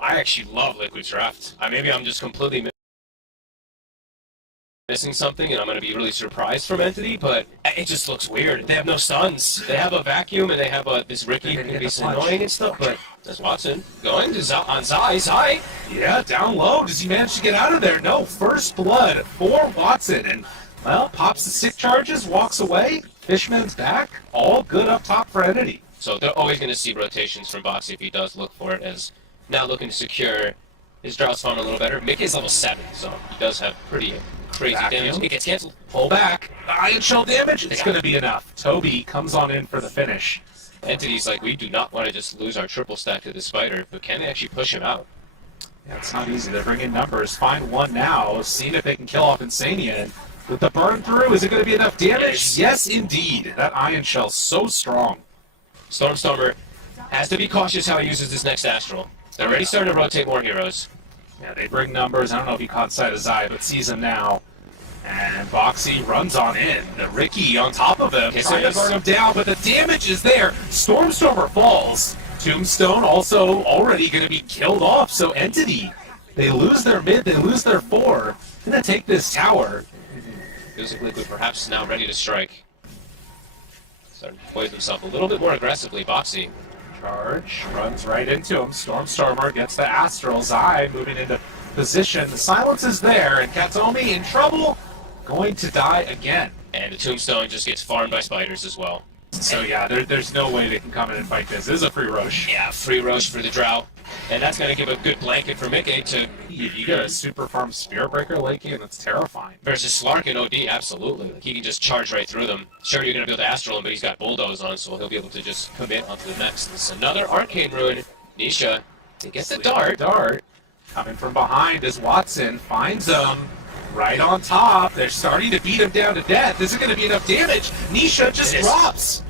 I actually love Liquid's draft. Maybe I'm just completely missing something, and I'm going to be really surprised from Entity, but it just looks weird. They have no stuns. They have a vacuum, and they have this Ricky who can be so annoying and stuff, but there's Watson going to on Zai. Zai! Yeah, down low. Does he manage to get out of there? No, first blood for Watson, and, well, pops the sick charges, walks away. Fishman's back. All good up top for Entity. So they're always going to see rotations from Boxy if he does look for it, as now looking to secure his Drought farm a little better. Mickey's level 7, so he does have pretty crazy damage. It gets canceled. Pull back. Iron Shell damage. It's going to be enough. Toby comes on in for the finish. Entity's like, we do not want to just lose our triple stack to the Spider, but can they actually push him out? Yeah, it's not easy. They're bringing numbers. Find one now. See if they can kill off Insania. And with the burn through, is it going to be enough damage? Yes, indeed. That Iron Shell's so strong. Stormstormer has to be cautious how he uses this next Astral. They're already starting to rotate more heroes. Yeah, they bring numbers. I don't know if he caught sight of Zai, but sees him now. And Boxy runs on in. The Ricky on top of him, trying to burn him down, but the damage is there. Stormstormer falls. Tombstone also already going to be killed off, so Entity, they lose their mid, they lose their 4. Gonna take this tower. Feels like Liquid perhaps now ready to strike. Starting to poise himself a little bit more aggressively, Boxy. Charge, runs right into him. Stormstormer gets the Astral. Zai moving into position. The silence is there, and Katomi in trouble, going to die again. And the Tombstone just gets farmed by spiders as well. So yeah, there's no way they can come in and fight this. This is a free rush. Yeah, free rush for the Drought. And that's going to give a good blanket for Mickey to... You get a super farm Spirit Breaker Lakey, and that's terrifying. Versus Slark and OD, absolutely. Like, he can just charge right through them. Sure, you're going to be able to Astral him, but he's got Bulldoze on, so he'll be able to just commit onto the next. This is another Arcane Ruin. Nisha, he gets the dart. Coming from behind as Watson finds him. Right on top. They're starting to beat him down to death. This is going to be enough damage. Nisha just drops.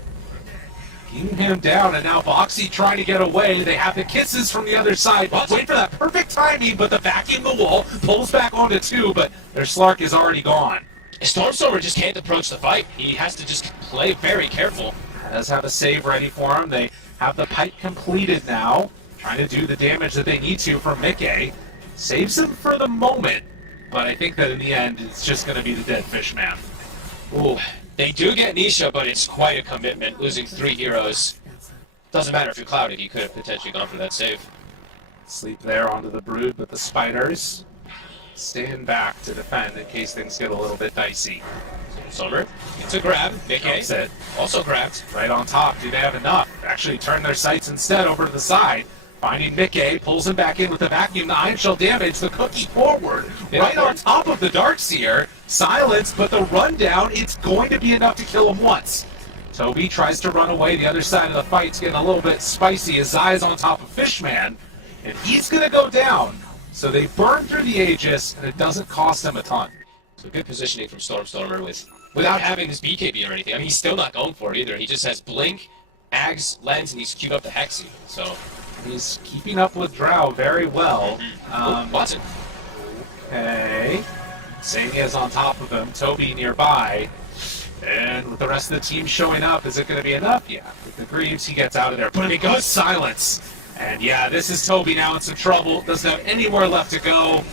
Beating him down, and now Boxy trying to get away. They have the kisses from the other side. Wait for that perfect timing, but the vacuum the wall pulls back onto 2, but their Slark is already gone. Stormstormer just can't approach the fight. He has to just play very careful. Does have a save ready for him. They have the pipe completed now. Trying to do the damage that they need to from Mickey. Saves him for the moment, but I think that in the end, it's just going to be the dead fish man. Ooh, they do get Nisha, but it's quite a commitment, losing 3 heroes. Doesn't matter if you're clouded, he could have potentially gone for that save. Sleep there onto the Brood, but the Spiders stand back to defend in case things get a little bit dicey. Summer gets a grab. Mickey also grabbed. Right on top. Do they have enough? Actually turn their sights instead over to the side. Finding Mickey, pulls him back in with the vacuum, the Iron Shell damage, the cookie forward, right on top of the Darkseer. Silence, but the rundown, it's going to be enough to kill him once. Toby tries to run away. The other side of the fight's getting a little bit spicy as Zai's on top of Fishman, and he's going to go down. So they burn through the Aegis, and it doesn't cost them a ton. So good positioning from Stormstormer without having this BKB or anything. I mean, he's still not going for it either. He just has Blink, Ags, Lens, and he's queued up the Hexy. So he's keeping up with Drow very well. Watson. Okay. Samia's on top of him. Toby nearby. And with the rest of the team showing up, is it going to be enough? Yeah. With the Greaves, he gets out of there. But it goes silence. And yeah, this is Toby now in some trouble. Doesn't have anywhere left to go.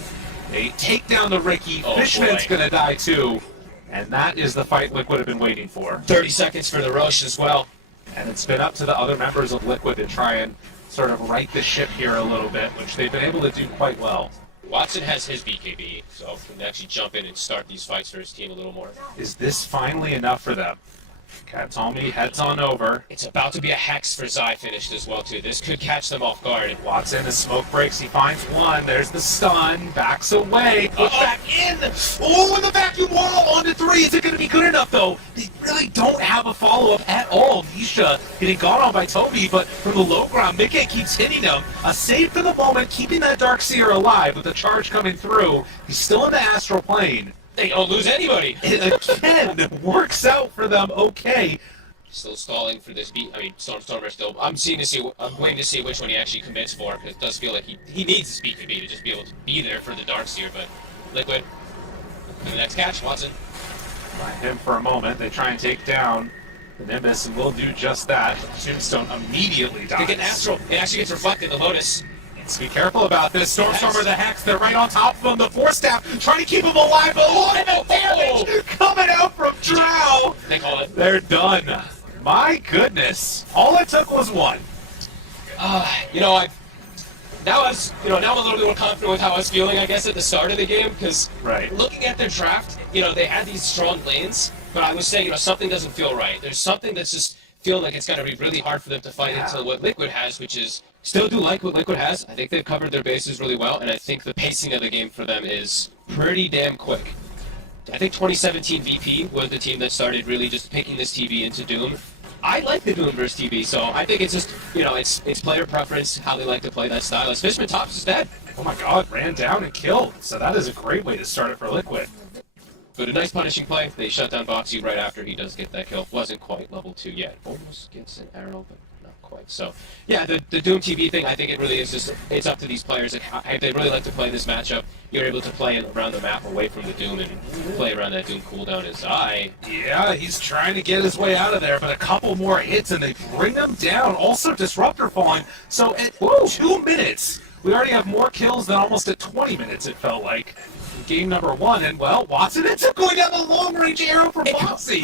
They take down the Ricky. Fishman's going to die too. And that is the fight Liquid have been waiting for. 30 seconds for the Roche as well. And it's been up to the other members of Liquid to try and sort of right the ship here a little bit, which they've been able to do quite well. Watson has his BKB, so he can actually jump in and start these fights for his team a little more. Is this finally enough for them? Katomi heads on over. It's about to be a Hex for Zai finished as well, too. This could catch them off guard. Watson, the smoke breaks. He finds one. There's the stun. Backs away. Put back in. Oh, and the vacuum wall onto 3. Is it going to be good enough, though? They really don't have a follow-up at all. Nisha getting gone on by Toby, but from the low ground, Mickey keeps hitting him. A save for the moment, keeping that Darkseer alive with the charge coming through. He's still in the astral plane. They don't lose anybody. It again works out for them okay. Still stalling for this beat. I mean, Stormstormer still. I'm waiting to see which one he actually commits for, because it does feel like he needs this BKB to just be able to be there for the Darkseer. But Liquid, for the next catch, Watson. Find him for a moment. They try and take down the Nimbus, and will do just that. Tombstone immediately dies. They get Astral. It actually gets reflected. The Lotus. Let's be careful about this. Stormstormer, the Hex, they're right on top of him. The Force Staff trying to keep him alive, but look at the damage coming out from Drow. They call it. They're done. My goodness. All it took was one. Now I'm a little bit more confident with how I was feeling, I guess, at the start of the game, because looking at their draft, they had these strong lanes, but I was saying, something doesn't feel right. There's something that's just feeling like it's going to be really hard for them to fight into what Liquid has, which is, still do like what Liquid has. I think they've covered their bases really well, and I think the pacing of the game for them is pretty damn quick. I think 2017 VP was the team that started really just picking this TV into Doom. I like the Doom versus TV, so I think it's just, it's player preference, how they like to play that style. As Fishman tops is dead. Oh my god, ran down and killed. So that is a great way to start it for Liquid. But a nice punishing play. They shut down Boxy right after he does get that kill. Wasn't quite level 2 yet. Almost gets an arrow, but not quite. So, yeah, the Doom TV thing, I think it really is just, it's up to these players. If they really like to play this matchup, you're able to play around the map away from the Doom and play around that Doom cooldown as Yeah, he's trying to get his way out of there, but a couple more hits and they bring him down. Also, Disruptor falling. So at 2 minutes, we already have more kills than almost at 20 minutes, it felt like. Game number 1, and well, Watson ends up going down the long-range arrow from Boxy.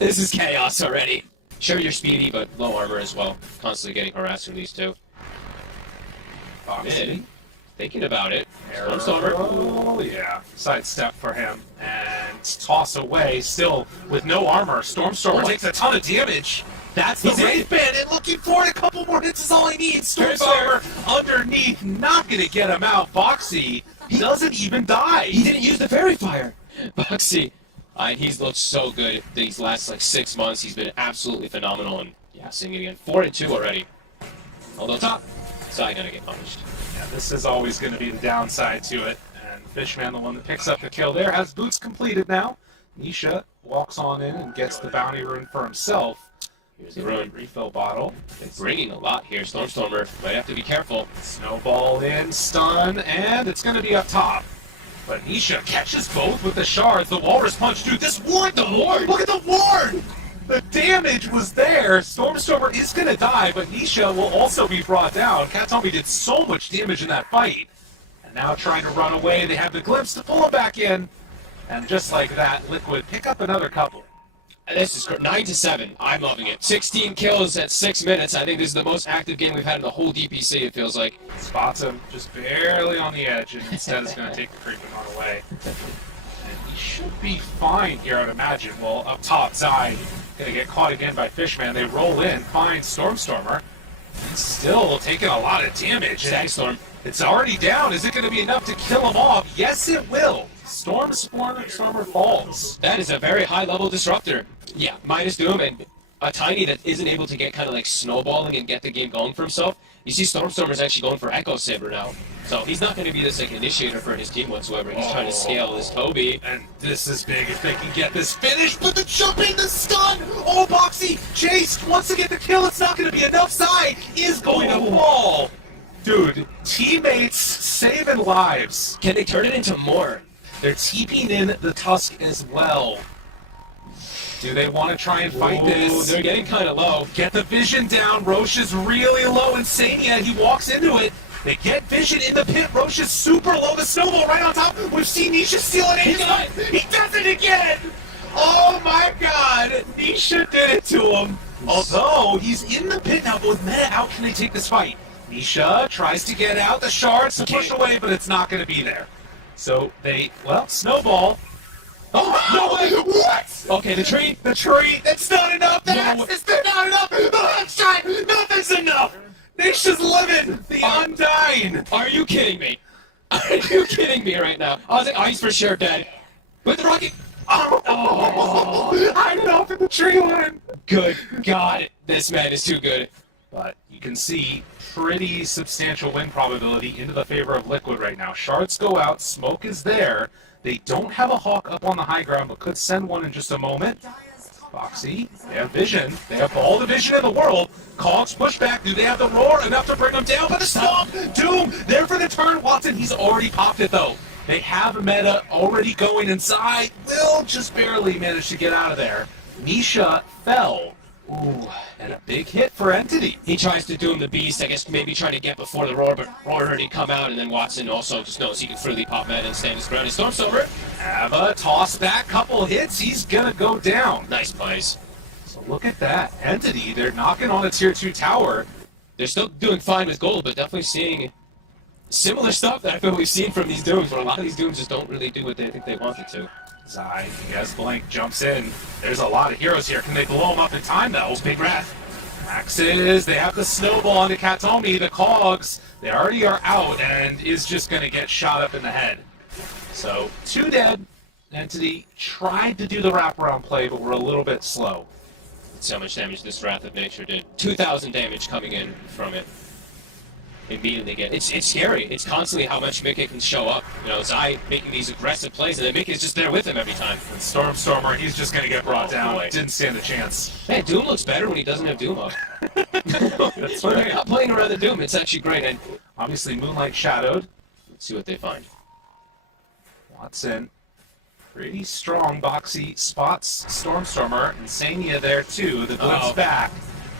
This is chaos already. Sure, you're speedy, but low armor as well. Constantly getting harassed from these two. Boxy. Thinking about it. Stormstormer. Oh, yeah. Sidestep for him. And toss away, still with no armor. Stormstormer takes a ton of damage. That's the Wraith Bandit looking for it. A couple more hits is all he needs. Stormstormer underneath, not going to get him out. Boxy, he doesn't even die. He didn't use the Fairy Fire. Boxy, he's looked so good these last 6 months. He's been absolutely phenomenal. And yeah, seeing it again. 4-2 already. Although top, Sai gonna get punished. Yeah, this is always going to be the downside to it. And Fishman, the one that picks up the kill there, has boots completed now. Nisha walks on in and gets the bounty rune for himself. Here's the rune. Refill bottle. It's bringing a lot here. Stormstormer might have to be careful. Snowball in, stun, and it's going to be up top. But Nisha catches both with the shards. The Walrus Punch, dude, this ward, the ward! Look at the ward! The damage was there. Stormstormer is going to die, but Nisha will also be brought down. Katami did so much damage in that fight. And now trying to run away. They have the glimpse to pull him back in. And just like that, Liquid pick up another couple. This is 9-7. I'm loving it. 16 kills at 6 minutes. I think this is the most active game we've had in the whole DPC, it feels like. Spots him just barely on the edge, and instead is going to take the creeping one away. And he should be fine here, I'd imagine. Well, up top, Zai going to get caught again by Fishman. They roll in, find Stormstormer. Still taking a lot of damage. Sagstorm. It's already down. Is it going to be enough to kill him off? Yes, it will. Stormstormer falls. That is a very high-level disruptor. Yeah, minus Doom and a Tiny that isn't able to get kind of snowballing and get the game going for himself. You see Stormstormer's actually going for Echo Saber now. So he's not going to be this initiator for his team whatsoever. He's trying to scale this Toby. And this is big if they can get this finished, but the jumping, the stun! Oh, Boxy chased, wants to get the kill, it's not going to be enough. Sai is going to fall. Dude, teammates saving lives. Can they turn it into more? They're TPing in the Tusk as well. Do they want to try and fight this? They're getting kind of low. Get the vision down. Roche is really low. Insania, he walks into it. They get vision in the pit. Roche is super low. The snowball right on top. We've seen Nisha steal an ace. He does it again. Oh my god. Nisha did it to him. Although he's in the pit now, but with meta out, can they take this fight? Nisha tries to get out. The shards to push away, but it's not going to be there. So they, snowball. Oh, no way! What? Okay, the tree. That's not enough. It's not enough. The hook shot. Nothing's enough. Nisha's living. The Undying. Are you kidding me? Are you kidding me right now? I was like, he's for sure dead. With the rocket. Oh, I'm off in the tree line. Good God, this man is too good. But you can see pretty substantial win probability into the favor of Liquid right now. Shards go out. Smoke is there. They don't have a Hawk up on the high ground, but could send one in just a moment. Foxy, they have vision. They have all the vision in the world. Cogs push back. Do they have the roar? Enough to bring them down, but the stomp! Doom, there for the turn. Watson, he's already popped it, though. They have meta already going inside. Will just barely manage to get out of there. Nisha fell. Ooh, and a big hit for Entity. He tries to Doom the Beast, I guess maybe trying to get before the Roar, but Roar already come out, and then Watson also just knows he can freely pop med and stand his ground. And Stormstormer, Ava, toss back, couple hits, he's gonna go down. nice plays. So look at that. Entity, they're knocking on a tier 2 tower. They're still doing fine with gold, but definitely seeing similar stuff that I feel we've seen from these Dooms, where a lot of these Dooms just don't really do what they think they wanted to. Zai, he has Blink, jumps in. There's a lot of heroes here. Can they blow him up in time, though? Big Wrath. Axes, they have the snowball onto Katomi. The Cogs, they already are out and is just going to get shot up in the head. So, 2 dead. Entity tried to do the wraparound play, but we're a little bit slow. That's how much damage this Wrath of Nature did. 2,000 damage coming in from it. Immediately get it's scary. It's constantly how much Mickey can show up. You know, Zai making these aggressive plays, and then Mickey's just there with him every time. And Stormstormer, he's just going to get brought down. Boy. Didn't stand a chance. Man, Doom looks better when he doesn't have Doom up. That's When they're right. not playing around the Doom, it's actually great. And Obviously, Moonlight shadowed. let's see what they find. Watson, pretty strong. Boxy spots Stormstormer. Insania there, too. The blink's Uh-oh. back.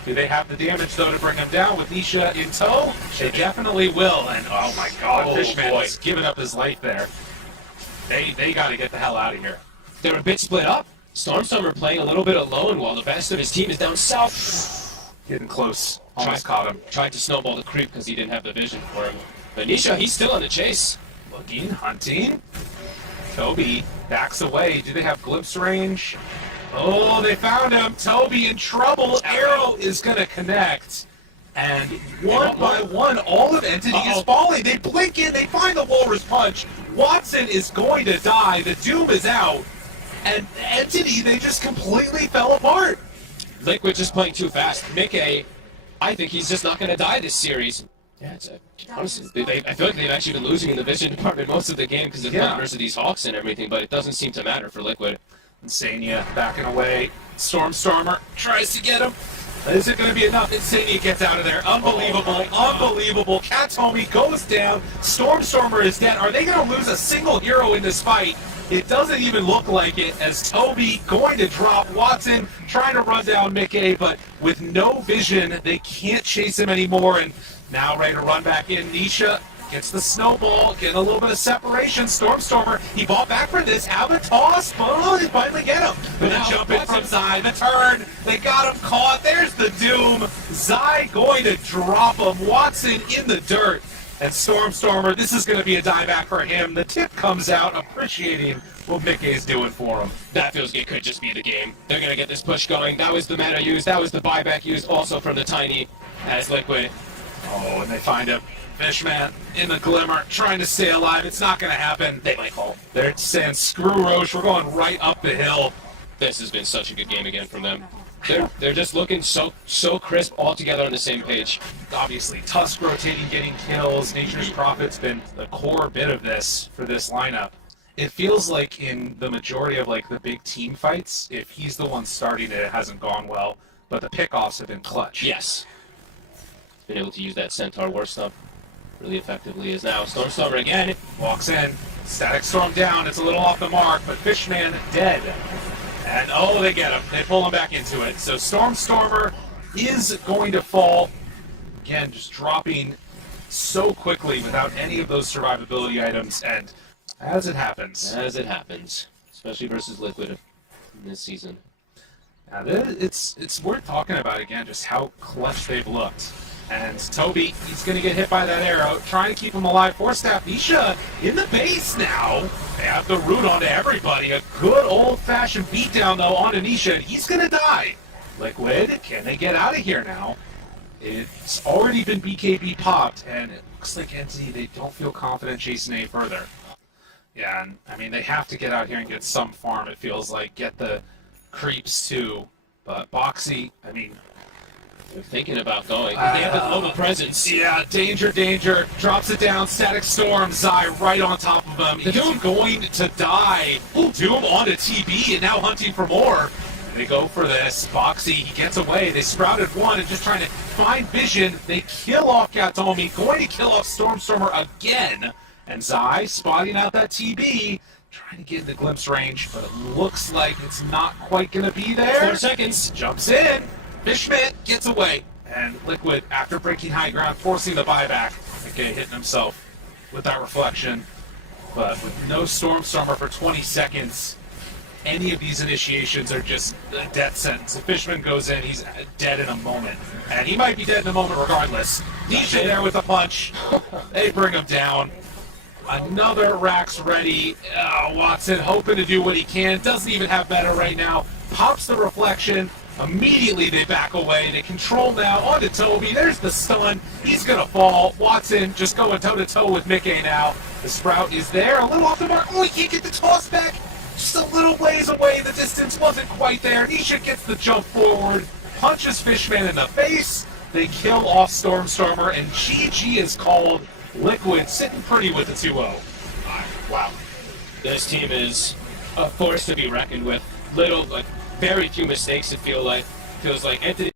Do they have the damage, though, to bring him down with Nisha in tow? They definitely will. And, oh, my God, Oh, Fishman boy. is giving up his life there. They got to get the hell out of here. They're a bit split up. Stormstormer playing a little bit alone while the best of his team is down south. Getting close. Almost caught him. Tried to snowball the creep because he didn't have the vision for him. But Nisha, he's still on the chase. Looking, hunting. Toby backs away. Do they have glimpse range? Oh, they found him. Toby in trouble. Arrow is going to connect. And one by one, all of Entity is falling. They blink in. They find the Walrus Punch. Watson is going to die. The Doom is out. And Entity, they just completely fell apart. Liquid just playing too fast. Mickey, I think he's just not going to die this series. Yeah, honestly, I feel like they've actually been losing in the vision department most of the game because of the numbers of these Hawks and everything, but it doesn't seem to matter for Liquid. Insania backing away. Stormstormer tries to get him. Is it going to be enough? Insania gets out of there. Unbelievable. Unbelievable. Katomi goes down. Stormstormer is dead. Are they going to lose a single hero in this fight? It doesn't even look like it, as Toby going to drop Watson, trying to run down Mickey, but with no vision, they can't chase him anymore, and now ready to run back in. Nisha gets the snowball, getting a little bit of separation. Stormstormer, he bought back for this. Have a toss. Oh, they finally get him. But the jump in from Zai, the turn. They got him caught. There's the Doom. Zai going to drop him. Watson in the dirt. And Stormstormer, this is going to be a dieback for him. The tip comes out, appreciating what Mickey is doing for him. That feels like it could just be the game. They're going to get this push going. That was the mana used. That was the buyback used also from the Tiny as Liquid. Oh, and they find him. Fishman in the glimmer, trying to stay alive. It's not going to happen. They might call. They're saying, screw Roche, we're going right up the hill. This has been such a good game again from them. They're just looking so crisp all together on the same page. Obviously, Tusk rotating, getting kills. Nature's Prophet's been the core bit of this for this lineup. It feels like in the majority of like the big team fights, if he's the one starting it hasn't gone well, but the pickoffs have been clutch. Yes. Been able to use that Centaur War Stump really effectively as now. Stormstormer again. Walks in, Static Storm down, it's a little off the mark, but Fishman dead. And oh, they get him. They pull him back into it. So Stormstormer is going to fall. Again, just dropping so quickly without any of those survivability items. And as it happens. As it happens. Especially versus Liquid in this season. Now, it's worth talking about again, just how clutch they've looked. And Toby, he's going to get hit by that arrow, trying to keep him alive. Force-staff Nisha in the base now. They have the root onto everybody. A good old-fashioned beatdown, though, onto Nisha, and he's going to die. Liquid, can they get out of here now? It's already been BKB popped, and it looks like Entity, they don't feel confident chasing any further. Yeah, and I mean, they have to get out here and get some farm, it feels like. Get the creeps, too. But Boxy, I mean... They're thinking about going. They have the global presence. Yeah, danger, danger. Drops it down. Static Storm. Zai right on top of him. He's going to die. Ooh, Doom onto TB and now hunting for more. They go for this. Boxy, he gets away. They sprouted one and just trying to find vision. They kill off Katomi. Going to kill off Stormstormer again. And Zai spotting out that TB. Trying to get in the glimpse range, but it looks like it's not quite going to be there. 4 seconds. Jumps in. Fishman gets away, and Liquid, after breaking high ground, forcing the buyback. Okay, hitting himself with that reflection. But with no Stormstormer for 20 seconds, any of these initiations are just a death sentence. If Fishman goes in, he's dead in a moment. And he might be dead in a moment regardless. DJ there with a punch. They bring him down. Another Rax ready. Watson hoping to do what he can. Doesn't even have meta right now. Pops the reflection. Immediately they back away. They control now onto Toby. There's the stun. He's going to fall. Watson just going toe-to-toe with Mickey now. The Sprout is there. A little off the mark. Oh, he can't get the toss back. Just a little ways away. The distance wasn't quite there. Nisha gets the jump forward. Punches Fishman in the face. They kill off Stormstormer. And GG is called. Liquid sitting pretty with a 2-0. Wow. This team is a force to be reckoned with. Very few mistakes, it feels like Entity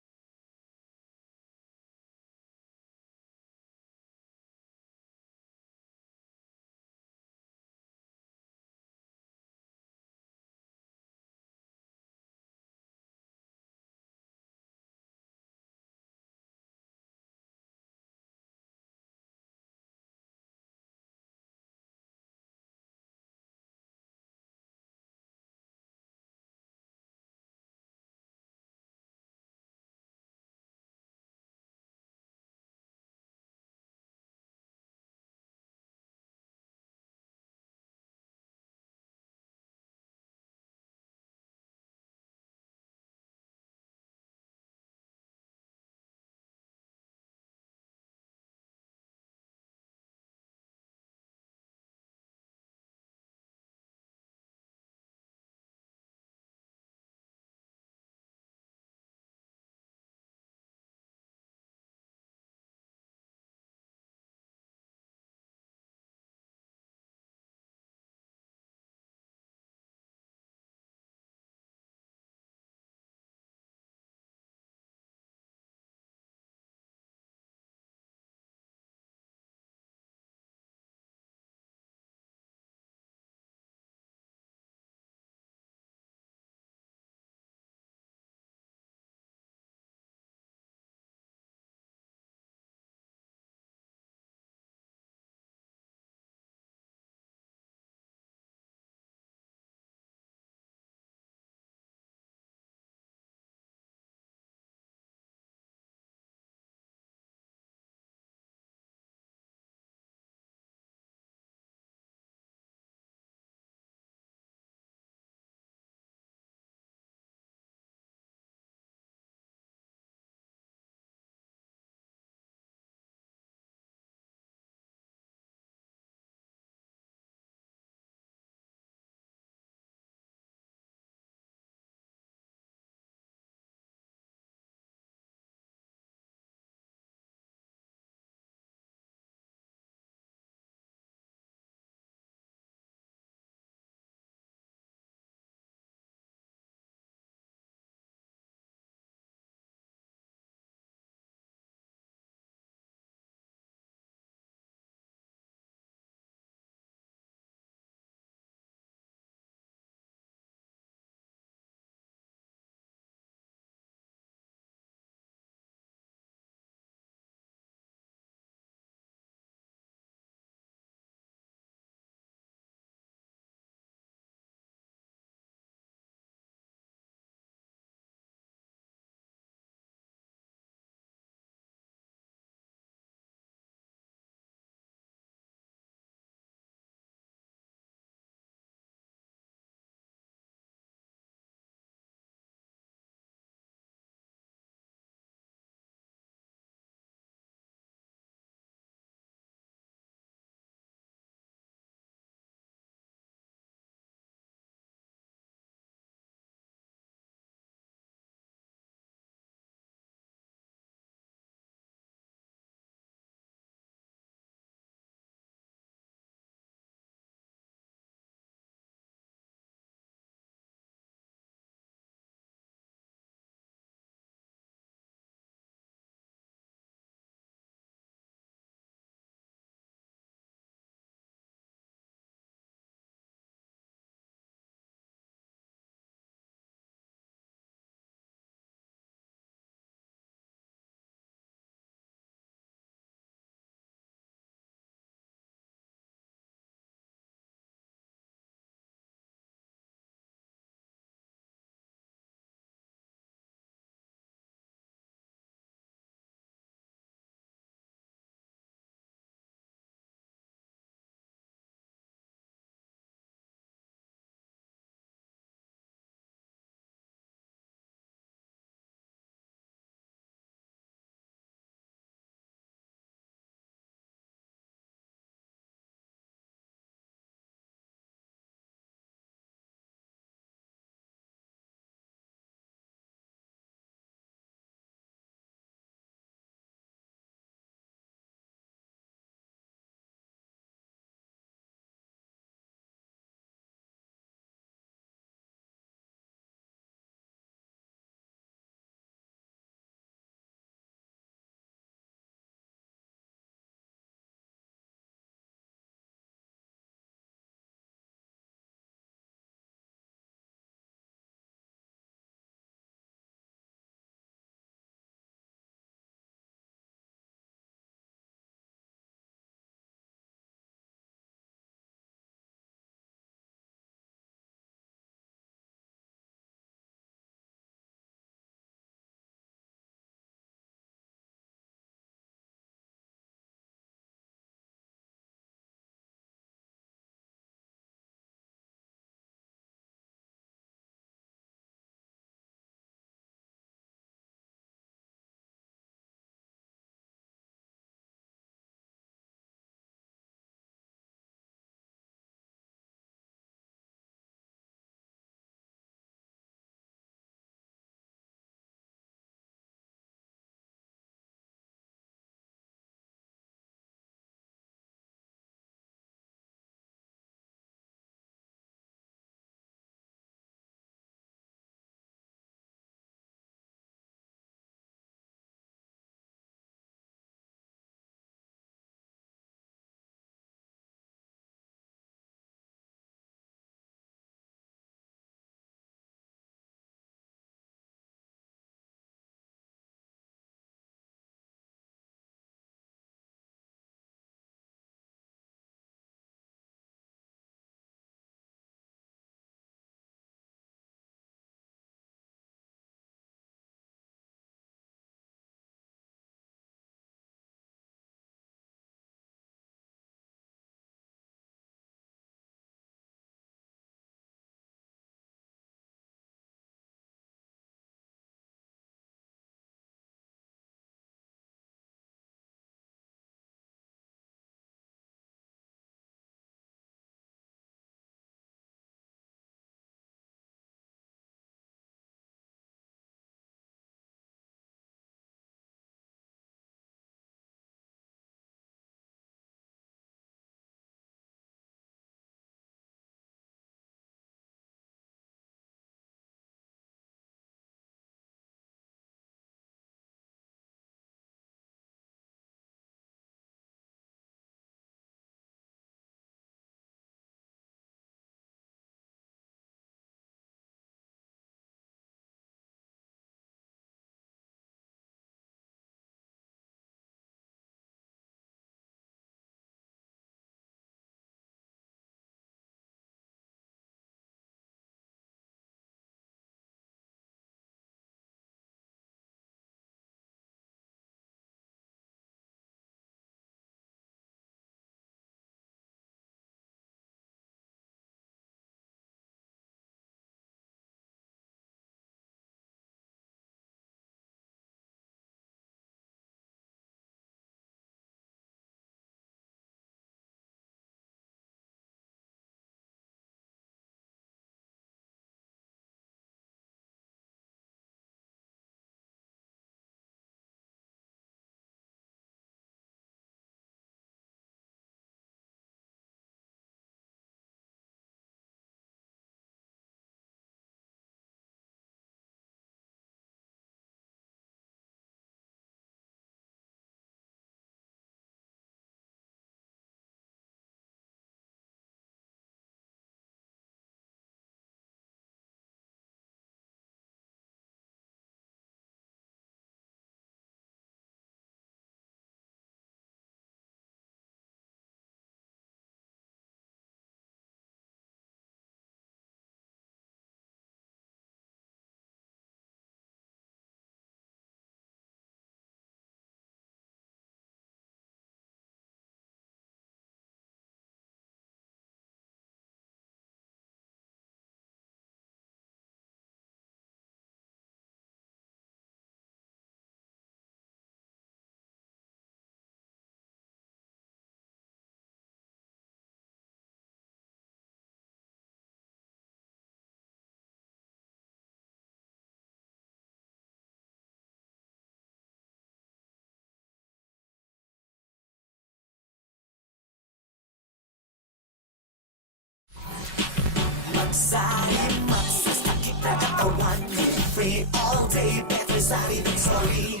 Free all day, better sorry than sorry.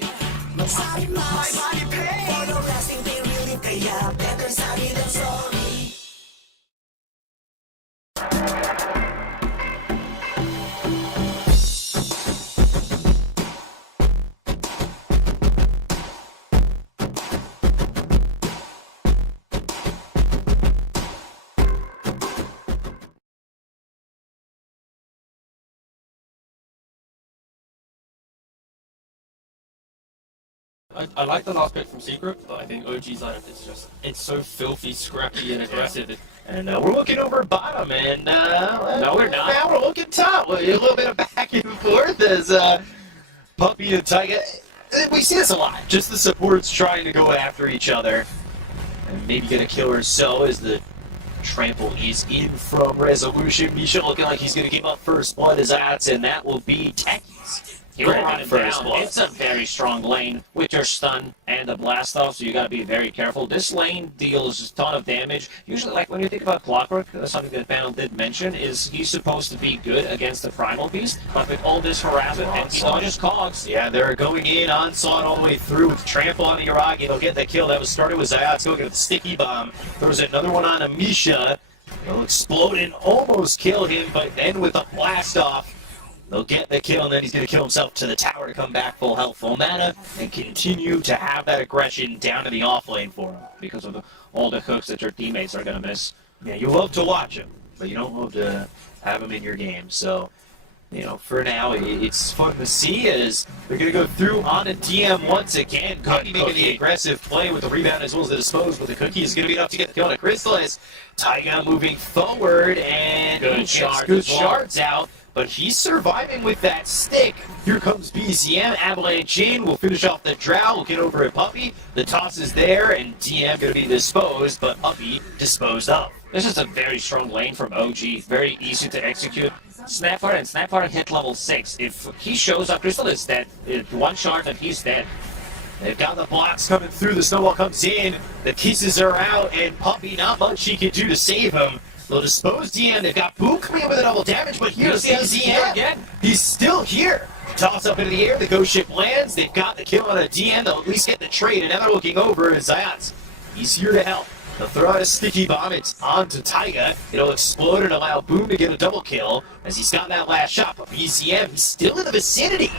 Sorry, my body pain. For the resting, they really pay up. Better sorry than sorry. I like the last bit from Secret, but I think OG's lineup is just, it's so filthy, scrappy, and aggressive. And we're looking over bottom, and No, we're not. Now we're looking top. A little bit of back and forth as Puppy and Taiga. We see this a lot. Just the supports trying to go after each other, and maybe get a kill or so as the trample is in from Resolution. Misha looking like he's going to give up first blood as Ats, and that will be Techie's. He'll Grab run him first down. blood. It's a very strong lane with your stun and the blast off, so you gotta be very careful. This lane deals a ton of damage. Usually, like when you think about Clockwork, something that Panel did mention is he's supposed to be good against the Primal Beast, but with all this harassment and he dodges cogs. Yeah, they're going in, onslaught all the way through with trample on the Iragi. They'll get the kill. That was started with Zayat's going with the sticky bomb. Throws another one on Amisha. They'll explode and almost kill him, but then with a blast off, they'll get the kill, and then he's going to kill himself to the tower to come back full health, full mana, and continue to have that aggression down to the off lane for him. Because of all the hooks that your teammates are gonna miss. Yeah, you love to watch him, but you don't love to have him in your game. So, for now, it's fun to see as they're going to go through on a DM once again. Cookie making the aggressive play with the rebound as well as the dispose, but the Cookie is going to be enough to get the kill on a Crystallis. Taiga moving forward, and Good he gets shards good as well. shards out. But he's surviving with that stick. Here comes BCM. Avalanche in. We'll finish off the drow. We'll get over at Puppy. The toss is there, and DM going to be disposed, but Puppy disposed of. This is a very strong lane from OG, very easy to execute. Snapfire hit level 6. If he shows up, Crystal is dead. One shot and he's dead. They've got the blocks coming through. The snowball comes in. The kisses are out, and Puppy, not much he can do to save him. They'll dispose DM. They've got Boom coming in with a double damage, but here's DM again. He's still here. Toss up into the air. The ghost ship lands. They've got the kill on a DM. They'll at least get the trade, and now they're looking over as Zayats. He's here to help. They'll throw out a sticky bomb. It's onto Taiga. It'll explode and allow Boom to get a double kill as he's got that last shot. But BCM, he's still in the vicinity.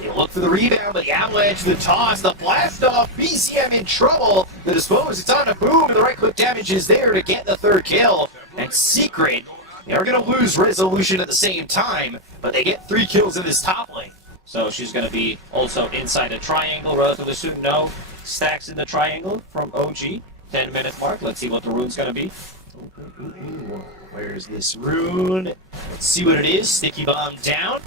They look for the rebound, but the avalanche, the toss, the blast off. BCM in trouble. The dispose, it's on to Boom, and the right click damage is there to get the third kill. And Secret, they are going to lose Resolution at the same time, but they get 3 kills in this top lane. So she's going to be also inside the triangle relatively soon. No stacks in the triangle from OG. 10-minute mark. Let's see what the rune's going to be. Where's this rune? Let's see what it is. Sticky bomb down.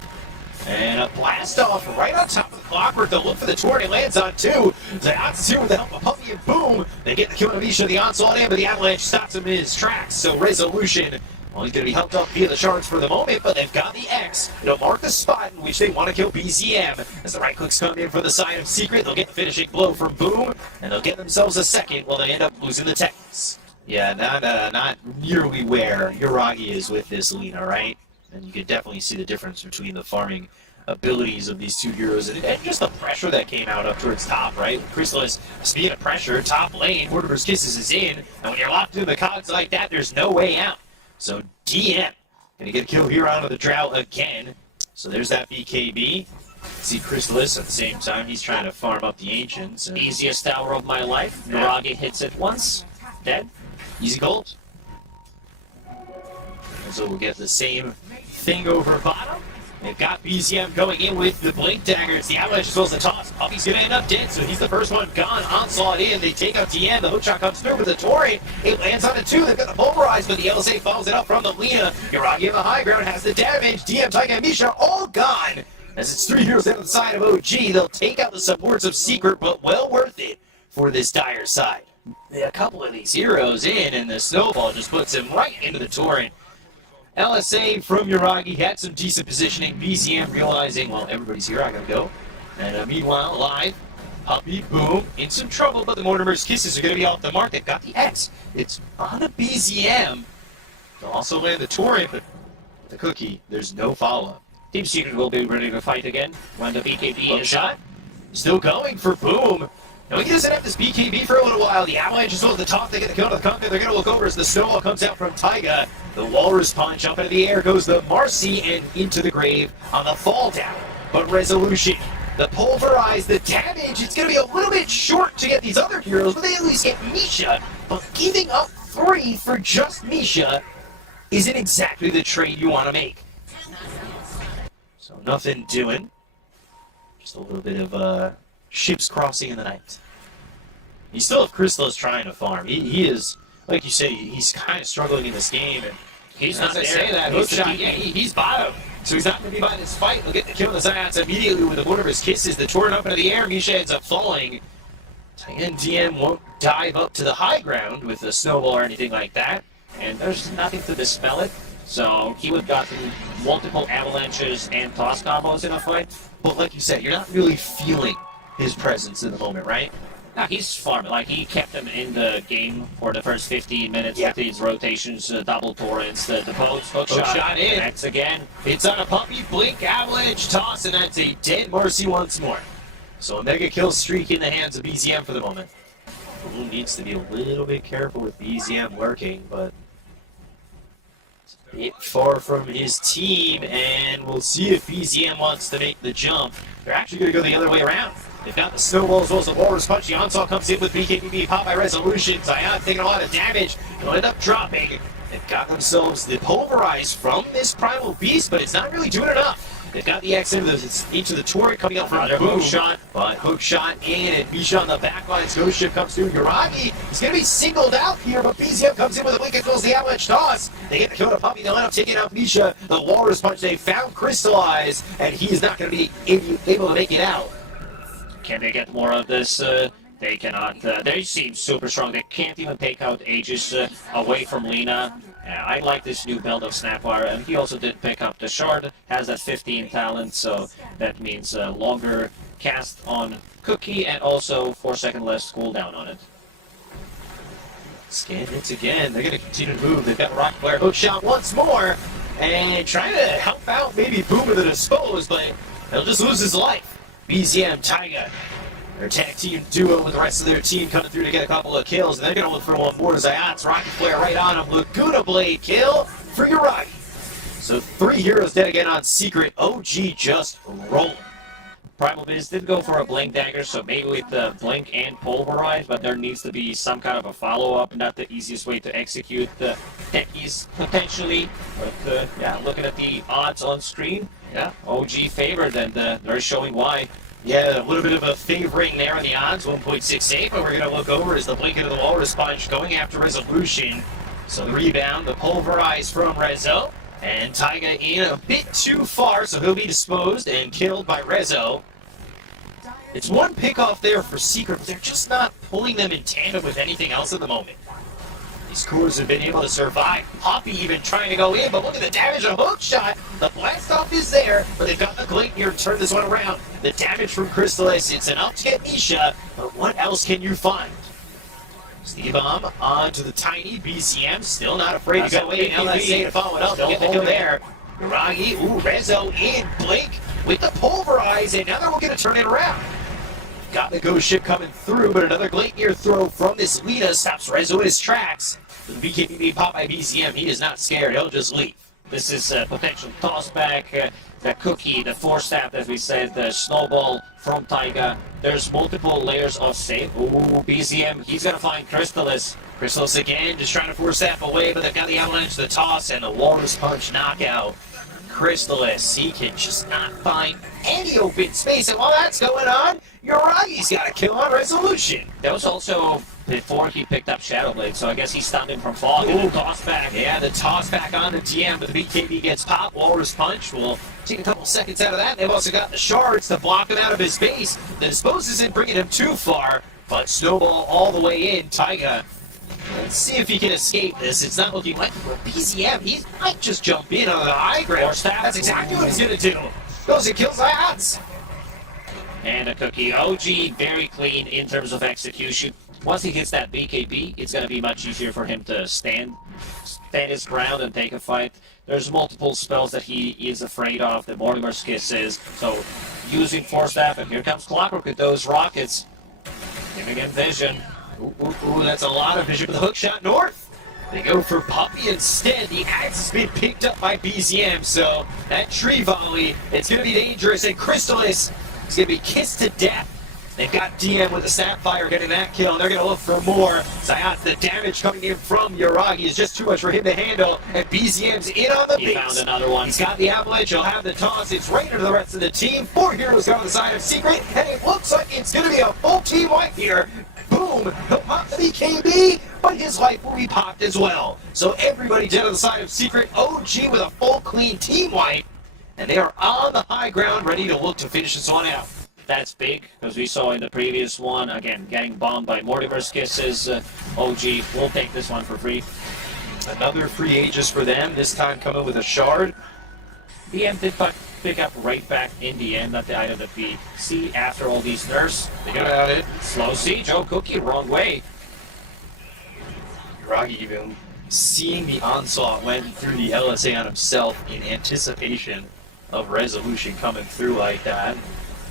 And a blast off right on top of the Clockwork. They'll look for the torn. It lands on 2. Zayat's here with the help of Puppy and Boom. They get the kill on Misha. The onslaught in, but the avalanche stops him in his tracks. So Resolution, well, he's going to be helped up via the shards for the moment, but they've got the X. It'll mark the spot in which they want to kill BZM. As the right clicks come in for the side of Secret, they'll get the finishing blow from Boom, and they'll get themselves a second while they end up losing the Techs. Yeah, not nearly where Yuragi is with this Lina, right? And you can definitely see the difference between the farming abilities of these two heroes and just the pressure that came out up towards top, right? Crystallis, speed of pressure, top lane, Mortimer's Kisses is in, and when you're locked into the cogs like that, there's no way out. So DM gonna get a kill here out of the drought again. So there's that BKB. See Crystallis at the same time, he's trying to farm up the Ancients. Easiest tower of my life. Naragi hits it once. Dead. Easy gold. And so we'll get the same thing over bottom. They've got BZM going in with the Blink Dagger. It's the Avalanche as well as the toss. Puppy's going to end up dead, so he's the first one gone. Onslaught in. They take out TN. The hookshot comes through with the Tori. It lands on a 2. They've got the Pulverize, but the LSA follows it up from the Lina. Yuragi on the high ground has the damage. DM, Taiga, and Misha all gone. As it's 3 heroes down the side of OG, they'll take out the supports of Secret, but well worth it for this dire side. A couple of these heroes in, and the snowball just puts him right into the torrent. LSA from Yuragi had some decent positioning. BZM realizing, well, everybody's here, I gotta go. And meanwhile, live, Puppy, Boom, in some trouble, but the Mortimer's Kisses are gonna be off the mark. They've got the X. It's on a BZM. They'll also land the torrent, but The Cookie, there's no follow-up. Team Secret will be ready to fight again when the BKB Hook is shot. Still going for Boom. No, he doesn't have this BKB for a little while. The Avalanche is still at the top. They get the kill to the cockpit. They're going to look over as the snowball comes out from Taiga. The Walrus Punch up into the air goes the Marcy and into the grave on the fall down. But Resolution, the pulverize, the damage, it's going to be a little bit short to get these other heroes, but they at least get Misha. But giving up 3 for just Misha isn't exactly the trade you want to make. So nothing doing. Just a little bit of ships crossing in the night. You still have Crystallis trying to farm. He is, like you say, he's kind of struggling in this game. And He's as not I there. say that, He's hook shot, the yeah, he's bottom. So he's not going to be by this fight. He'll get the kill on the Ziots immediately with one of his kisses. The torn up into the air. Misha ends up falling. And DM won't dive up to the high ground with a snowball or anything like that. and there's nothing to dispel it. So he would have gotten multiple avalanches and toss combos in a fight. But like you said, you're not really feeling his presence in the moment, right? Now he's farming. Like he kept him in the game for the first 15 minutes with these rotations, double torrents, the boats, hook shot in. Next again. It's on a puppy blink avalanche toss, and that's a dead Marcy once more. So a mega kill streak in the hands of BZM for the moment. Who needs to be a little bit careful with BZM lurking, but a bit far from his team, and we'll see if BZM wants to make the jump. They're actually going to go the other way around. They've got the snowball as well as the walrus punch. The onslaught comes in with BKB pop by resolution. Zion taking a lot of damage. They'll end up dropping. They've got themselves the pulverize from this primal beast, but it's not really doing enough. They've got the X into the turret coming up from their hook shot, but hook shot in, and Misha on the back lines. Ghost Ship comes through. Uragi is going to be singled out here, but BZM comes in with a blink and fills the avalanche toss. They get the kill to Puppy. They'll end up taking out Misha. The walrus punch, they found Crystallize, and he is not going to be able to make it out. Can they get more of this? They cannot. They seem super strong. They can't even take out Aegis away from Lina. I like this new build of Snapwire, and he also did pick up the Shard, has that 15 talent, so that means longer cast on Cookie and also 4-second less cooldown on it. Scan hits again. They're going to continue to move. They've got Rock Flare hook shot once more, and trying to help out maybe Boom with the dispose, but he'll just lose his life. BZM, Taiga, their tag team duo with the rest of their team coming through to get a couple of kills. And they're going to look for one more. Ziots, Rocket Flare right on him. Laguna Blade kill for Uragi. So 3 heroes dead again on Secret. OG just rolling. Primal Biz did go for a Blink Dagger, so maybe with the Blink and Pulverize, but there needs to be some kind of a follow-up. Not the easiest way to execute the techies, potentially. But, yeah, looking at the odds on screen, yeah, OG favored, and they're showing why. Yeah, a little bit of a favoring there on the odds, 1.68, but we're going to look over as the blink into the walrus punch going after resolution. So the rebound, the pulverize from Rezo, and Taiga in a bit too far, so he'll be disposed and killed by Rezo. It's one pick off there for Secret, but they're just not pulling them in tandem with anything else at the moment. These cores have been able to survive. Poppy even trying to go in, but look at the damage on hook shot. The blast off is there, but they've got the Glade here to turn this one around. The damage from Crystallis, it's enough to get Misha, but what else can you find? Steve Bomb onto the tiny BCM, still not afraid to go in. LSA to follow it up, get the kill there. Uragi, Rezo in, Blink with the pulverize, and now they're looking to turn it around. Got the ghost ship coming through, but another Glacier throw from this Lina stops Rezo in his tracks. The BKB being popped by BCM, he is not scared, he'll just leave. This is a potential toss back. The Cookie, the 4-step, as we said, the Snowball from Taiga. There's multiple layers of save. Ooh, BZM, he's going to find Crystallis. Crystallis again, just trying to 4-step away, but they've got the avalanche, the toss, and the walrus punch knockout. Crystallis, he can just not find any open space, and while that's going on, Uragi's got a kill on resolution. That was also before he picked up Shadow Blade, so I guess he stopped him from falling. Ooh, Toss back. Yeah, the toss back on the TM, but the BKB gets popped. Walrus punch will take a couple seconds out of that. They've also got the shards to block him out of his base. The dispose isn't bringing him too far, but snowball all the way in. Taiga, let's see if he can escape this. It's not looking like BZM. He might just jump in on the high ground. That's exactly what he's going to do. Goes and kills Ziots. And a Cookie. OG very clean in terms of execution. Once he gets that BKB, it's going to be much easier for him to stand his ground and take a fight. There's multiple spells that he is afraid of, the Mortimer's Kiss is, so using Force Staff, and here comes Clockwork with those rockets, giving him vision. Ooh, that's a lot of vision with the hook shot north. They go for Puppey instead. The axe has been picked up by BZM, so that tree volley, it's going to be dangerous, and Crystallis is going to be kissed to death. They've got DM with the Sapphire getting that kill, and they're going to look for more. Zayat, the damage coming in from Yuragi is just too much for him to handle, and BZM's in on the He base. found another one. He's got the Avalanche, he'll have the toss. It's right into the rest of the team. 4 heroes go on the side of Secret, and it looks like it's going to be a full team wipe here. Boom! He'll pop the BKB, but his life will be popped as well. So everybody dead on the side of Secret. OG with a full clean team wipe, and they are on the high ground, ready to look to finish this one out. That's big, because we saw in the previous one, again, getting bombed by Mortimer's Kisses. OG will take this one for free. Another free Aegis for them, this time coming with a shard. DM did pick up right back in the end, not the item that we see after all these nerfs. They got out it. Slow siege, oh, Cookie, wrong way. Yuragi even seeing the onslaught went through the LSA on himself in anticipation of resolution coming through like that.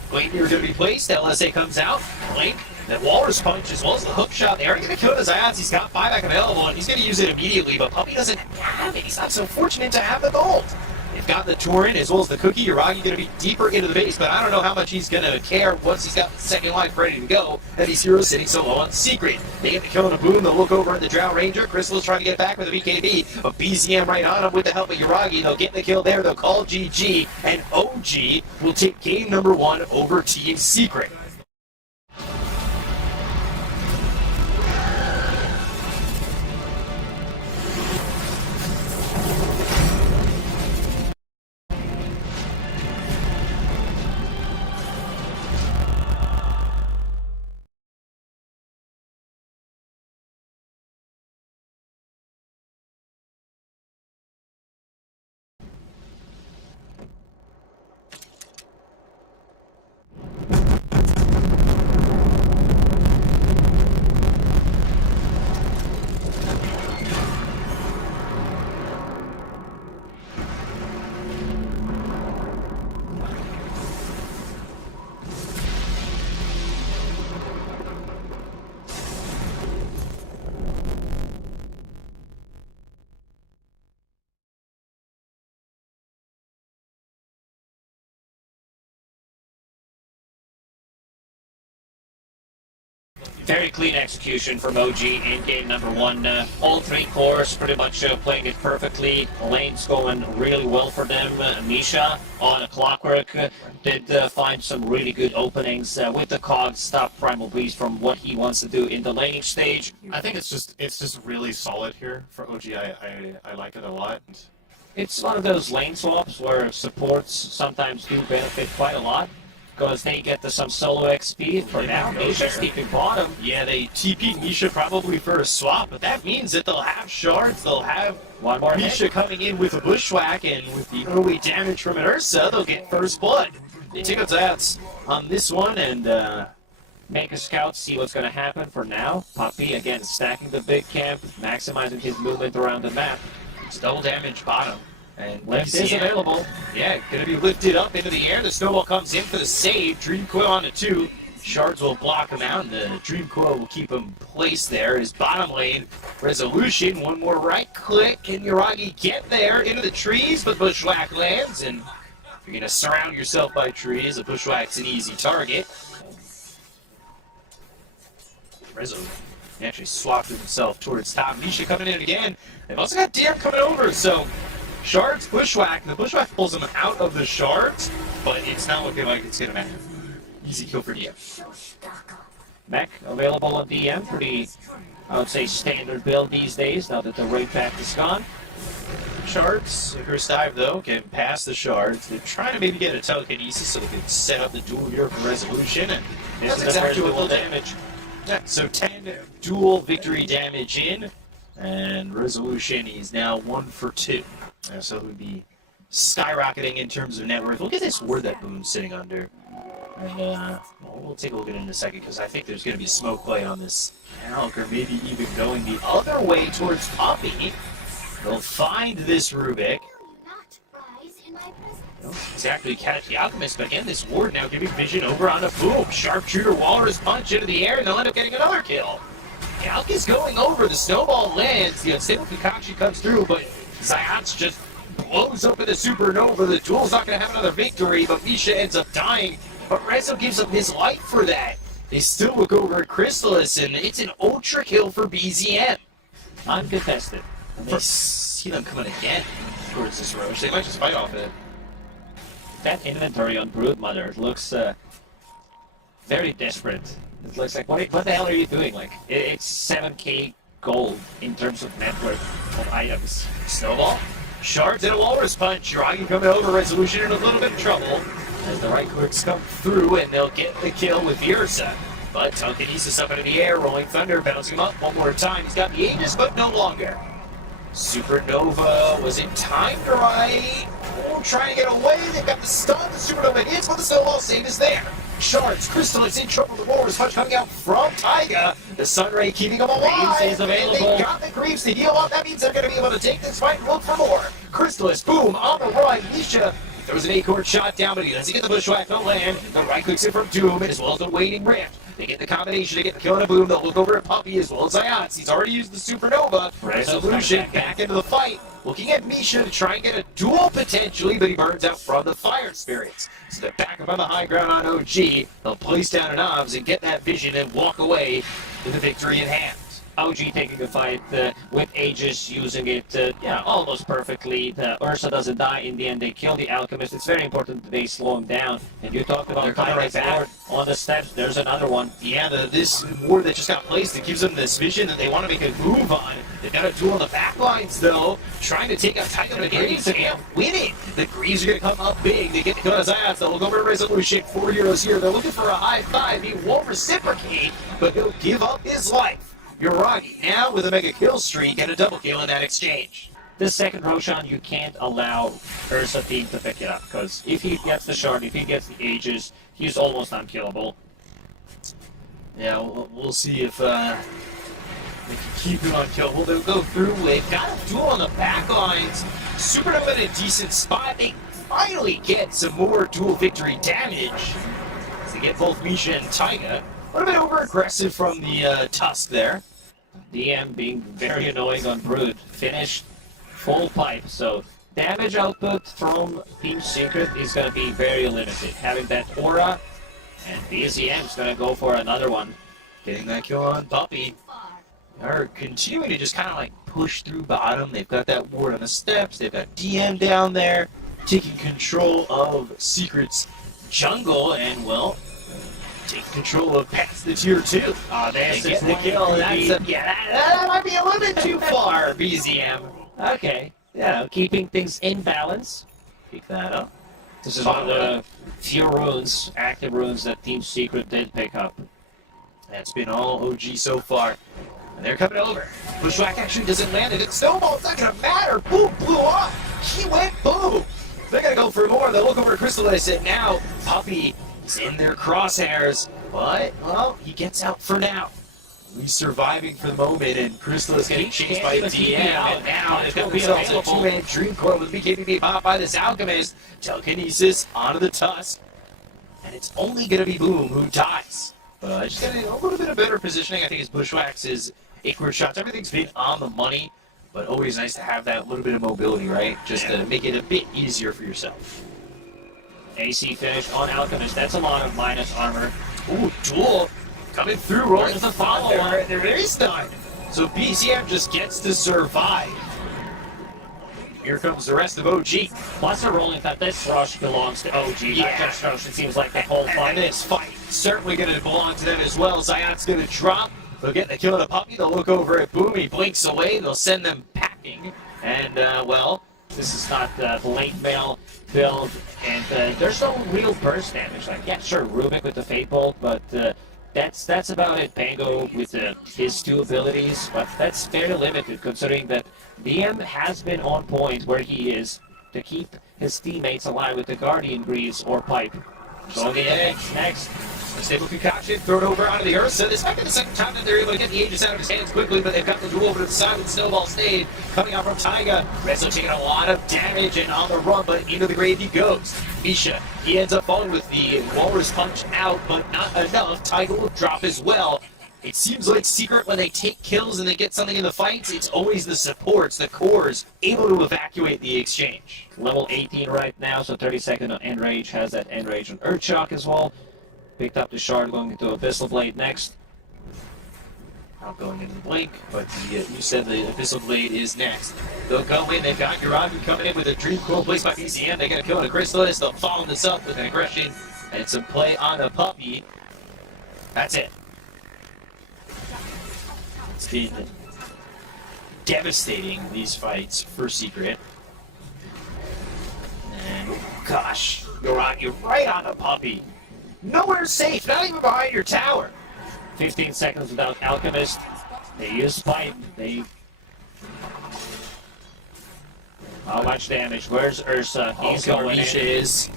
Gleipnir going to be placed. LSA comes out. Blink. That Walrus Punch as well as the hook shot. They are going to kill his Zayats. He's got buyback available and he's going to use it immediately, but Puppey doesn't have it. He's not so fortunate to have the gold. They've got the Torrent as well as the Cookie. Yuragi going to be deeper into the base, but I don't know how much he's going to care once he's got the second life ready to go. And these heroes sitting so low on Secret. They get the kill on a boom. They'll look over at the Drow Ranger. Crystal is trying to get back with the BKB, but BZM right on him with the help of Yuragi. They'll get the kill there. They'll call GG, and OG will take game number 1 over Team Secret. Very clean execution from OG in game number 1. All 3 cores pretty much playing it perfectly. Lane's going really well for them. Misha on a Clockwork did find some really good openings with the cogs, stop Primal Beast from what he wants to do in the laning stage. I think it's just really solid here for OG. I like it a lot. It's one of those lane swaps where supports sometimes do benefit quite a lot, because they get to some solo XP. For now, Misha's keeping bottom. Yeah, they TP'd Misha probably for a swap, but that means that they'll have shards, they'll have One more Misha hit. coming in with a bushwhack, and with the early damage from an Ursa, they'll get first blood. They take out Zats on this one, and Make a scout, see what's going to happen for now. Puppey, again, stacking the big camp, maximizing his movement around the map. it's double damage bottom. And Lift is available. Yeah, gonna be lifted up into the air. The snowball comes in for the save. Dream Coil on a 2. Shards will block him out, and the Dream Coil will keep him placed there. His bottom lane resolution. One more right click. Can Yuragi get there into the trees? But Bushwhack lands, and if you're gonna surround yourself by trees, a Bushwhack's an easy target. Resolution. He actually swapped himself towards top. Misha coming in again. They've also got Deer coming over, so Shards, Bushwhack. The Bushwhack pulls him out of the Shards, but it's not looking like it's gonna matter. Easy kill for Deer. Mech available on DM. Pretty, I would say, standard build these days, now that the raid pack is gone. Shards, Icarus Dive though, can pass the Shards. They're trying to maybe get a telekinesis so they can set up the duel here for resolution, and that's This is the exactly first what they'll duel damage. Yeah, so 10 dual victory damage in, and resolution is now 1 for 2. So it would be skyrocketing in terms of net worth. Look at this ward that Boom's sitting under. And, well, we'll take a look at it in a second because I think there's going to be a smoke play on this Alk, or maybe even going the other way towards Puppy. They'll find this Rubik. Exactly, catch the Alchemist, but again, this ward now giving vision over on a Boom. Sharpshooter Walrus punch into the air, and they'll end up getting another kill. The Alk is going over, the snowball lands, the unstable concoction comes through, but Zayats just blows up in the supernova. The duel's not going to have another victory, but Misha ends up dying. But Rezo gives up his life for that. They still look over at Crystallis, and it's an ultra kill for BZM. Uncontested. And they see them coming again towards this Roche. They might just fight off it. That inventory on Broodmother looks very desperate. It looks like, what the hell are you doing? Like, it's 7k gold in terms of net worth of items. Snowball, shards, and a Walrus punch. Jiragi coming over, Resolution in a little bit of trouble as the right clicks come through, and they'll get the kill with the Ursa. But Telekinesis up into the air, Rolling Thunder, bouncing him up one more time. He's got the Aegis, but no longer. Supernova, was it timed right? Oh, trying to get away. They've got the stun. The Supernova hits, but the snowball save is there. Shards, Crystallis in trouble. The Walrus punch coming out from Taiga. The Sunray keeping him alive. Greaves is available. And they got the Greaves to heal up. That means they're going to be able to take this fight and look for more. Crystallis, boom, on the run. Misha throws an acorn shot down, but he doesn't get the bushwhack to land. The right clicks in from Doom, and as well as the waiting ramp. They get the combination, they get the kill on a Boom. They'll look over at Puppy as well as Zayats. He's already used the Supernova. Resolution back into the fight. Looking at Misha to try and get a duel potentially, but he burns out from the Fire Spirits. So they're back up on the high ground on OG. They'll place down an Obs and get that vision and walk away with the victory in hand. OG taking a fight with Aegis, using it almost perfectly. The Ursa doesn't die. In the end, they kill the Alchemist. It's very important that they slow him down. And you talked about They're coming right back on the steps. There's another one. Yeah, this ward that just got placed, it gives them this vision that they want to make a move on. They've got a duel on the back lines, though, trying to take out Tiger again. They can't win it. The Greaves are going to come up big. They get the kill on Zayats. They'll look over at Resolution. 4 heroes here. They're looking for a high five. He won't reciprocate, but he'll give up his life. Yuragi now with a mega kill streak and a double kill in that exchange. This second Roshan, you can't allow Ursa team to pick it up, because if he gets the shard, if he gets the Aegis, he's almost unkillable. Yeah, we'll see if they can keep him unkillable. They'll go through with, got a duel on the back lines. Supernova in a decent spot. They finally get some more dual victory damage as they get both Misha and Taiga. A little bit over-aggressive from the Tusk there. DM being very annoying on Brood. Finished full pipe, so damage output from Team Secret is going to be very limited. Having that aura, and BZM's going to go for another one. Getting that kill on Puppy. They're continuing to just kind of like push through bottom. They've got that ward on the steps. They've got DM down there taking control of Secret's jungle, and well, take control of past the tier 2. Oh, They get the kill. That might be a little bit too far, BZM. Okay, yeah, keeping things in balance. Pick that up. This is one of the few runes, active runes, that Team Secret did pick up. That's been all OG so far. And they're coming over. Bushwhack actually doesn't land it. It's Snowball. It's not going to matter. Boom, blew off. He went boom. They're going to go for more. They'll look over at Crystallis, and now Puppy is in their crosshairs. But, well, he gets out for now. He's surviving for the moment, and Crystallis getting chased by DM. And now they've got themselves a two-man Dream Core with BKB popped by this Alchemist. Telekinesis onto the Tusk. And it's only going to be Boom who dies. Just getting a little bit of better positioning. I think his Bushwhacks, his Acorn shots, everything's been on the money. But always nice to have that little bit of mobility, right? Just to make it a bit easier for yourself. AC finish on Alchemist. That's a lot of minus armor. Ooh, duel coming through. Rolling There's the a follow-on. There is none. So BZM just gets to survive. Here comes the rest of OG. Plus a rolling that this rush belongs to OG. Yeah. Not just rush. It seems like the whole And fight. this fight certainly going to belong to them as well. Zion's going to drop. They'll get the kill of the Puppy. They'll look over at Boom. He blinks away. They'll send them packing. And, well, This is not the late mail build, and there's no real burst damage. Like, yeah, sure, Rubik with the Fate Bolt, but that's about it. Pango with his two abilities, but that's fairly limited considering that DM has been on point where he is to keep his teammates alive with the Guardian Greaves or Pipe. Going in next. Stable concoction thrown over onto the Ursa. This might be the second time that they're able to get the Aegis out of his hands quickly, but they've got the duel over to the side with Snowball Stayed coming out from Taiga. Rezo taking a lot of damage and on the run, but into the grave he goes. Misha, he ends up falling with the Walrus Punch out, but not enough. Taiga will drop as well. It seems like Secret, when they take kills and they get something in the fights, it's always the supports, the cores, able to evacuate the exchange. Level 18 right now, so 30-second on Enrage. Has that Enrage on Earthshock as well. Picked up the shard, going into Abyssal Blade next. Not going into the Blink, but you said the Abyssal Blade is next. They'll go in, they've got Uragi coming in with a Dream Coil placed by BCM. They're going to kill the Chrysalis. They'll follow this up with an aggression and some play on the Puppy. That's it. It's been devastating, these fights for Secret. And, gosh, Uragi right on the Puppy. Nowhere safe, not even behind your tower. 15 seconds without Alchemist. They use Pipe. How much damage? Where's Ursa? He's going Misha in. is.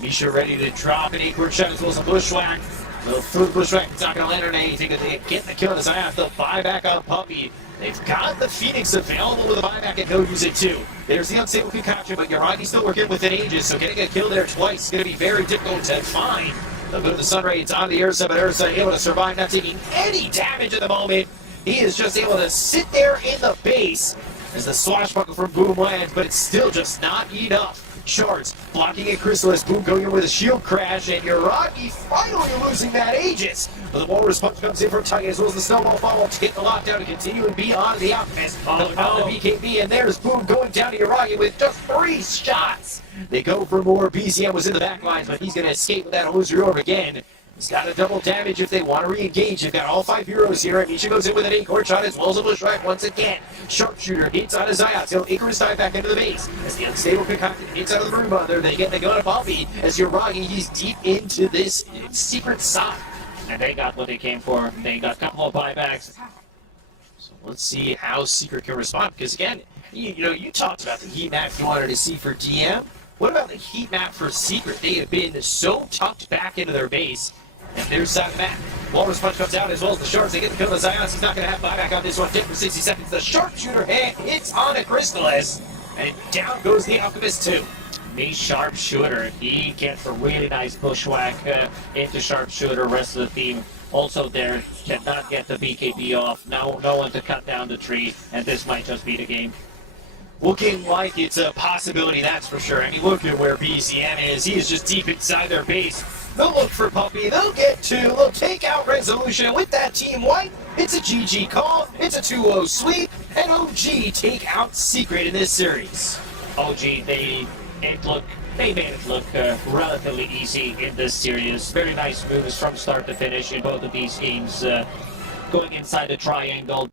Misha ready to drop an Acorn Shot as well as a Bushwhack. They'll throw the Bushwhack. It's not going to land on anything. They get the kill on the Zion. They'll buy back on Puppy. They've got the Phoenix available with a buyback and they'll use it too. There's the unstable concoction, but Uragi's still working within Aegis, so getting a kill there twice is going to be very difficult to find. They'll go to the Sunray. It's on the Ursa, but Ursa able to survive, not taking any damage at the moment. He is just able to sit there in the base as the swashbuckle from Boom lands, but it's still just not enough. Shards blocking a Chrysalis. Boom going in with a shield crash, and Uragi finally losing that Aegis. But the Walrus Punch comes in from Taiga as well as the Snowball Follow to get the lockdown to continue and be on the Alchemist. They'll found the BKB, and there's Boom going down to Uragi with just 3 shots. They go for more. BCM was in the back lines, but he's going to escape with that illusory orb again. He's got to double damage if they want to re-engage. They've got all 5 heroes here. Misha goes in with an Acorn Shot as well as a Bushwhack once again. Sharpshooter hits on his Zayat. He'll Icarus dive back into the base. As the unstable concoction hits out of the Broom Mother, they go to Buffy. As Uragi, he's deep into this secret side. And they got what they came for. They got a couple of buybacks. So let's see how Secret can respond. Because again, you talked about the heat map you wanted to see for DM. What about the heat map for Secret? They have been so tucked back into their base. And there's that map. Walrus Punch comes out as well as the Shards. They get the kill of the Zions. He's not going to have buyback on this one. Take for 60 seconds. The Sharpshooter hand hits on a Chrysalis. And down goes the Alchemist too. The Sharpshooter. He gets a really nice Bushwhack into Sharpshooter. Rest of the team also there. Cannot get the BKB off. No one to cut down the tree. And this might just be the game. Looking like it's a possibility, that's for sure. I mean, look at where BCM is. He is just deep inside their base. They'll look for Puppy. They'll get 2. They'll take out Resolution. And with that team wipe, it's a GG call. It's a 2-0 sweep. And OG take out Secret in this series. OG, they made it look relatively easy in this series. Very nice moves from start to finish in both of these games. Going inside the triangle.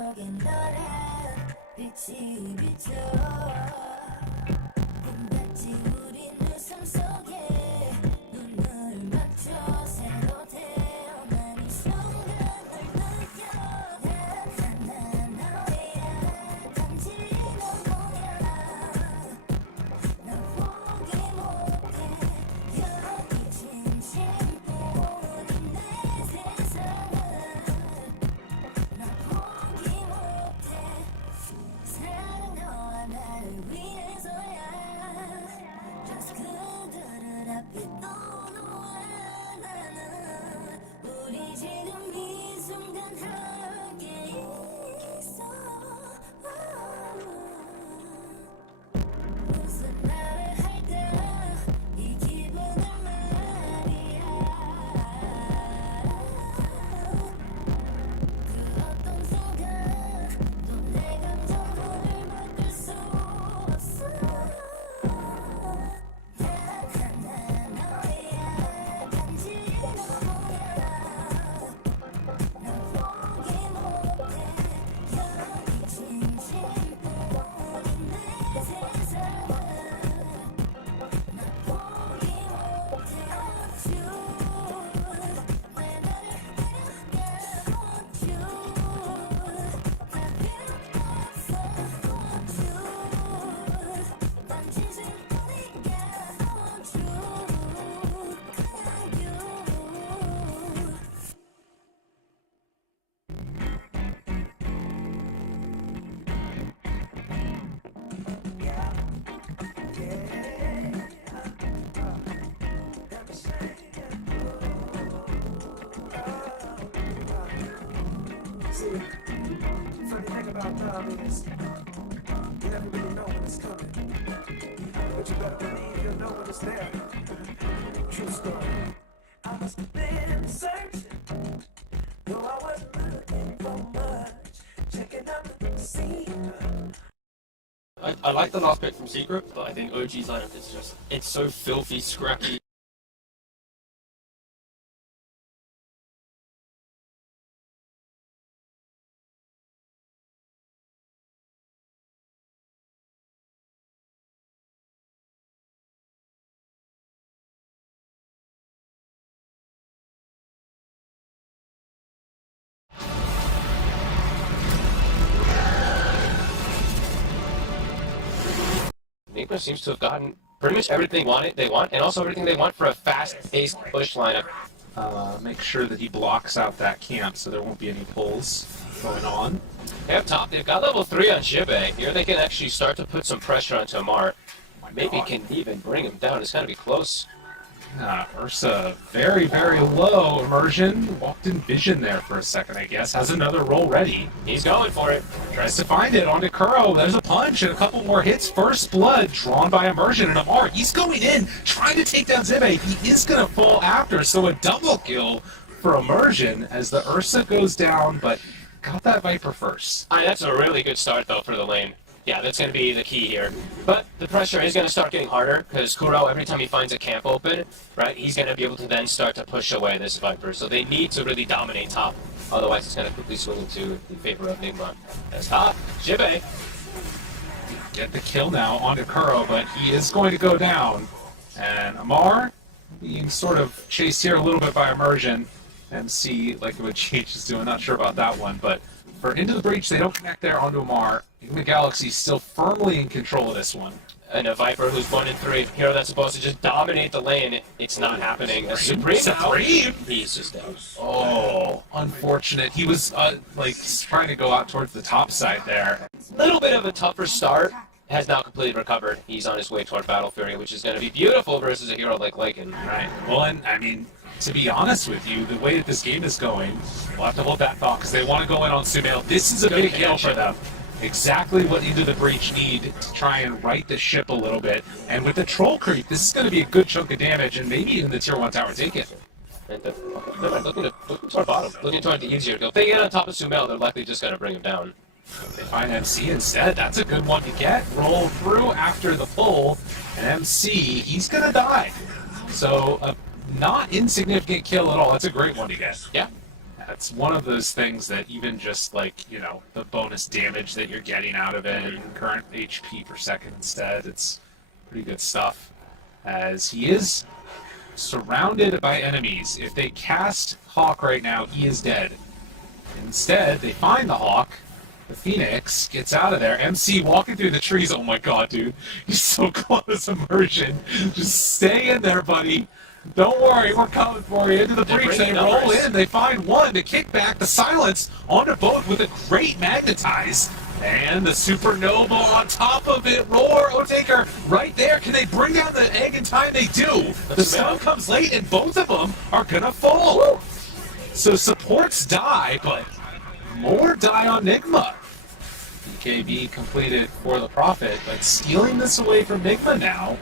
속에 너란 빛이 비쳐 꿈같이 우린 웃음 속에 눈을 맞춰 새로 태어난 이 순간을 느껴 난 너야 단지 너무야 나 포기 못해 여기 진심뿐인 내 세상은 나 포기 못해 사랑 너와 나를 위해서야 Just 그들을 앞에 떠놓아 나는 우리 지금 이 순간 함께 있어 무슨 말을 할까 이 기분을 말이야 그 어떤 순간 또 내 감정을 막을 수 없어 난 너야 단지 너야 나 포기 못해 여기 진심뿐인 내 세상은 나 포기 못해 왜 나를 데려가 want you 나 필요 없어 want you 난 진심뿐이야 want you 그냥 you See, funny thing about love is you never really know when it's coming, but you better believe you'll know when it's there. True story. I must have been searching, though I wasn't looking for much, checking out the scene. I like the last bit from Secret, but I think OG's lineup is just, it's so filthy, scrappy. Nico seems to have gotten pretty much everything they want, and also everything they want for a fast-paced push lineup. Make sure that he blocks out that camp so there won't be any pulls going on. Up top, they've got level 3 on Jibe. Here they can actually start to put some pressure on Tamar. Maybe can even bring him down. It's got to be close. Ursa, very, very low immersion. Walked in vision there for a second, I guess. Has another roll ready. He's going for it. Tries to find it onto Kuro. There's a punch and a couple more hits. First blood drawn by immersion and Amar. He's going in, trying to take down Zibe. He is going to fall after, so a double kill for immersion as the Ursa goes down, but got that Viper first. That's a really good start, though, for the lane. Yeah, that's going to be the key here. But the pressure is going to start getting harder, because Kuro, every time he finds a camp open, right, he's going to be able to then start to push away this Viper. So they need to really dominate top. Otherwise, it's going to quickly swing into the favor of Nigma. That's top. Jibe. Get the kill now onto Kuro, but he is going to go down. And Amar being sort of chased here a little bit by immersion. MC, like what Cheech is doing, not sure about that one, but for Into the Breach, they don't connect there onto Amar. The Galaxy's still firmly in control of this one. And a Viper who's 1-3, hero that's supposed to just dominate the lane, it's not happening. A Supreme. He's just down. Oh, unfortunate. He was like trying to go out towards the top side there. Little bit of a tougher start. Has now completely recovered. He's on his way toward Battle Fury, which is going to be beautiful versus a hero like Lycan. Right. Well, and I mean, to be honest with you, the way that this game is going, we'll have to hold that thought because they want to go in on Sumail. This is a big kill for them. Exactly what Into the Breach need to try and right the ship a little bit. And with the troll creep, this is going to be a good chunk of damage, and maybe even the tier 1 tower take it. Looking toward bottom, looking toward the easier kill. If they get on top of Sumail, they're likely just going to bring him down. They find MC instead. That's a good one to get. Roll through after the pull, and MC, he's going to die. So, a not insignificant kill at all. That's a great one to get. Yeah. it's one of those things that even just like, the bonus damage that you're getting out of it and current HP per second instead, it's pretty good stuff. As he is surrounded by enemies. If they cast Hawk right now, he is dead. Instead, they find the Hawk. The Phoenix gets out of there. MC walking through the trees. Oh my god, dude. He's so close. Immersion. Just stay in there, buddy. Don't worry, we're coming for you. Into the breach, they roll in, they find one, the kickback, the silence onto both with a great magnetize. And the supernova on top of it. Roar, Otaker, right there. Can they bring down the egg in time? They do. The stun comes late, and both of them are gonna fall. So supports die, but more die on Nigma. BKB completed for the Prophet, but stealing this away from Nigma now.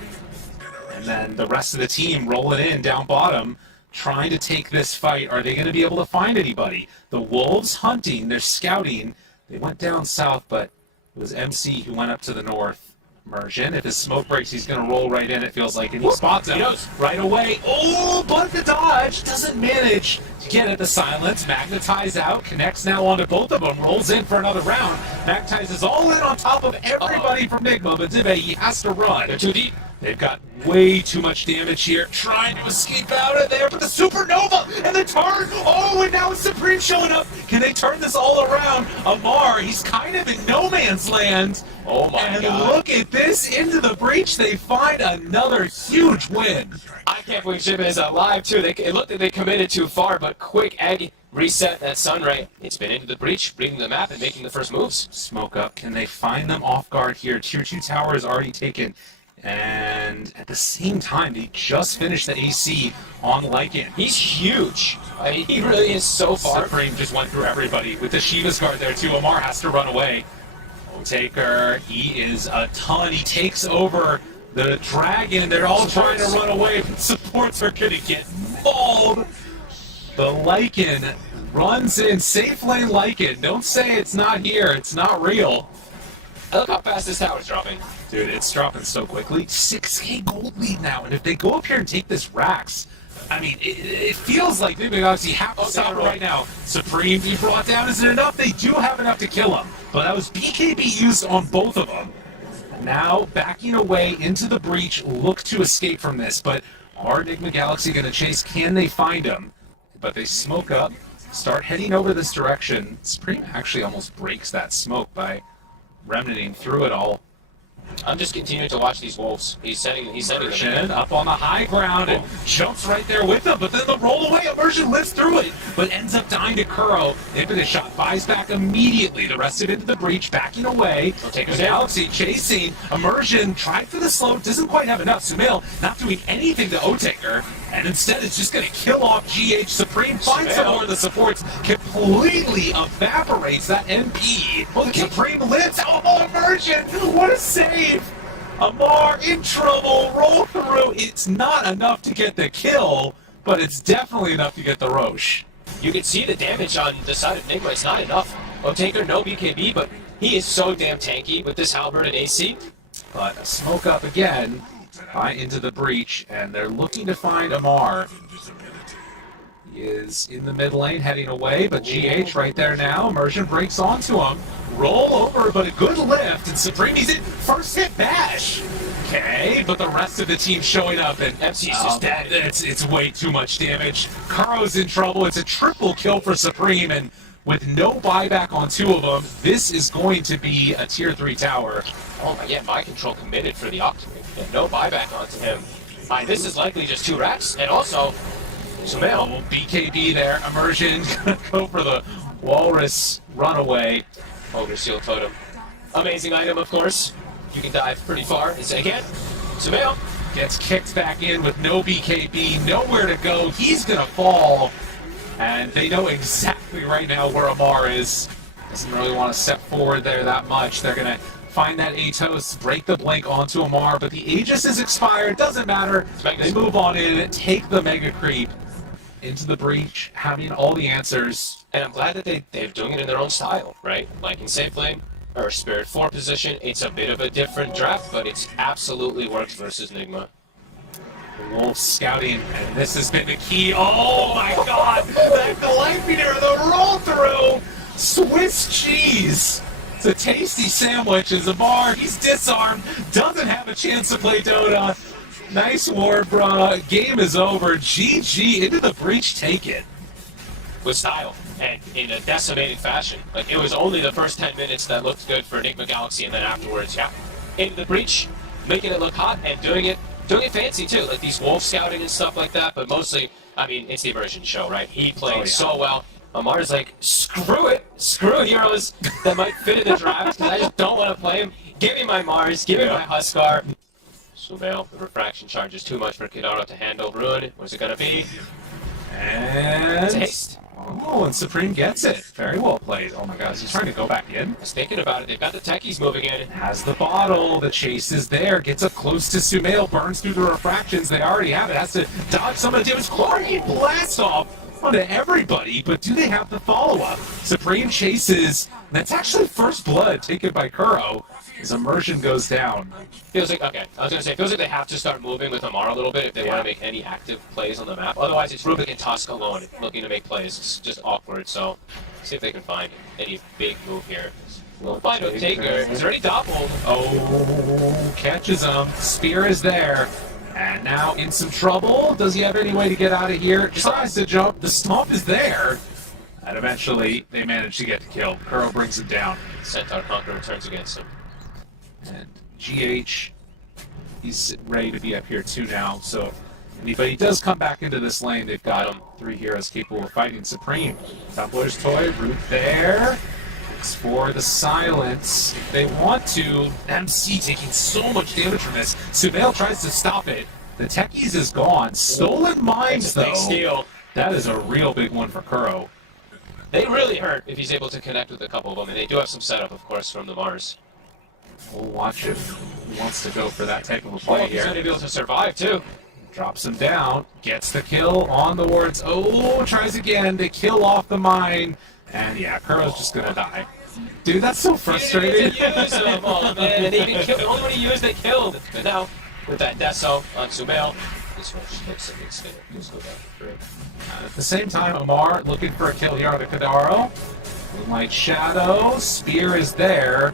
And then the rest of the team rolling in down bottom, trying to take this fight. Are they going to be able to find anybody? The Wolves hunting, they're scouting. They went down south, but it was MC who went up to the north. Immersion, if his smoke breaks, he's going to roll right in, it feels like, and he spots him right away. Oh, but the dodge doesn't manage to get at the silence. Magnetize out, connects now onto both of them, rolls in for another round. Magnetize is all in on top of everybody from Nigma, but Zibe, he has to run. They're too deep. They've got way too much damage here, trying to escape out of there, but the supernova and the turn. Oh, and now it's Supreme showing up. Can they turn this all around? Amar, he's kind of in no man's land. Oh my and god. Look at this, into the breach, they find another huge win. I can't believe Ship is alive too. It looked like they committed too far, but quick egg reset that sunray. It's been into the breach, bringing the map and making the first moves. Smoke up, can they find them off guard here? Tier 2 tower is already taken. And at the same time, they just finished the AC on Lycan. He's huge. I mean, he really is so far. Supreme just went through everybody. With the Shiva's guard there too, Amar has to run away. Otaker, he is a ton. He takes over the dragon. They're all trying to run away, but supports are gonna get mauled. The Lycan runs in. Safe lane Lycan. Don't say it's not here. It's not real. Look how fast this tower's dropping. Dude, it's dropping so quickly. 6k gold lead now, and if they go up here and take this Rax, I mean, it feels like they obviously have to stop it right now. Supreme, he brought down. Is it enough? They do have enough to kill him, but that was BKB used on both of them. Now, backing away into the breach, look to escape from this, but are Enigma Galaxy going to chase? Can they find him? But they smoke up, start heading over this direction. Supreme actually almost breaks that smoke by remnanting through it all. I'm just continuing to watch these wolves. He's sending them in. Up on the high ground and jumps right there with them, but then the roll away, Immersion lives through it, but ends up dying to Kuro. Infinite shot buys back immediately. The rest of it into the breach, backing away. Take us Galaxy chasing. Immersion tried for the slow, doesn't quite have enough. Sumail not doing anything to Otaker, and instead it's just going to kill off GH. Supreme finds somewhere the supports, completely evaporates that MP. Supreme lives. Oh, Immersion! What a save! Amar in trouble, roll through. It's not enough to get the kill, but it's definitely enough to get the Roche. You can see the damage on the side of Nigma. It's not enough. Otaker, no BKB, but he is so damn tanky with this halberd and AC. But a smoke up again into the breach, and they're looking to find Amar. He is in the mid lane heading away, but GH right there now. Immersion breaks onto him. Roll over, but a good lift, and Supreme, he's in first hit bash. Okay, but the rest of the team showing up, and MC's just dead. It's way too much damage. Kuro's in trouble. It's a triple kill for Supreme, and with no buyback on two of them, this is going to be a tier 3 tower. Oh my, yeah, mind control committed for the Octave. And no buyback onto him. This is likely just 2 racks, and also Sumail. BKB there. Immersion gonna go for the Walrus runaway. Ogre Seal Totem. Amazing item, of course. You can dive pretty far. It's again. Sumail gets kicked back in with no BKB, nowhere to go. He's gonna fall. And they know exactly right now where Amar is. Doesn't really want to step forward there that much. They're gonna find that Atos, break the blink onto Amar, but the Aegis is expired. Doesn't matter. They move on in, take the Mega Creep into the breach, having all the answers. And I'm glad that they're doing it in their own style, right? Like in safe lane or Spirit 4 position, it's a bit of a different draft, but it's absolutely works versus Nigma. Wolf scouting, and this has been the key. Oh my god! That glide meter, the roll through! Swiss cheese! It's a tasty sandwich as Amar, he's disarmed, doesn't have a chance to play Dota. Nice war, bruh. Game is over. GG into the breach, take it. With style and in a decimating fashion. Like, it was only the first 10 minutes that looked good for Enigma Galaxy, and then afterwards, yeah, in the breach, making it look hot and doing it fancy too, like these wolf scouting and stuff like that. But mostly, I mean, it's the immersion show, right? He played so well. Amar's like, screw it, screw heroes that might fit in the draft, because I just don't want to play him. Give me my Mars, give me my Huskar. Sumail, the refraction charge is too much for Kidaro to handle. Ruin, what's it gonna be? And Taste. oh, and Supreme gets it. Very well played. Oh my gosh, he's trying to go back in. I was thinking about it. They've got the techies moving in. Has the bottle. The chase is there. Gets up close to Sumail. Burns through the refractions. They already have it. Has to dodge some of the damage. Chlorine blast off onto everybody. But do they have the follow-up? Supreme chases. That's actually first blood taken by Kuro. His immersion goes down. Feels like, okay, I was gonna say, feels like they have to start moving with Amar a little bit if they want to make any active plays on the map. Otherwise, it's Rubik and Tusk alone looking to make plays. It's just awkward, so see if they can find any big move here. We'll find a Taker. Is there any doppel? Oh, catches him. Spear is there. And now in some trouble. Does he have any way to get out of here? Tries to jump. The stomp is there. And eventually, they manage to get the kill. Kuro brings him down. Centaur Conqueror turns against him. And GH, he's ready to be up here too now. So if anybody does come back into this lane, they've got him. 3 heroes capable of fighting Supreme. Tumbler's Toy, Root there. Explore the silence if they want to. MC taking so much damage from this. Sumail tries to stop it. The Techies is gone. Stolen Minds, though. Big steal. That is a real big one for Kuro. They really hurt if he's able to connect with a couple of them, and they do have some setup, of course, from the Mars. We'll watch if he wants to go for that type of a Oh, play he's here. going to be able to survive, too. Drops him down, gets the kill on the wards. Oh, tries again. They kill off the mine. And yeah, Kuro's just gonna die. Dude, that's so frustrating. He didn't use them, oh man, and they even killed, the only one he used, they killed. But now, with that Deso on Sumail, this one just looks like it's going to just go down for free. At the same time, Amar looking for a kill here on the Kadaro. Moonlight Shadow, Spear is there.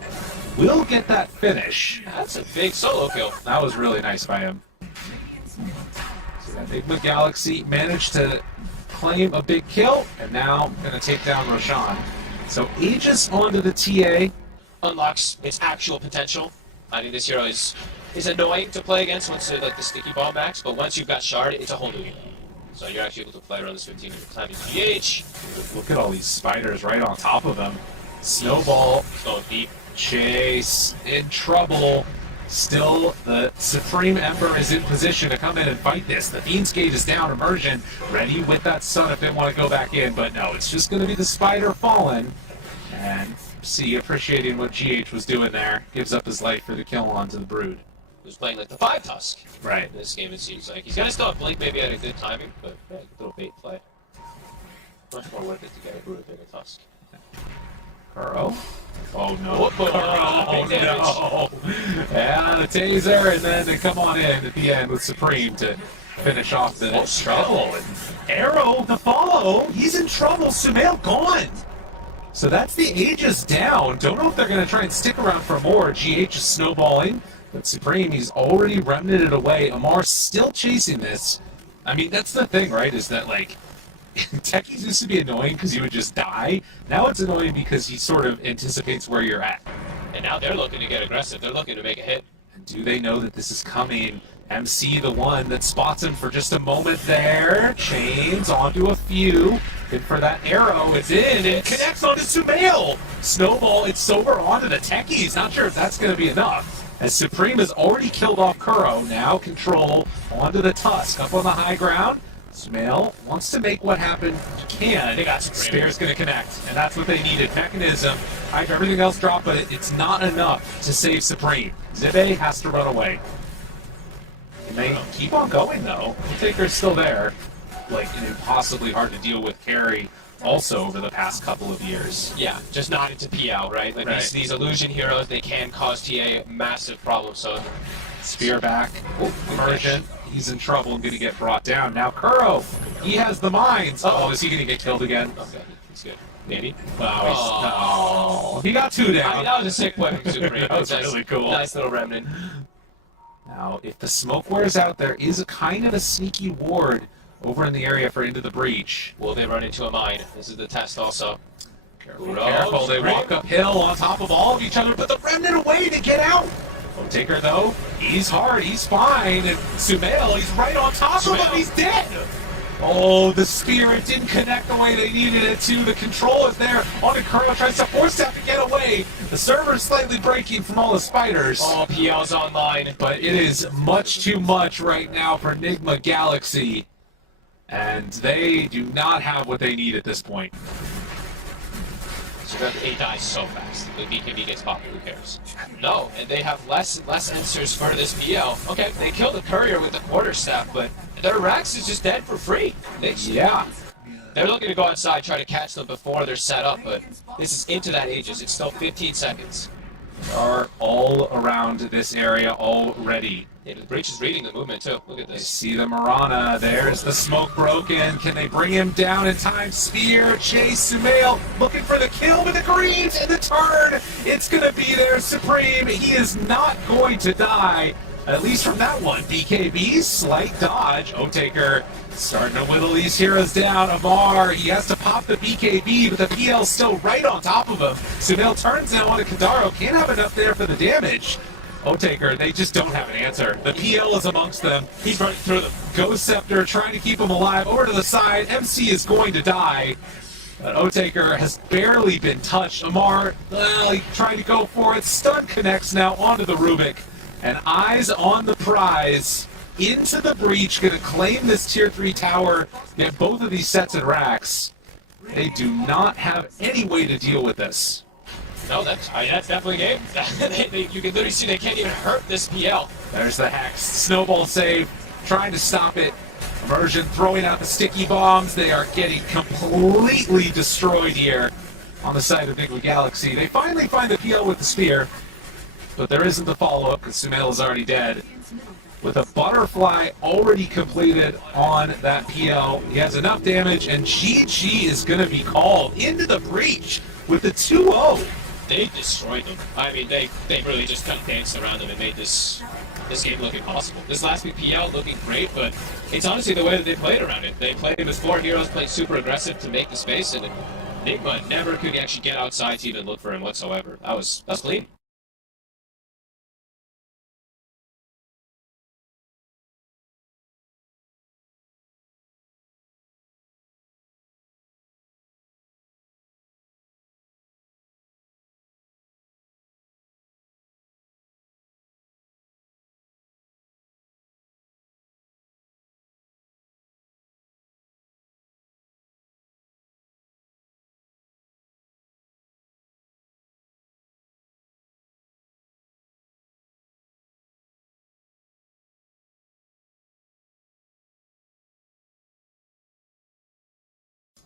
Will get that finish. That's a big solo kill. That was really nice by him. So that Enigma Galaxy managed to claim a big kill, and now going to take down Roshan. So Aegis onto the TA. Unlocks its actual potential. I think this hero is annoying to play against once you like the sticky bomb max, but once you've got Shard, it's a whole new game. So you're actually able to play around this 15 at a time. GH. Look at all these spiders right on top of him. Snowball, Going deep. Chase, in trouble. Still, the Supreme Ember is in position to come in and fight this. The Fiend's Gate is down, Immersion, ready with that sun if they want to go back in, but no, it's just going to be the Spider fallen. And see, appreciating what GH was doing there, gives up his life for the kill onto the Brood. Who's playing like the 5 Tusk. Right. In this game, it seems like. He's going to still have Blink maybe at a good timing, but yeah, a little bait play. Much more worth it to get a Brood than a Tusk. Kuro. Oh no. Kuro. Oh Big damage. no. And a taser, and then they come on in at the end with Supreme to finish off the trouble. And Arrow, the follow, he's in trouble. Sumail gone. So that's the Aegis down. Don't know if they're going to try and stick around for more. GH is snowballing, but Supreme, he's already remnanted away. Amar's still chasing this. I mean, that's the thing, right, is that, like, Techies used to be annoying because you would just die. Now it's annoying because he sort of anticipates where you're at. And now they're looking to get aggressive. They're looking to make a hit. And do they know that this is coming? MC, the one that spots him for just a moment there. Chains onto a few. And for that arrow, it's in. It connects onto Sumail. Snowball, it's over onto the Techies. Not sure if that's going to be enough. As Supreme has already killed off Kuro. Now Control onto the Tusk. Up on the high ground. Sumail wants to make what happen can. They got Supreme. Spear's going to connect, and that's what they needed. Mechanism, everything else dropped, but it's not enough to save Supreme. Zibe has to run away. And they keep on going, though. The Taker's still there. Like, an impossibly hard to deal with carry also over the past couple of years. Yeah, just not into PL, right? Like Right. these illusion heroes, they can cause TA massive problems. So Spear back. Oh, Immersion. He's in trouble and going to get brought down. Now Kuro, he has the mines. Oh, is he going to get killed again? Okay, he's good. Maybe. Oh, he got 2 I mean, down. that was a sick play from Supreme. That was really cool. Nice little remnant. Now, if the smoke wears out, there is a kind of a sneaky ward over in the area for Into the Breach. Will they run into a mine? This is the test also. Careful, they walk uphill on top of all of each other, but the remnant away to get out. Taker though, he's hard, he's fine, and Sumail, he's right on top of him, he's dead. Oh, the spirit didn't connect the way they needed it to. The control is there. On the Kuro tries to force them to get away. The server's slightly breaking from all the spiders. Oh, PL's online. But it is much too much right now for Enigma Galaxy. And they do not have what they need at this point. So they die so fast. The BKB gets popped, who cares? No, and they have less and less answers for this PL. Okay, they kill the courier with the quarterstaff, but their Rex is just dead for free. They're looking to go outside, try to catch them before they're set up, but this is into that Aegis. It's still 15 seconds. Are all around this area already. Yeah, the Breach is reading the movement too. Look at They this. see the Marana. There's the smoke broken. Can they bring him down in time? Spear, chase, Sumail looking for the kill with the greens and the turn. It's going to be there, Supreme. He is not going to die. At least from that one. BKB, slight dodge. Otaker starting to whittle these heroes down. Amar, he has to pop the BKB, but the PL's still right on top of him. Sumail turns now on to Kadaro. Can't have enough there for the damage. Otaker, they just don't have an answer. The PL is amongst them. He's running through them. Ghost Scepter trying to keep him alive. Over to the side. MC is going to die. But Otaker has barely been touched. Amar, he trying to go for it. Stun connects now onto the Rubik. And eyes on the prize. Into the Breach. Going to claim this tier 3 tower. Get both of these sets and racks. They do not have any way to deal with this. No, that's definitely game. You can literally see they can't even hurt this PL. There's the Hex. Snowball save. Trying to stop it. Immersion throwing out the sticky bombs. They are getting completely destroyed here on the side of Enigma Galaxy. They finally find the PL with the spear. But there isn't the follow-up because Sumail is already dead. With a butterfly already completed on that PL, he has enough damage, and GG is going to be called into the Breach with the 2-0. They destroyed them. I mean, they really just kind of danced around them and made this game look impossible. This last big PL looking great, but it's honestly the way that they played around it. They played with 4 heroes, played super aggressive to make the space, and Enigma never could actually get outside to even look for him whatsoever. That's clean.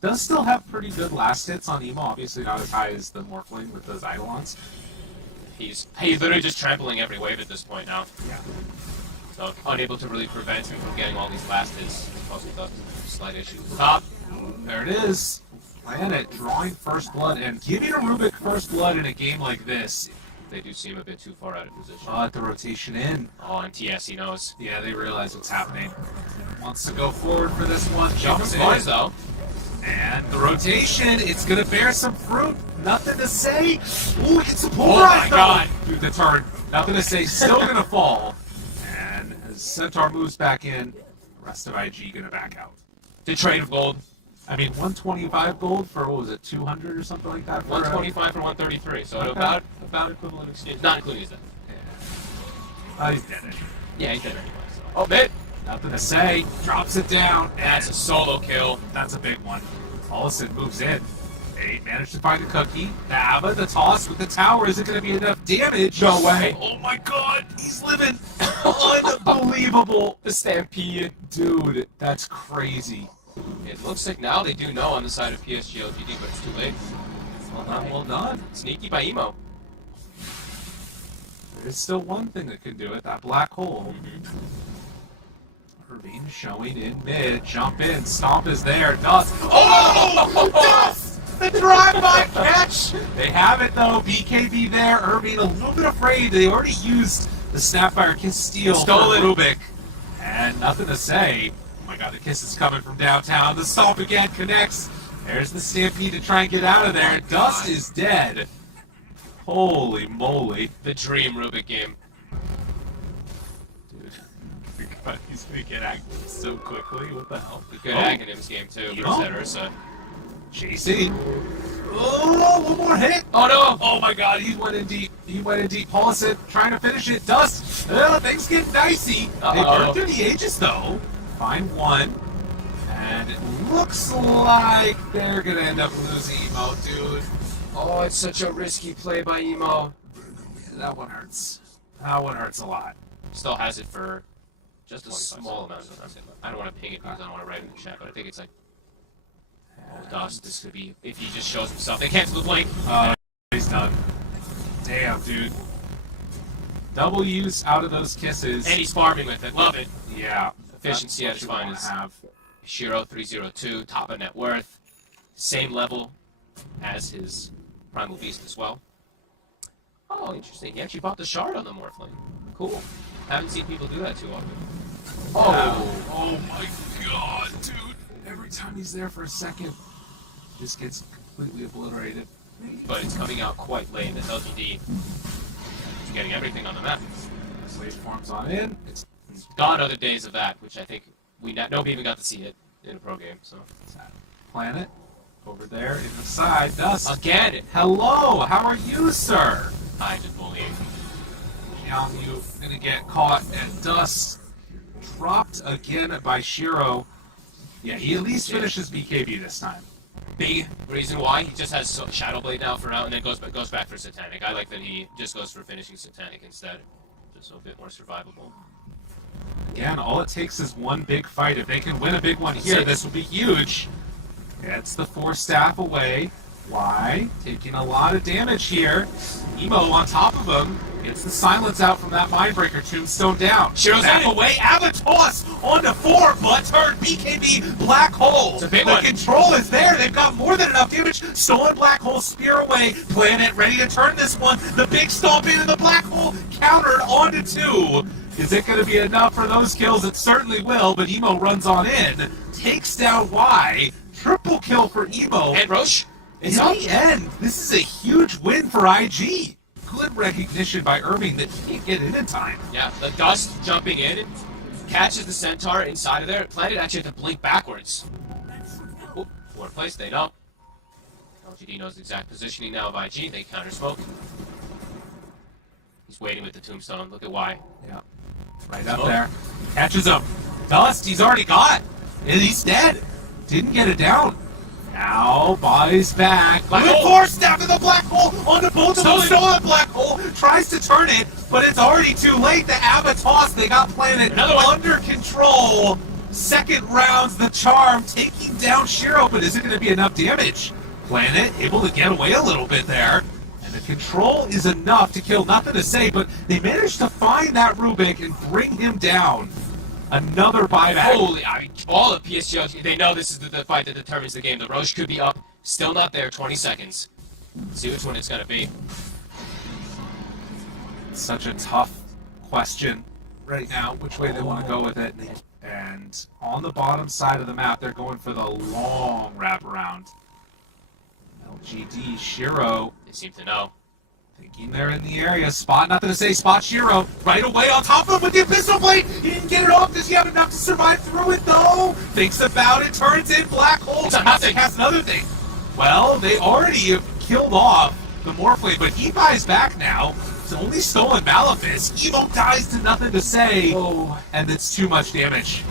Does still have pretty good last hits on Emo, obviously not as high as the Morphling with those Eidolons. He's literally just trampling every wave at this point now. Yeah. So unable to really prevent him from getting all these last hits because of the slight issue. Top. There it is. Planet drawing first blood and giving a Rubik first blood in a game like this. They do seem a bit too far out of position. The rotation in. Oh, and TS, he knows. Yeah, they realize what's happening. Wants to go forward for this one. Jumps in. Boys, though. And the rotation, it's going to bear some fruit. Nothing to say. Ooh, it's a Oh my god. Dude, the turn. Nothing to say. Still going to fall. And as Centaur moves back in, the rest of IG going to back out. The trade of gold. I mean, 125 gold for, what was it, 200 or something like that? 125 for 133, so Okay. about equivalent exchange. Not including his death. He's dead anyway. Yeah, he's dead anyway. So. Oh, man. Nothing to say. Drops it down. That's a solo kill. That's a big one. Paulson moves in. They managed to find the cookie. Ava, the toss with the tower. Is it going to be enough damage? No way. Oh my god, he's living. Unbelievable. The Stampede. Dude, that's crazy. It looks like now they do know on the side of PSG LGD, but it's too late. Well done, well done. Sneaky by Emo. There's still one thing that can do it, that black hole. Irving showing in mid, jump in, stomp is there, Dust. Oh! Dust! The drive-by catch! They have it though, BKB there, Irving a little bit afraid. They already used the Snapfire Kiss Steal for Rubik. And nothing to say. Oh my god, the kiss is coming from downtown. The stomp again connects. There's the Stampede to try and get out of there. Dust is dead. Holy moly. The dream Rubik game. Dude, God, he's gonna get active so quickly. What the hell? The good Aghanims game too, versus Ursa. JC. Oh, one more hit. Oh no. Oh my god, he went in deep. He went in deep. Paulson trying to finish it. Dust. Things get dicey. They burn through the Aegis though. Find one. And it looks like they're gonna end up losing Emo, dude. Oh, it's such a risky play by Emo. That one hurts. That one hurts a lot. Still has it for just a small amount of time. I don't want to ping it because I don't want to write it in the chat, but I think it's like, oh, Dust, this could be, if he just shows himself. They cancel the blink. He's done. Damn, dude. Double use out of those kisses. And he's farming with it. Love it. Yeah. Efficiency at its finest. Shiro 302, top of net worth. Same level as his Primal Beast as well. Oh, interesting. He actually bought the shard on the Morphling. Cool. Haven't seen people do that too often. Oh my god, dude. Every time he's there for a second, just gets completely obliterated. But it's coming out quite late. This LGD is getting everything on the map. Slave forms on in. It's Gone are the days of that, which I think nobody even got to see it in a pro game. So Planet over there in the side. Dust. again, Hello, how are you, sir? I just believe. You gonna get caught, and Dust dropped again by Shiro. Yeah, he at least finishes BKB this time. Big reason why he just has Shadow Blade now for now, and then goes back for Satanic. I like that he just goes for finishing Satanic instead, just a bit more survivable. Again, all it takes is one big fight. If they can win a big one here, this will be huge. Gets the 4 staff away. Why? Taking a lot of damage here. Emo on top of him. Gets the silence out from that Mindbreaker. Tombstone down. Shiro's back in it. away. Avatos onto 4. Blood turn. BKB. Black hole. It's a big the one. control is there. They've got more than enough damage. Stolen black hole. Spear away. Planet ready to turn this one. The big stomp into the black hole. Countered onto 2. Is it going to be enough for those kills? It certainly will, but Emo runs on in. Takes down Y. Triple kill for Emo. And Roche, In it's up. the end, this is a huge win for IG. Good recognition by Irving that he can't get in time. Yeah, the Dust jumping in, catches the Centaur inside of there. Planet actually had to blink backwards. Oh, forward place, they know. LGD knows the exact positioning now of IG. They counter smoke. He's waiting with the Tombstone. Look at Y. Yeah. Right up there. Catches him. Dust, he's already got. And he's dead. Didn't get it down. Now, body's back. Black Good hole. force down to the black hole. Onto both of them. Stolen black hole. Tries to turn it, but it's already too late. The Avatos, they got Planet Another one. under control. Second round's the charm, taking down Shiro, but is it going to be enough damage? Planet able to get away a little bit there. And the control is enough to kill, nothing to say, but they managed to find that Rubik and bring him down. Another buyback. Holy, I mean, all of PSG, they know this is the fight that determines the game. The Roche could be up, still not there, 20 seconds. See which one it's going to be. Such a tough question right now, which way they want to go with it. And on the bottom side of the map, they're going for the long wraparound. LGD, Shiro, They seem to know. thinking they're in the area. Spot, nothing to say. Spot Shiro right away on top of him with the Abyssal Blade. He didn't get it off. Does he have enough to survive through it, though? Thinks about it, turns in black hole. It's a Has to nothing. cast another thing. Well, they already have killed off the Morphling, but he buys back now. It's only stolen Malefice. Evo dies to nothing to say. Oh. And it's too much damage.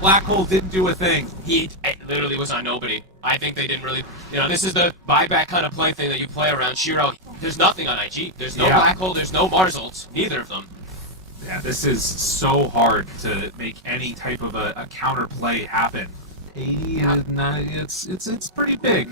Black hole didn't do a thing. It literally was on nobody. I think they didn't really, this is the buyback kind of play thing that you play around Shiro. There's nothing on IG. There's no Yeah. Black Hole, there's no Marzult. Neither of them. Yeah, this is so hard to make any type of a counter play happen. 80, 90, it's pretty big.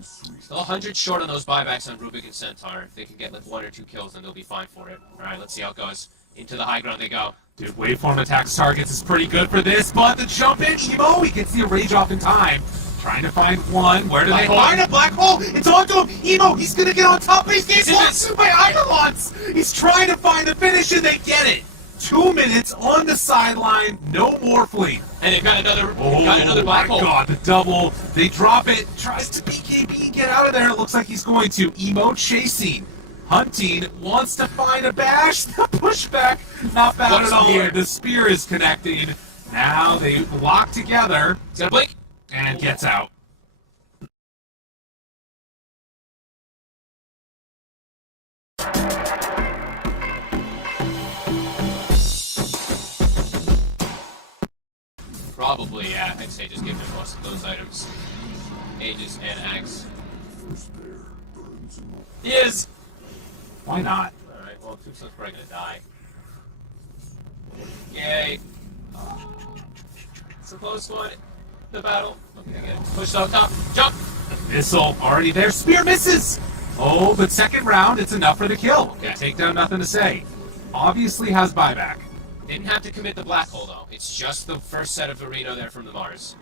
Still 100 short on those buybacks on Rubik and Centaur. If they can get like 1 or 2 kills, then they'll be fine for it. Alright, let's see how it goes. Into the high ground they go. Dude, waveform attacks targets is pretty good for this, but the jump in, Emo, he gets the rage off in time. Trying to find one. Where do they find a black hole? It's onto him. Emo, he's gonna get on top, but he's getting blocked by Eidolons. He's trying to find the finish, and they get it. 2 minutes on the sideline, no Morphling. And they've got another black hole. Oh my god, the double. They drop it, tries to BKB, get out of there. It looks like he's going to. Emo chasing. Hunting, wants to find a bash. The pushback, not bad at all. The spear is connecting. Now they lock together. He's gonna blink. And gets out. Probably, yeah. I'd say just give him most of those items. Aegis and Axe. He is! Why not? Alright, well, Tombstone's probably gonna die. Yay! It's a close one. The battle. Okay, good. Push up top. Jump! Missile already there. Spear misses! Oh, but second round, it's enough for the kill. Okay. Takedown, nothing to say. Obviously has buyback. Didn't have to commit the black hole, though. It's just the first set of Verino there from the Mars.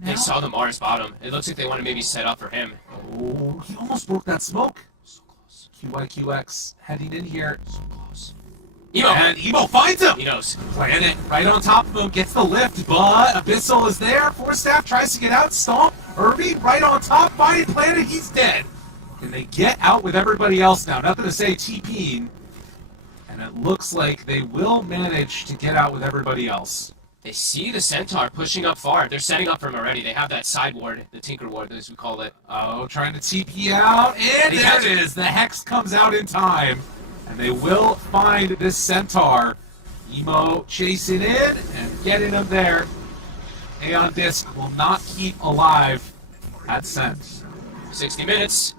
They saw the Mars bottom. It looks like they want to maybe set up for him. Oh, he almost broke that smoke. So close. QYQX heading in here. So close. Emo! And Emo finds him! He knows. Playing it right on top of him, gets the lift, but Abyssal is there. Force Staff tries to get out, stomp. Irby right on top, finding Planet, he's dead. And they get out with everybody else now. Nothing to say, TPing. And it looks like they will manage to get out with everybody else. They see the Centaur pushing up far. They're setting up for him already. They have that side ward, the Tinker ward, as we call it. Oh, trying to TP out, and there it is. The Hex comes out in time. And they will find this Centaur. Emo chasing in and getting him there. Aeon Disc will not keep alive at Sense. 60 minutes.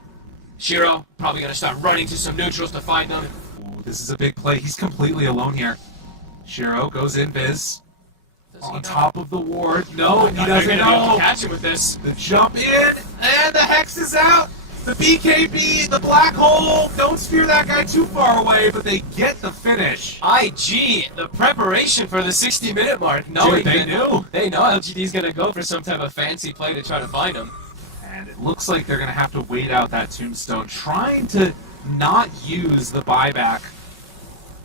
Shiro probably going to start running to some neutrals to find them. Ooh, this is a big play. He's completely alone here. Shiro goes in Biz. On top of the ward. No, he doesn't know. Catch him with this. The jump in, and the Hex is out. The BKB, the black hole. Don't spear that guy too far away, but they get the finish. IG, the preparation for the 60-minute mark. Dude, they knew. They know LGD's going to go for some type of fancy play to try to find him. And it looks like they're going to have to wait out that Tombstone, trying to not use the buyback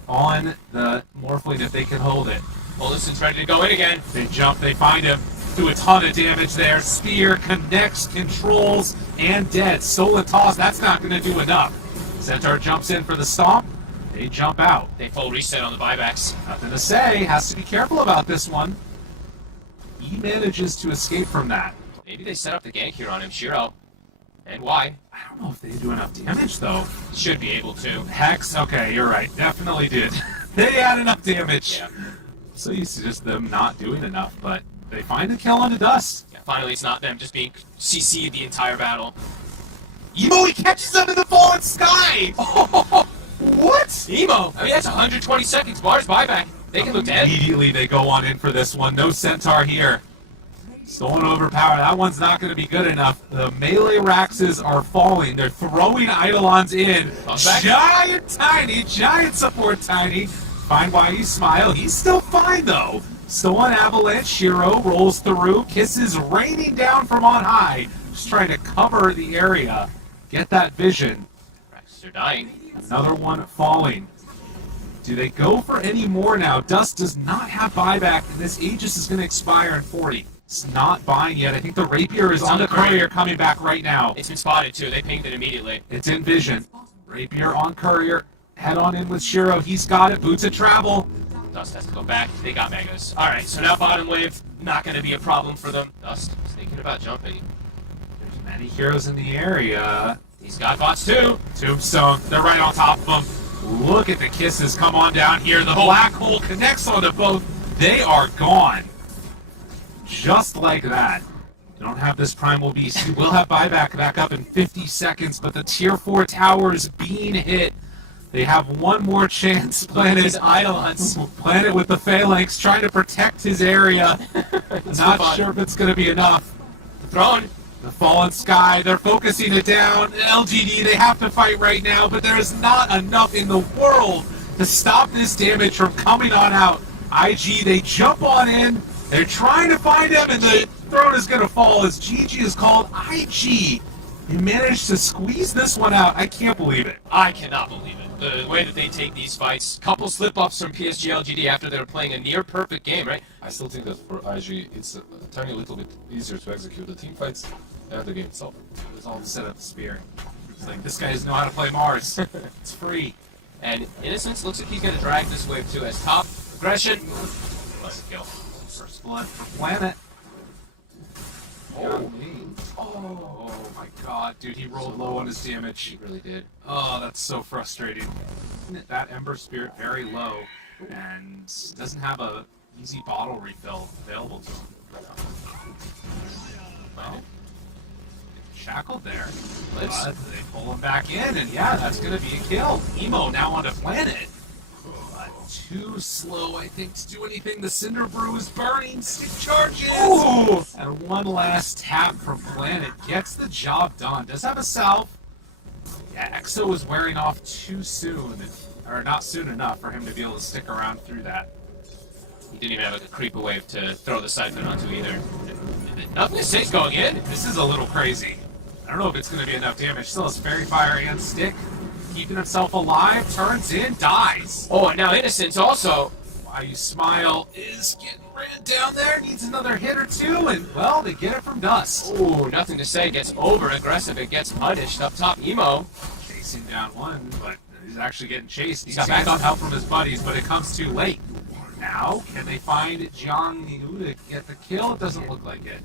on the Morphling if they can hold it. Olison's ready to go in again. They jump, they find him, do a ton of damage there. Spear connects, controls, and dead. Solar toss, that's not going to do enough. Centaur jumps in for the stomp. They jump out. They full reset on the buybacks. Nothing to say, has to be careful about this one. He manages to escape from that. Maybe they set up the gank here on him, Shiro. And why? I don't know if they do enough damage, though. Should be able to. Hex, okay, you're right. Definitely did. They had enough damage. Yeah. So used to just them not doing enough, but they find the kill on the dust. Yeah, finally, it's not them just being CC'd the entire battle. Emo, he catches them in the fallen sky! What? Emo! I mean, that's 120 seconds. Bars buyback. They can look dead. Immediately they go on in for this one. No Centaur here. Stolen overpower. That one's not going to be good enough. The melee Raxes are falling. They're throwing Eidolons in. Giant support Tiny. Find why you smile. He's still fine, though. Still on Avalanche. Shiro rolls through. Kisses raining down from on high. Just trying to cover the area. Get that vision. Raxes are dying. Another one falling. Do they go for any more now? Dust does not have buyback, and this Aegis is going to expire in 40. It's not buying yet. I think the Rapier is on the courier coming back right now. It's been spotted, too. They pinged it immediately. It's in vision. Rapier on courier. Head on in with Shiro. He's got it. Boots of travel. Dust has to go back. They got Megas. Alright, so now bottom wave, not going to be a problem for them. Dust is thinking about jumping. There's many heroes in the area. He's got bots, too. Tombstone. They're right on top of him. Look at the kisses come on down here. The black hole connects onto both. They are gone. Just like that. You don't have this Primal Beast. You will have buyback back up in 50 seconds, but the Tier 4 towers being hit. They have one more chance. Planet His Eidolons. Planet with the Phalanx trying to protect his area. Not fun. sure if it's going to be enough. Thrown. The fallen sky, they're focusing it down. LGD, they have to fight right now, but there is not enough in the world to stop this damage from coming on out. IG, they jump on in. They're trying to find him, and the throne is going to fall as GG is called. IG, they managed to squeeze this one out. I can't believe it. I cannot believe it. The way that they take these fights. Couple slip-ups from PSG LGD after they were playing a near-perfect game, right? I still think that for IG, it's a tiny little bit easier to execute the team fights and the game itself. It's all set up the spear. It's like, this guy doesn't know how to play Mars. It's free. And Innocence looks like he's going to drag this wave too as top. Aggression. Nice kill. First blood for Planet. Oh my god, dude, he rolled low on his damage. He really did. Oh, that's so frustrating. That Ember Spirit very low and doesn't have a easy bottle refill available to him. Well, shackled there. Let's- They pull him back in, and yeah, that's gonna be a kill. Emo now onto Planet. But too slow, I think, to do anything. The Cinder Brew is burning. Stick charges. Ooh! And one last tap from Planet gets the job done. Does have a salve. Yeah, Exo was wearing off too soon, or not soon enough for him to be able to stick around through that. He didn't even have a creeper wave to throw the siphon onto either. Nothing to say going in. This is a little crazy. I don't know if it's going to be enough damage. Still has Fairy Fire and Stick. Keeping himself alive, turns in, dies. Oh, and now Innocence also. Why You Smile is getting ran down there. Needs another hit or two, and, well, they get it from Dust. Ooh, nothing to say. Gets over-aggressive. It gets punished up top. Emo. Chasing down one, but he's actually getting chased. He's got got backup. help from his buddies, but it comes too late. Now, can they find Jiang Yu to get the kill? It doesn't look like it.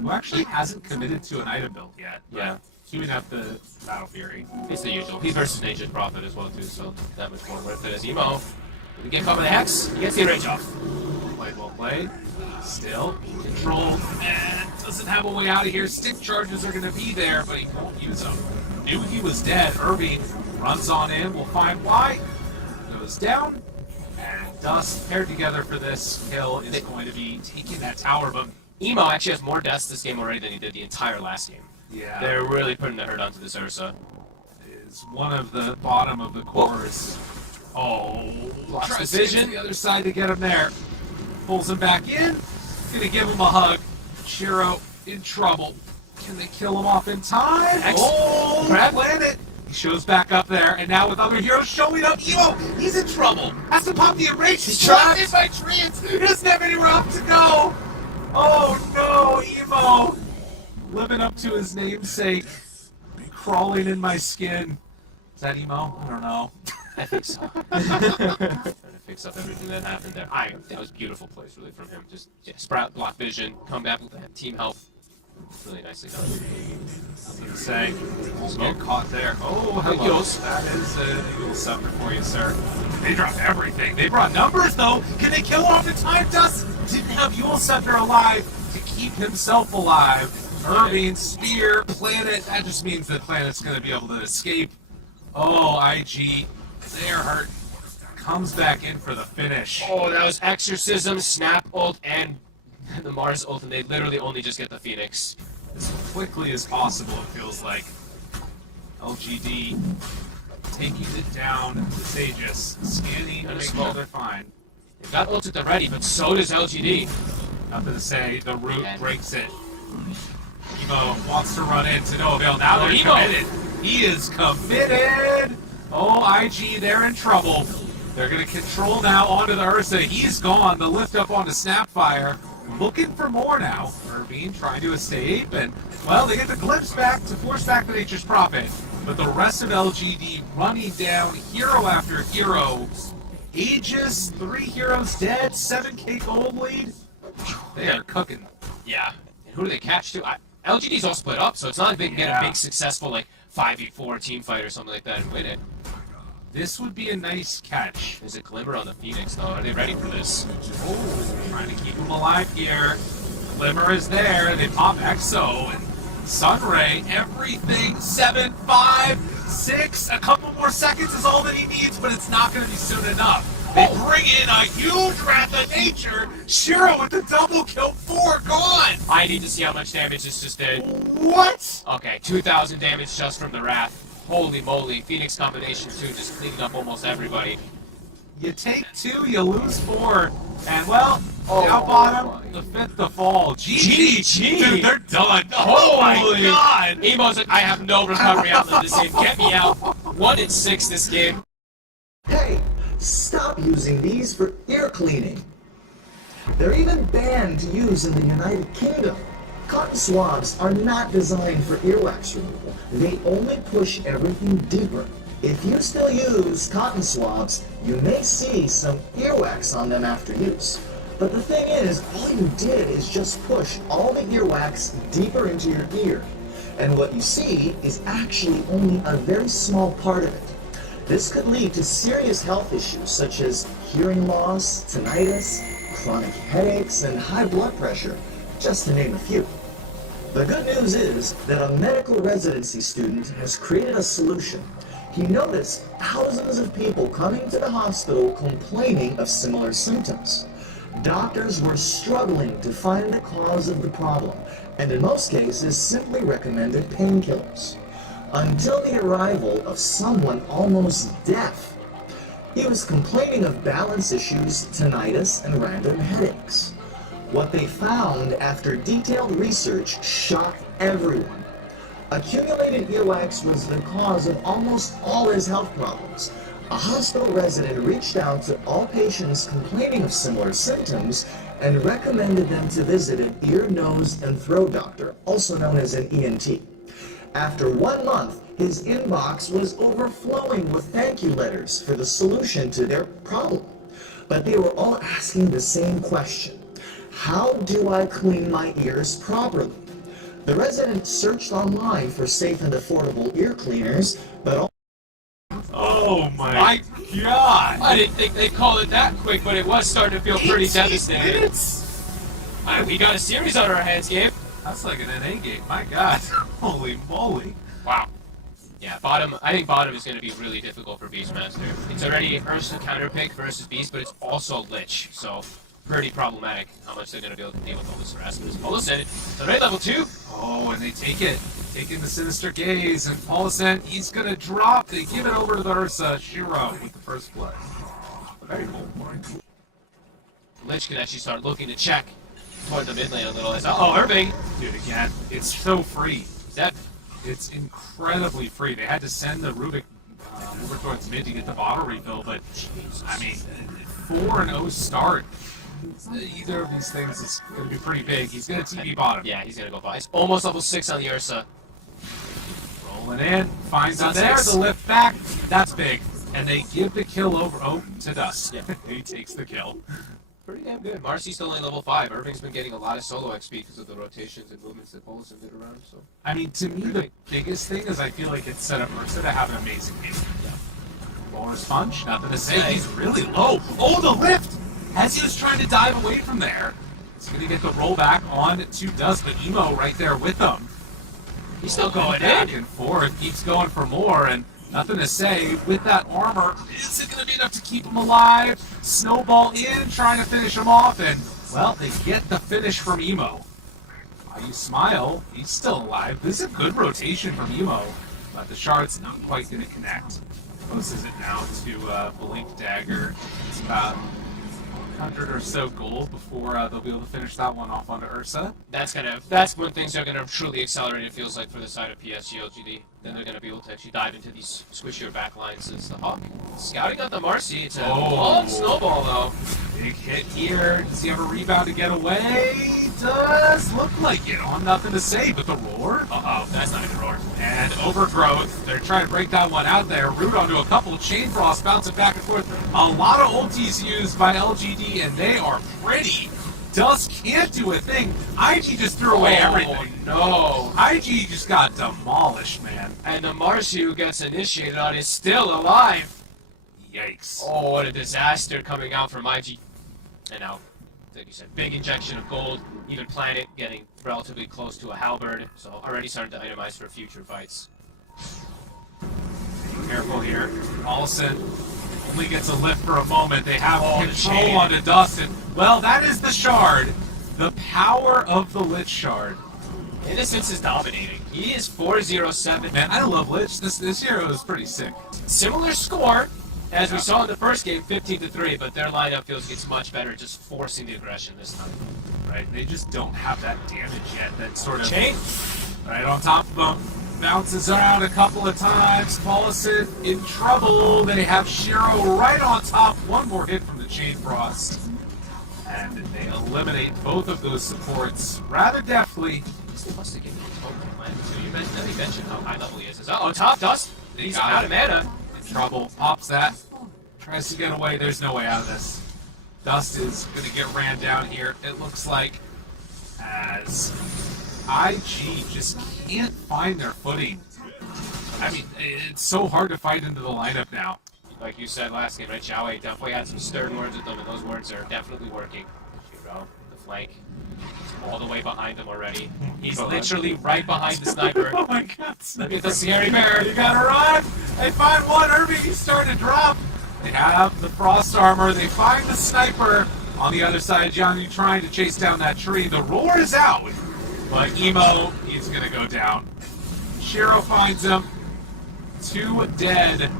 Who actually hasn't committed to an item build yet. Yeah. Queuing up the Battle Fury. It's the usual. He's versus Nature's Prophet as well, too, so that much more worth it as Emo. If we get caught with the Hex, he gets the enrage off. Played well played. Still controlled and doesn't have a way out of here. Stick charges are going to be there, but he won't use them. Knew he was dead. Irving runs on in. We'll find why. Goes down. And Dust paired together for this kill is going to be taking that tower, but Emo actually has more deaths this game already than he did the entire last game. yeah, They're really putting the hurt onto this Ursa. is one of the bottom of the cores. Oh, Lost tries the to get vision. to the other side to get him there. Pulls him back in. Gonna give him a hug. Shiro in trouble. Can they kill him off in time? Oh, Grab. Planet. He shows back up there, and now with other heroes showing up, Emo, he's in trouble. Has to pop the enrage. He's trapped in by trees. He doesn't have anywhere else to go. Oh no, Emo. Living up to his namesake. Crawling in my skin. Is that Emo? I don't know. I think so. Trying to fix up everything that happened there. That was beautiful plays really from him. Just sprout, block vision, come back with that team health. Really nicely done. Nothing to say. Smoke caught there. Oh, hello. That is a little scepter for you, sir. They dropped everything. They brought numbers, though. Can they kill off the time dust? Didn't have Yule Scepter alive to keep himself alive. Irving, Spear, Planet. That just means that Planet's going to be able to escape. Oh, IG. They're hurt. Comes back in for the finish. Oh, that was Exorcism, Snap ult, and the Mars ult, and they literally only just get the Phoenix. As quickly as possible, it feels like. LGD taking it down to Sages. Scanning to make sure they're fine. They've got ult at the ready, but so does LGD. Nothing to say. The root breaks it. Emo wants to run in to no avail. Now they're Emo. committed. He is committed. Oh, IG, they're in trouble. They're going to control now onto the Ursa. He's gone. The lift up onto Snapfire. Looking for more now. Irvine trying to escape. And, well, they get the glimpse back to force back the Nature's Prophet. But the rest of LGD running down hero after hero. Aegis, 3 heroes dead, 7k gold lead. They are cooking. Yeah. And who do they catch too? LGD's all split up, so it's not like they can get a big successful like 5v4 team fight or something like that and win it. This would be a nice catch. There's a glimmer on the Phoenix though. Are they ready for this? Oh, trying to keep him alive here. Glimmer is there. They pop Exo and Sunray. Everything 7, 5, 6. A couple more seconds is all that he needs, but it's not going to be soon enough. They bring in a huge Wrath of Nature. Shiro with the double kill. 4 gone. I need to see how much damage this just did. What? Okay, 2,000 damage just from the Wrath. Holy moly, Phoenix combination 2 just cleaning up almost everybody. You take 2, you lose 4, and well, down bottom, the 5th to fall. GG! Dude, they're done. Oh my god! Emo's like, I have no recovery outlet this game. Get me out. 1-6 this game. Hey, stop using these for ear cleaning. They're even banned to use in the United Kingdom. Cotton swabs are not designed for earwax removal. They only push everything deeper. If you still use cotton swabs, you may see some earwax on them after use. But the thing is, all you did is just push all the earwax deeper into your ear. And what you see is actually only a very small part of it. This could lead to serious health issues such as hearing loss, tinnitus, chronic headaches, and high blood pressure, just to name a few. The good news is that a medical residency student has created a solution. He noticed thousands of people coming to the hospital complaining of similar symptoms. Doctors were struggling to find the cause of the problem, and in most cases simply recommended painkillers. Until the arrival of someone almost deaf. He was complaining of balance issues, tinnitus, and random headaches. What they found after detailed research shocked everyone. Accumulated earwax was the cause of almost all his health problems. A hospital resident reached out to all patients complaining of similar symptoms and recommended them to visit an ear, nose, and throat doctor, also known as an ENT. After 1 month, his inbox was overflowing with thank you letters for the solution to their problem. But they were all asking the same question. How do I clean my ears properly? The resident searched online for safe and affordable ear cleaners, but Oh my god! I didn't think they'd call it that quick, but it was starting to feel pretty devastating. Minutes? We got a series on our hands, Gabe. That's like an NA game, my god. Holy moly. Wow. Yeah, bottom. I think bottom is going to be really difficult for Beastmaster. It's already Ursa counter pick versus Beast, but it's also Lich, so pretty problematic how much they're going to be able to deal with all this harassment. Paulus the red level 2. Oh, and they take it. Taking the Sinister Gaze, and Paulus, he's gonna drop. They give it over to the Ursa Shiro with the first blood. Very cool. Lich can actually start looking to check toward the mid lane a little. Oh, Irving! Dude, again, it's so free. That It's incredibly free. They had to send the Rubik over towards mid to get the bottle refill, but I mean, 4-0 start. Either of these things is going to be pretty big. He's going to TP bottom. Yeah, he's going to go by. He's almost level 6 on the Ursa. Rolling in, finds it there, the lift back. That's big. And they give the kill over to Dust. Yeah. He takes the kill. Pretty damn good. Marcy's still only level 5. Irving's been getting a lot of solo XP because of the rotations and movements that Paulus did around. So I mean, to me, the biggest thing is I feel like it's set up Ursa to have an amazing game. yeah. Bonus punch, nothing to say. He's really low. Oh, the lift! As he was trying to dive away from there, he's going to get the rollback on to Dust, but Emo right there with him. He's still going back in. and forth, keeps going for more, and nothing to say. With that armor, is it going to be enough to keep him alive? Snowball in, trying to finish him off, and, well, they get the finish from Emo. You smile, he's still alive. This is a good rotation from Emo, but the shard's not quite going to connect. Close is it now to Blink Dagger. It's about 100 or so gold before they'll be able to finish that one off onto Ursa. That's when things are gonna truly accelerate. It feels like for the side of PSG LGD, then they're gonna be able to actually dive into these squishier backlines. It's the Hawk scouting out the Marcy. It's a long snowball though. Big hit here. Does he have a rebound to get away? Does look like it. On nothing to say, but the roar. That's not even a roar. And Overgrowth. They're trying to break that one out there. Root onto a couple. Chain Frost bouncing back and forth. A lot of ultis used by LGD, and they are pretty. Dust can't do a thing. IG just threw away everything. No. IG just got demolished, man. And the Marcy who gets initiated on is still alive. Yikes. Oh, what a disaster coming out from IG. And now, like you said, big injection of gold. Even Planet getting relatively close to a halberd. So already starting to itemize for future fights. Be careful here. Paulson only gets a lift for a moment. They have the control chain. onto Dust, and well, that is the shard. The power of the Lich Shard. Innocence is dominating. He is 4-0-7. Man, I love Lich. This hero is pretty sick. Similar score as we saw in the first game, 15-3, but their lineup feels gets much better, just forcing the aggression this time. Right? They just don't have that damage yet. That sort of Chain. right on top of them. Bounces around a couple of times. Paulison in trouble. They have Shiro right on top. One more hit from the Chain Frost. And they eliminate both of those supports rather deftly. He must have given him a total plan too. You mentioned how high level he is. Oh, top Dust. He's out of mana. In trouble. Pops that. Tries to get away. There's no way out of this. Dust is going to get ran down here, it looks like, as IG just can't find their footing. I mean, it's so hard to fight into the lineup now. Like you said last game, right? Xiaowei definitely had some stern words with them, and those words are definitely working. Shiro, the flank. He's all the way behind them already. He's literally right behind the sniper. Oh my god, Look at the scary bear. You gotta run! They find one, Irving, he's starting to drop. They have the frost armor, they find the sniper. On the other side, Johnny trying to chase down that tree. The roar is out, but Emo, he's gonna go down. Shiro finds him. 2 dead.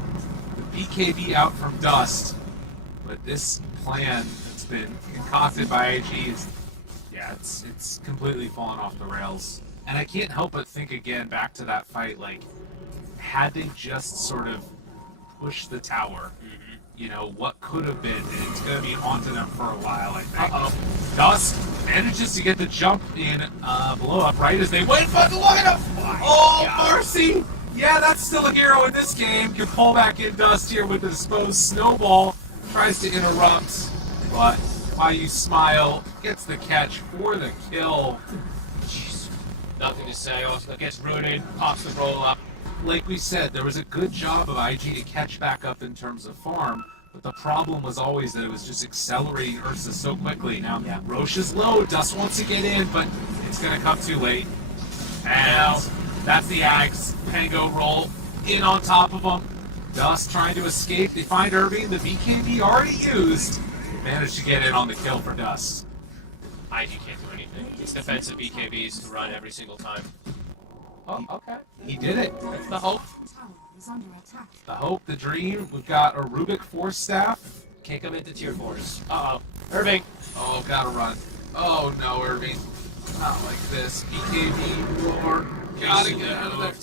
The BKB out from Dust. But this plan that's been concocted by IG is, yeah, it's completely fallen off the rails. And I can't help but think again back to that fight, like, had they just sort of pushed the tower, you know, what could have been, it's going to be haunting them for a while, I think. Uh-oh. Dust manages to get the jump in blow up right as they wait, but look at him! Oh, Marcy! Yeah, that's still a hero in this game. Can pull back in Dust here with the disposed snowball. Tries to interrupt, but while you smile, gets the catch for the kill. Jeez. Nothing to say. Also gets rooted, pops the roll up. Like we said, there was a good job of IG to catch back up in terms of farm, but the problem was always that it was just accelerating Ursa so quickly. Now, Roche is low, Dust wants to get in, but it's going to come too late. And that's the Axe. Pango roll in on top of them. Dust trying to escape. They find Irving, the BKB already used. Managed to get in on the kill for Dust. IG can't do anything. It's defensive BKBs to run every single time. Oh, okay. He did it. That's the hope. The hope, the dream. We've got a Rubik Force Staff. Kick him into tier 4s. Uh-oh. Irving. Oh, gotta run. Oh no, Irving. Not like this. BKB roar. Gotta get out of there.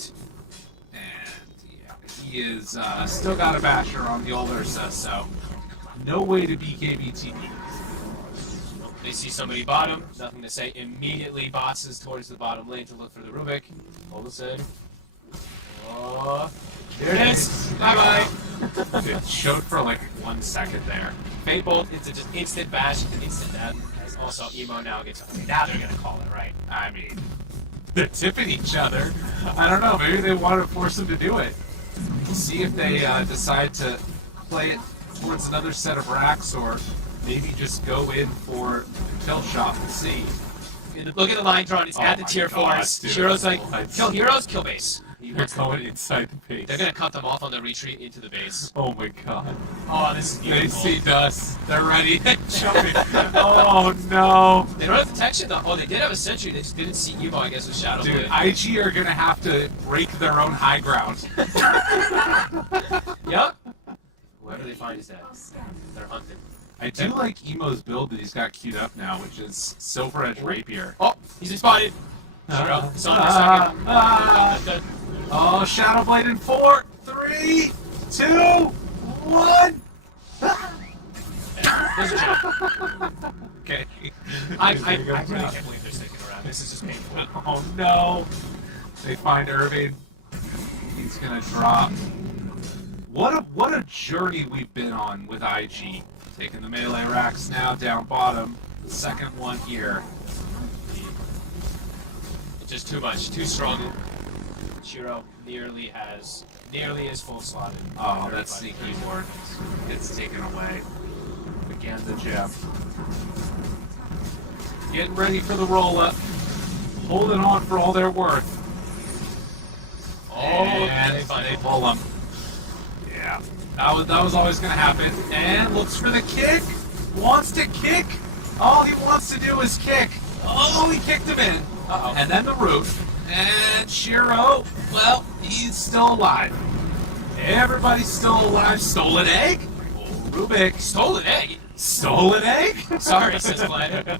And yeah, he is still got a basher on the old Ursa, so no way to BKB TP. They see somebody bottom, nothing to say. Immediately bosses towards the bottom lane to look for the Rubik. Hold the same. Oh, here it is. Bye-bye. It showed for like 1 second there. Fate Bolt, it's a just instant bash, instant death. As also, Emo now gets... Okay, now they're going to call it, right? I mean, they're tipping each other. I don't know, maybe they want to force him to do it. We'll see if they decide to play it towards another set of racks or maybe just go in for the kill shot and see. Look at the line drawn. It's at the tier 4s. dude. Shiro's like, kill heroes, kill base. They're going inside the base. They're going to cut them off on the retreat into the base. Oh my god. Oh, this is They beautiful. see Dust. They're ready. Jumping. Oh no. They don't have detection though. Oh, they did have a sentry. They just didn't see Emo, I guess, with Shadow Dude, Blade. IG are gonna have to break their own high ground. Yep. Whoever they find is dead. They're hunted. I do like Emo's build that he's got queued up now, which is Silver Edge Rapier. Oh, he's been spotted. Shiro, it's on for a second. Oh, Shadow Blade in 4, 3, 2, 1. There's a jump. Okay. I really can't believe they're sticking around. This is just painful. Oh no. They find Irving. He's gonna drop. What a journey we've been on with IG. Taking the melee racks now down bottom. The second one here. It's just too much, too strong. Shiro nearly is full slotted. Oh, that sneaky ward gets taken away. Again, the Jeff. Getting ready for the roll-up. Holding on for all they're worth. Oh, And they pull them. Yeah, that was always going to happen. And looks for the kick. Wants to kick. All he wants to do is kick. Oh, he kicked him in. Uh-oh. And then the roof. And Shiro, well, he's still alive. Everybody's still alive. Stolen egg? Oh, Rubik. Stolen egg? Stolen egg? Sorry, says Glenn.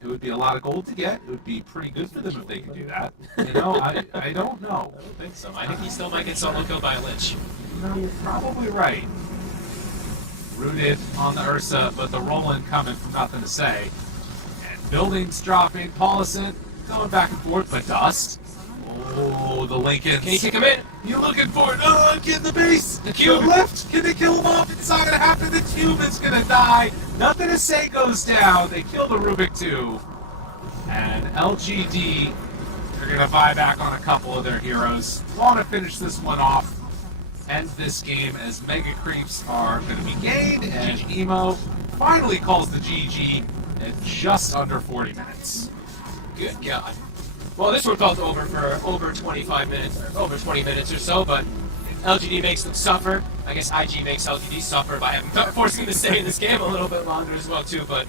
It would be a lot of gold to get. It would be pretty good for them if they could do that. You know, I don't know. I don't think so. I think he still might get solo killed by a Lich. No, you're probably right. Rooted on the Ursa, but the Roland coming from nothing to say. And buildings dropping. Paulison going back and forth, but dust. Oh, the Lincolns. Can you kick him in? You looking for it? Oh, I'm getting the base. The cube. Left. Can they kill him off? It's not gonna happen. The cube is gonna die. Nothing to say goes down. They kill the Rubik too. And LGD, they're gonna buy back on a couple of their heroes. Want to finish this one off. End this game as Mega Creeps are gonna be gained, and Emo finally calls the GG at just under 40 minutes. Good God. Well, this one felt over for over 25 minutes, or over 20 minutes or so, but LGD makes them suffer. I guess IG makes LGD suffer by forcing them to stay in this game a little bit longer as well, too, but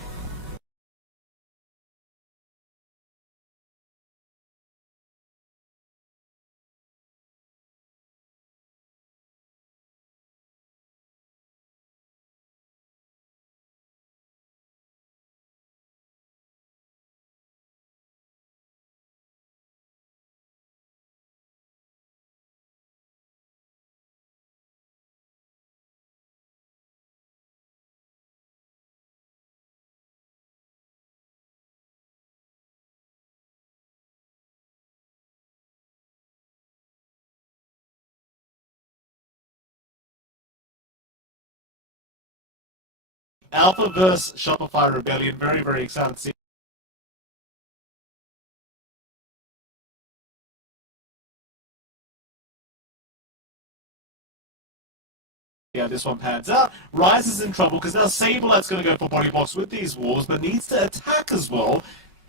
Alpha vs. Shopify Rebellion. Very, very excited to see. Yeah, this one pans out. Rise is in trouble because now Sablelight's going to go for body box with these wolves, but needs to attack as well.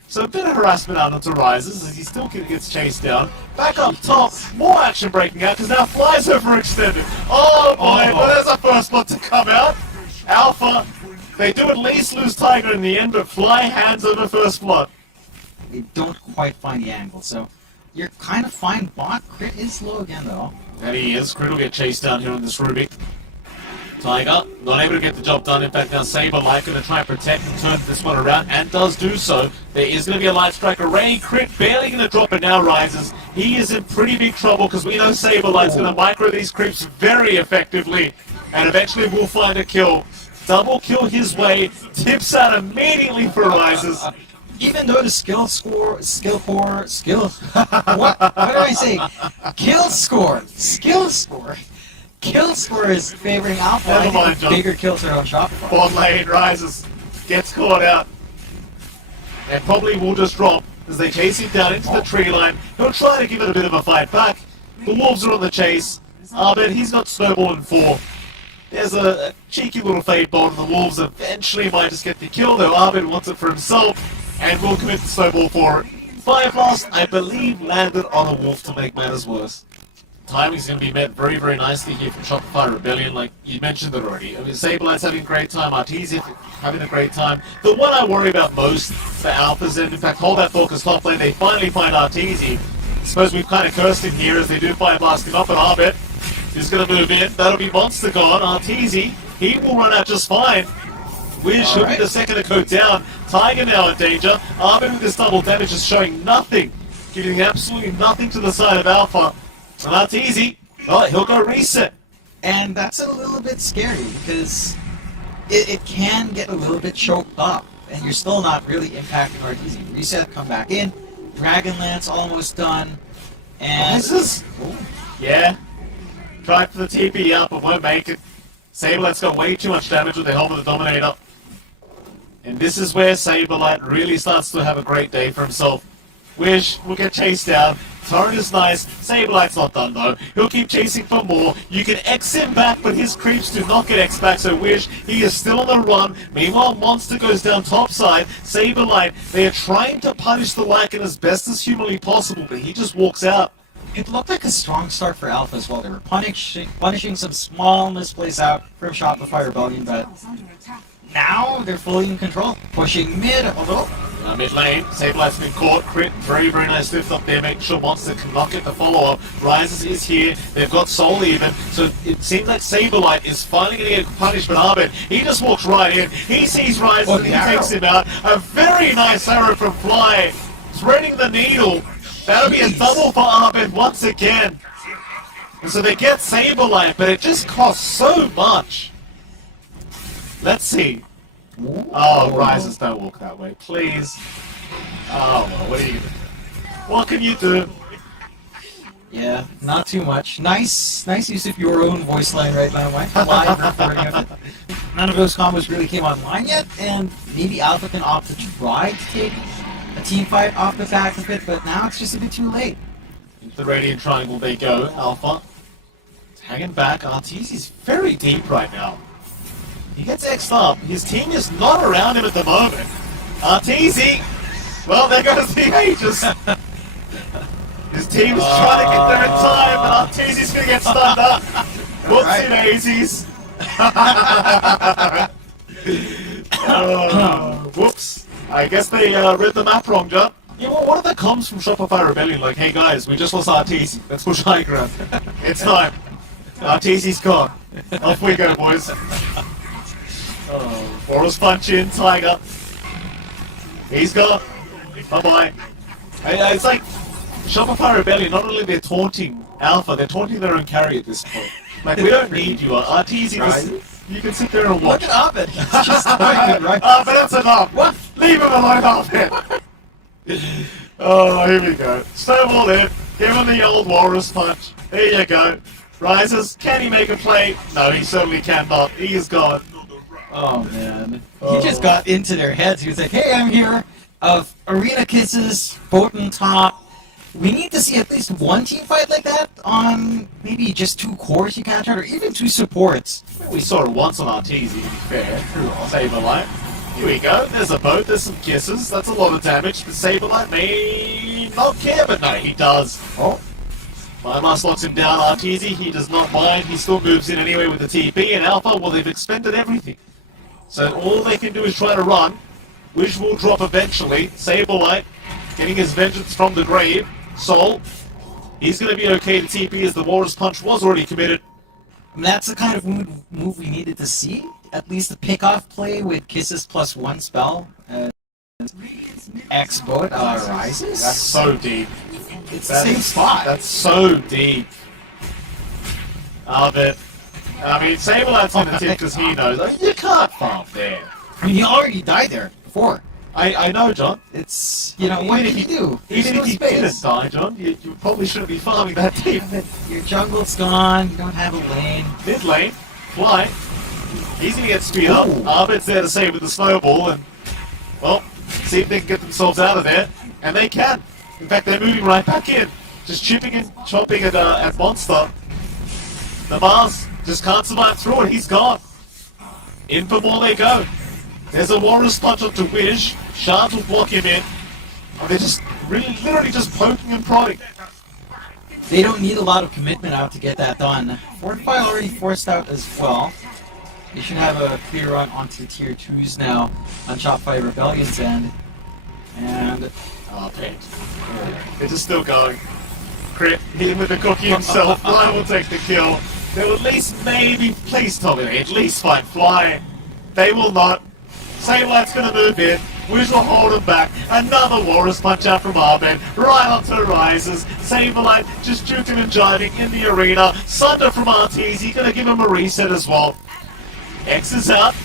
So a bit of harassment out onto Rises as he still gets chased down. Back up top, more action breaking out because now Fly's overextended. Oh boy, but there's a first blood to come out. Alpha, they do at least lose Tiger in the end, but Fly hands over first blood. They don't quite find the angle, so you're kind of fine. Bot crit is low again though. And he is. Crit will get chased down here on this Rubik. Tiger, not able to get the job done. In fact, now Saberlight going to try and protect and turn this one around, and does do so. There is going to be a Light Strike array. Crit barely going to drop it now, Rises. He is in pretty big trouble because we know Saberlight's going to micro these creeps very effectively, and eventually will find a kill. Double kill his way, tips out immediately for Rises. Even though the skill score, what did I say? Kill score is favoring Alpha. Never I think mind, the John. bigger kills are on Shopify. Bot lane Rises, gets caught out, and probably will just drop as they chase him down into the tree line. He'll try to give it a bit of a fight back. The Wolves are on the chase. But he's got Snowball in 4. There's a cheeky little fade bomb. The Wolves eventually might just get the kill, though Arbit wants it for himself and will commit the Snowball for it. Fire Blast, I believe, landed on a Wolf to make matters worse. Timing's going to be met very, very nicely here from Shopify Rebellion, like you mentioned it already. I mean, Sablelight's having a great time, Artesia having a great time. The one I worry about most for Alphas, and in fact, hold that focus top lane, they finally find Artesia. I suppose we've kind of cursed him here as they do Fire Blast him up, and Arbit is going to move in. That'll be Monster gone. Artesia, he will run out just fine. Wish will be the second to go down. Tiger now in danger. Arbit with this double damage is showing nothing, giving absolutely nothing to the side of Alpha. And that's easy. Oh, he'll go reset. And that's a little bit scary because it can get a little bit choked up, and you're still not really impacting Artesia. Reset, come back in. Dragonlance almost done. And Yeah. Tried for the TP up, but won't make it. Saberlight's got way too much damage with the helmet of the Dominator. And this is where Saberlight really starts to have a great day for himself. Wish will get chased down. Turn is nice. Saberlight's not done though. He'll keep chasing for more. You can X him back, but his creeps do not get X back, so Wish, he is still on the run. Meanwhile, Monster goes down topside. Saberlight, they are trying to punish the Lycan as best as humanly possible, but he just walks out. it looked like a strong start for Alpha as well. They were punishing some small misplays out from Shopify Rebellion, but now they're fully in control. Pushing mid a little. Mid lane, Sablight's been caught, crit, very nice lift up there, make sure Monster cannot get the follow-up. Rises is here, they've got Soul even, so it seems like Saberlight is finally going to get punished, but Arbin, he just walks right in, he sees Rises and he takes him out. A very nice arrow from Fly, threading the needle. That'll be a double for Arbin once again. And so they get Saberlight, but it just costs so much. Let's see. Oh, Rises, don't walk that way, please. Oh, well, what are you? What can you do? Yeah, not too much. Nice use of your own voice line right now, Mike. Live recording of it. None of those combos really came online yet, and maybe Alpha can opt to try to take a team fight off the back of it, but now it's just a bit too late. Into the Radiant Triangle they go, Alpha. Hanging back, Arteezy's very deep right now. He gets X'd up. His team is not around him at the moment. Arteezy! Well, there goes the Aegis! His team is trying to get there in time, but Arteezy's gonna get stunned up. Whoopsie daisies! Whoops. I guess they read the map wrong, John. You know, what are the comms from Shopify Rebellion? Like, hey guys, we just lost Arteezy. Let's push high ground. It's time. Arteezy's gone. Off we go, boys. Forest punch in, Tiger. He's gone. Bye-bye. It's like Shopify Rebellion, not only they're taunting Alpha, they're taunting their own carry at this point. Like, we don't need you. Arteezy, you can sit there and watch. Look at Arbin. It's just right. But that's enough. What? Leave him alone, Arbin. Oh, here we go. Snowball in. Give him the old Walrus punch. There you go. Rises. Can he make a play? No, he certainly cannot. He is gone. Oh man. He just got into their heads. He was like, hey, I'm here. Of Arena Kisses, Boaten Top. We need to see at least one team fight like that on maybe just 2 cores you can't turn, or even 2 supports. We saw it once on Arteezy, to be fair. Saberlight. Here we go. There's a boat. There's some kisses. That's a lot of damage. The Saberlight may not care, but no, he does. Oh. Mamas locks him down. Arteezy, he does not mind. He still moves in anyway with the TP. And Alpha, well, they've expended everything. So all they can do is try to run, which will drop eventually. Saberlight getting his vengeance from the grave. Soul, he's going to be okay to TP as the Walrus Punch was already committed. And that's the kind of move we needed to see. At least the pick-off play with Kisses plus 1 spell. X-Boat rises. That's so deep. It's the same spot. That's so deep. But I mean, Sablelight's going to tip because he knows. Like, you can't farm there. I mean, he already died there before. I know, John. It's, you know, what did he do? Even if he didn't die, John, you probably shouldn't be farming that deep. Your jungle's gone, you don't have a lane. Mid lane, Fly. He's going to get speed up. Arbit's there to save with the snowball, and, well, see if they can get themselves out of there. And they can. In fact, they're moving right back in. Just chipping and chopping at Monster. The Mars just can't survive through it. He's gone. In for more they go. There's a Walrus Punch onto Wish. Shards will block him in. And they're just literally just poking and prodding. They don't need a lot of commitment out to get that done. Fortify already forced out as well. They should have a clear run onto tier 2s now on Shopify Rebellion's end. And Okay. It is still going. Crit, hit him with the cookie himself. Fly will take the kill. They'll at least maybe, please tell me, at least find Fly. They will not. Sablelight's gonna move in. Wish will hold him back. Another Walrus Punch out from Arbin. Right onto Rises. Saberlight just juking and jiving in the arena. Sunder from Arteezy gonna give him a reset as well. X is out.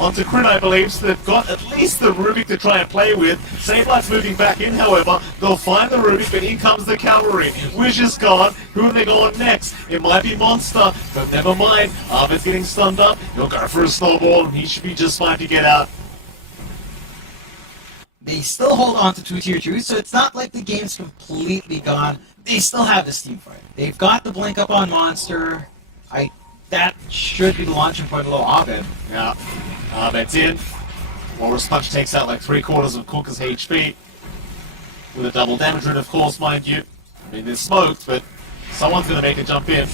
Onto Crit, I believe, so they've got at least the Rubik to try and play with. Sablight's moving back in, however. They'll find the Rubik, but in comes the cavalry. Wish is gone. Who are they going next? It might be Monster, but never mind. Arbin's getting stunned up. He'll go for a snowball, and he should be just fine to get out. they still hold on to 2 tier 2s, so it's not like the game's completely gone. They still have this team fight. They've got the blink up on Monster. That should be the launching point of Abed. Yeah. Abed's in. Walrus Punch takes out like 3/4 of Kuka's HP. With a double damage rune, of course, mind you. I mean, there's smoke, but someone's going to make a jump in.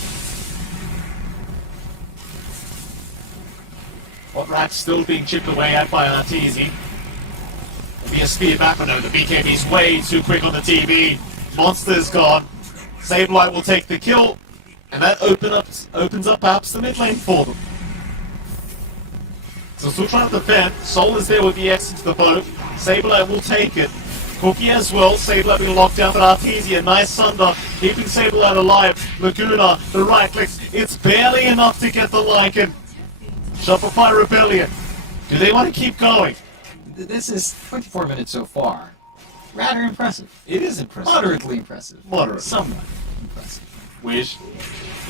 What Rat's still being chipped away at by Arteezy. Be a speed back, but no, the BKB's way too quick on the TV. Monster's gone. Sableye will take the kill, and that opens up perhaps the mid lane for them. So still trying to defend. Soul is there with the X into the boat. Sableye will take it. Cookie as well. Sableye being locked down, but Artesia, nice Sunder, keeping Sableye alive. Laguna, the right clicks. It's barely enough to get the Lycan. Shopify Rebellion. Do they want to keep going? This is 24 minutes so far. Rather impressive. It is impressive. Moderately impressive. Moderate. Somewhat impressive. Wish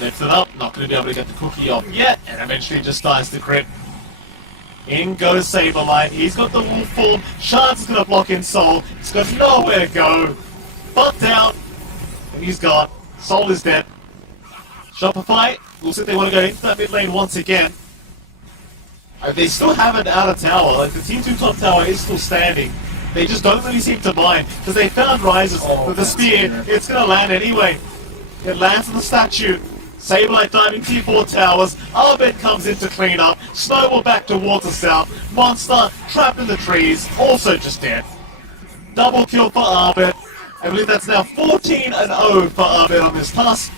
lifts it up, not going to be able to get the cookie off yet, and eventually just dies to crit. In goes Saberlight. He's got the wolf form. Shards is going to block in Soul. He's got nowhere to go. Butt down, and he's gone. Soul is dead. Shopify looks like they want to go into that mid lane once again. They still haven't out of tower. Like the Team 2 top tower is still standing. They just don't really seem to mind because they found Rises with the spear. It's going to land anyway. It lands on the statue. Sableye diving T4 towers. Arbit comes in to clean up. Snowball back towards the south. Monster trapped in the trees. Also just dead. Double kill for Arbit. I believe that's now 14-0 for Arbit on this task.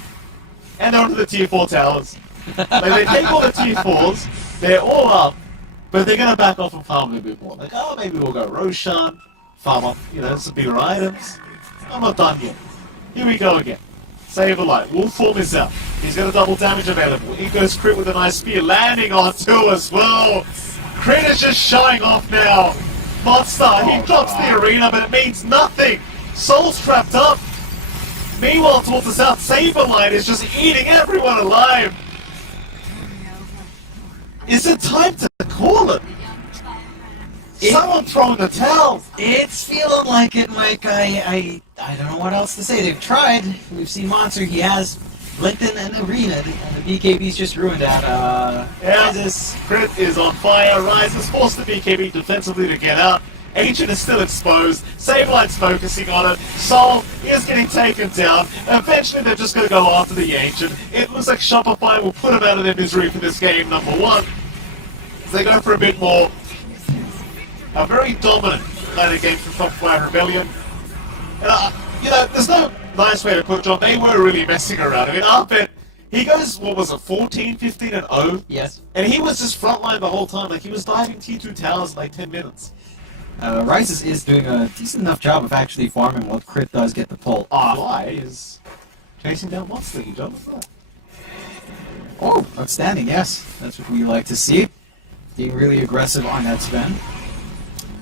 And they're onto the T4 towers. They take all the T4s. They're all up. But they're going to back off and farm a bit more. Like, oh, maybe we'll go Roshan. Farm up, some bigger items. I'm not done yet. Here we go again. Saberlight. Wolf form is out. He's got a double damage available. He goes crit with a nice spear, landing on two as well. Crit is just showing off now. Monster, he drops the arena, but it means nothing. Soul's trapped up. Meanwhile, towards the south, Saberlight is just eating everyone alive. Is it time to call it? Someone throwing the towel. It's feeling like it, Mike. I don't know what else to say. They've tried. We've seen Monster. He has Linton and Arena, and the BKB's just ruined that. This crit is on fire. Rise has forced the BKB defensively to get out. Ancient is still exposed. Saberlight's focusing on it. Soul is getting taken down. Eventually, they're just going to go after the Ancient. It looks like Shopify will put them out of their misery for this game, number one. So they go for a bit more. A very dominant kind of game from Shopify Rebellion. There's no nice way to put it, John. They were really messing around. I mean, Arbit, he goes, 14, 15, and 0? Yes. And he was just frontline the whole time. Like, he was diving T2 towers in like 10 minutes. Rises is doing a decent enough job of actually farming what Crit does get the pull. Fly is chasing down Monster. You don't know. Oh, outstanding, yes. That's what we like to see. Being really aggressive on that spend.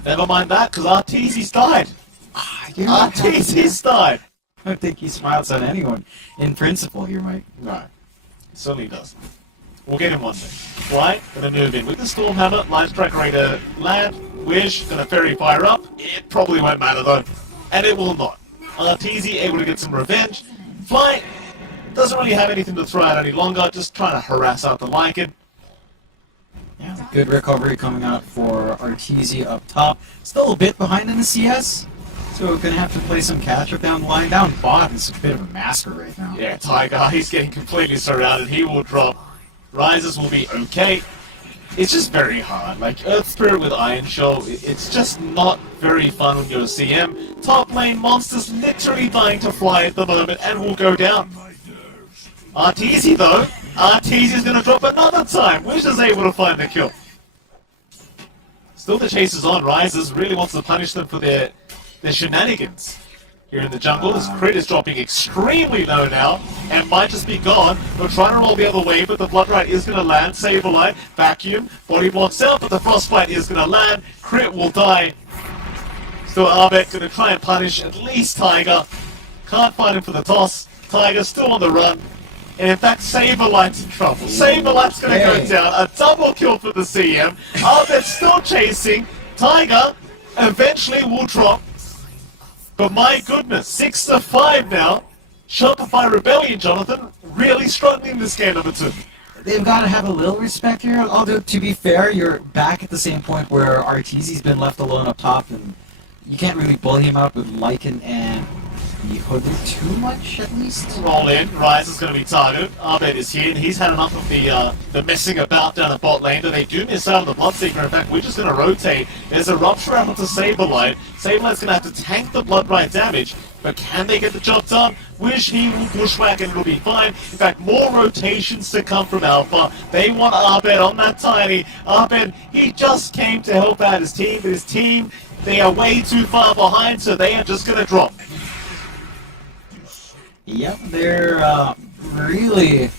Never mind that, because Arteesi's died. Arteesi's died. I don't think he smiles at anyone. In principle, here, Mike. No, certainly doesn't. We'll get him one day. Right, gonna move in with the Stormhammer. Line Strike ready to land. Wish, gonna Fairy Fire up. It probably won't matter though. And it will not. Arteezy able to get some revenge. Fly doesn't really have anything to throw out any longer, just trying to harass out the Lycan. Yeah, good recovery coming out for Arteezy up top. Still a bit behind in the CS, so we're gonna have to play some catch-up down the line. Down bot is a bit of a massacre right now. Yeah, Tiger, he's getting completely surrounded. He will drop. Rises will be okay. It's just very hard. Like, Earth Spirit with Iron Show, it's just not very fun when you're a CM. Top lane Monster's literally dying to fly at the moment and will go down. Arteezy though, Arteezy's gonna drop another time. Wish is able to find the kill. Still the chase is on. Rises really wants to punish them for their shenanigans. Here in the jungle, this crit is dropping extremely low now, and might just be gone. We're trying to roll the other way, but the Blood Right is going to land. Saberlight, vacuum, body blocks out, but the Frostbite is going to land. Crit will die. Still Arbet going to try and punish at least Tiger. Can't find him for the toss. Tiger still on the run. And in fact, Saberlight's in trouble. Saberlight's going to go down. A double kill for the CM. Arbet's still chasing. Tiger eventually will drop. But my goodness, 6-5 now. Shopify Rebellion, Jonathan, really struggling in this game, number 2. They've got to have a little respect here. Although, to be fair, you're back at the same point where Arteezy's been left alone up top, and you can't really bully him out with Lycan and be hooded too much, at least. Roll in. Rise is going to be targeted. Abed is here, and he's had enough of the messing about down the bot lane. But they do miss out on the Bloodseeker. In fact, we're just going to rotate. There's a Rupture out onto Saberlight. Saberlight's going to have to tank the Bloodbright damage. But can they get the job done? Wish he will bushwhack and it'll be fine. In fact, more rotations to come from Alpha. They want Abed on that tiny. Abed, he just came to help out his team, but his team, they are way too far behind, so they are just going to drop. Yep, they're really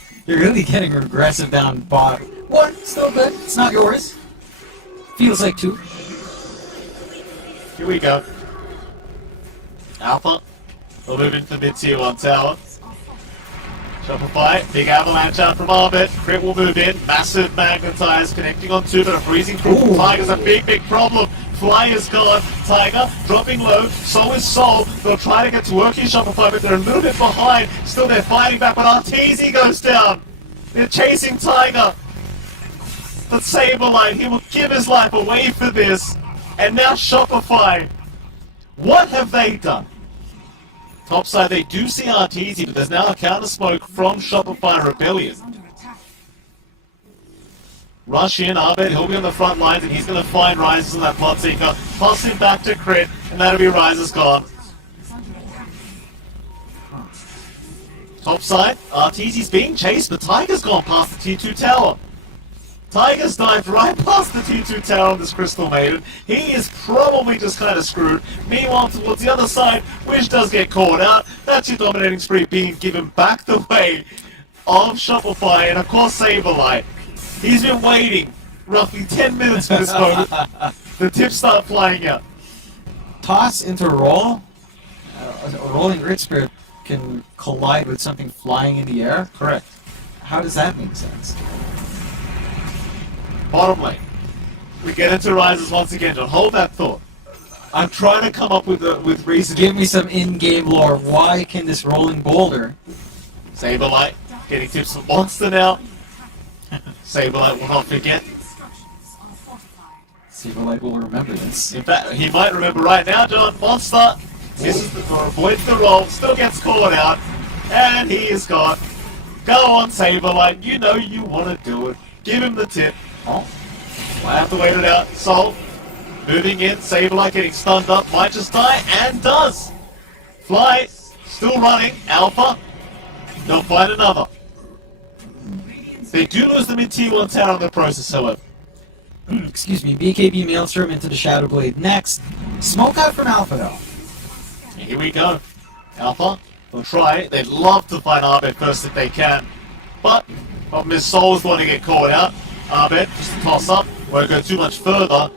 getting aggressive down bot. One, still good. It's not yours. Feels like two. Here we go. Alpha will move into the mid-tier 1 tower. Shopify, big avalanche out from Arbit. Crit will move in. Massive magnetize connecting on 2, but a freezing through from Tiger's a big problem. Fly is gone. Tiger dropping low. So is Soul. They'll try to get to work in Shopify, but they're a little bit behind. Still, they're fighting back, but Arteezy goes down. They're chasing Tiger. But Saberlight, he will give his life away for this. And now Shopify. What have they done? Topside, they do see Arteezy, but there's now a counter smoke from Shopify Rebellion. Rush in, Abed, he'll be on the front lines, and he's going to find Rises on that Bloodseeker. Toss him back to Crit, and that'll be Rises gone. Topside, Arteezy's being chased, but Tiger's gone past the T2 tower. Tiger's dived right past the T2 tower on this Crystal Maiden. He is probably just kind of screwed. Meanwhile, towards the other side, Wish does get caught out. That's your dominating spree being given back the way of Shopify, and of course Saberlight. He's been waiting roughly 10 minutes for this moment. The tips start flying out. Toss into roll. A rolling Grid Spirit can collide with something flying in the air. Correct. How does that make sense? Bottom lane. We get into Rises once again. Don't hold that thought. I'm trying to come up with reason. Give me some in-game lore. Why can this rolling boulder? Saberlight getting tips from Monster now. Saberlight will not forget. Saberlight will remember this. In fact, he might remember right now, John. Monster misses or avoids the roll, still gets caught out, and he is gone. Go on, Saberlight. You know you want to do it. Give him the tip. Oh. Might have to wait it out. Soul moving in. Saberlight getting stunned up. Might just die, and does. Fly still running. Alpha. They'll find another. They do lose the mid-tier 1 tower in the process, however. Excuse me. BKB Maelstrom into the Shadow Blade. Next, smoke out from Alpha though. Here we go. Alpha will try. They'd love to find Abed first if they can. But Miss Soul's the one to get caught out. Abed, just a toss up. Won't go too much further.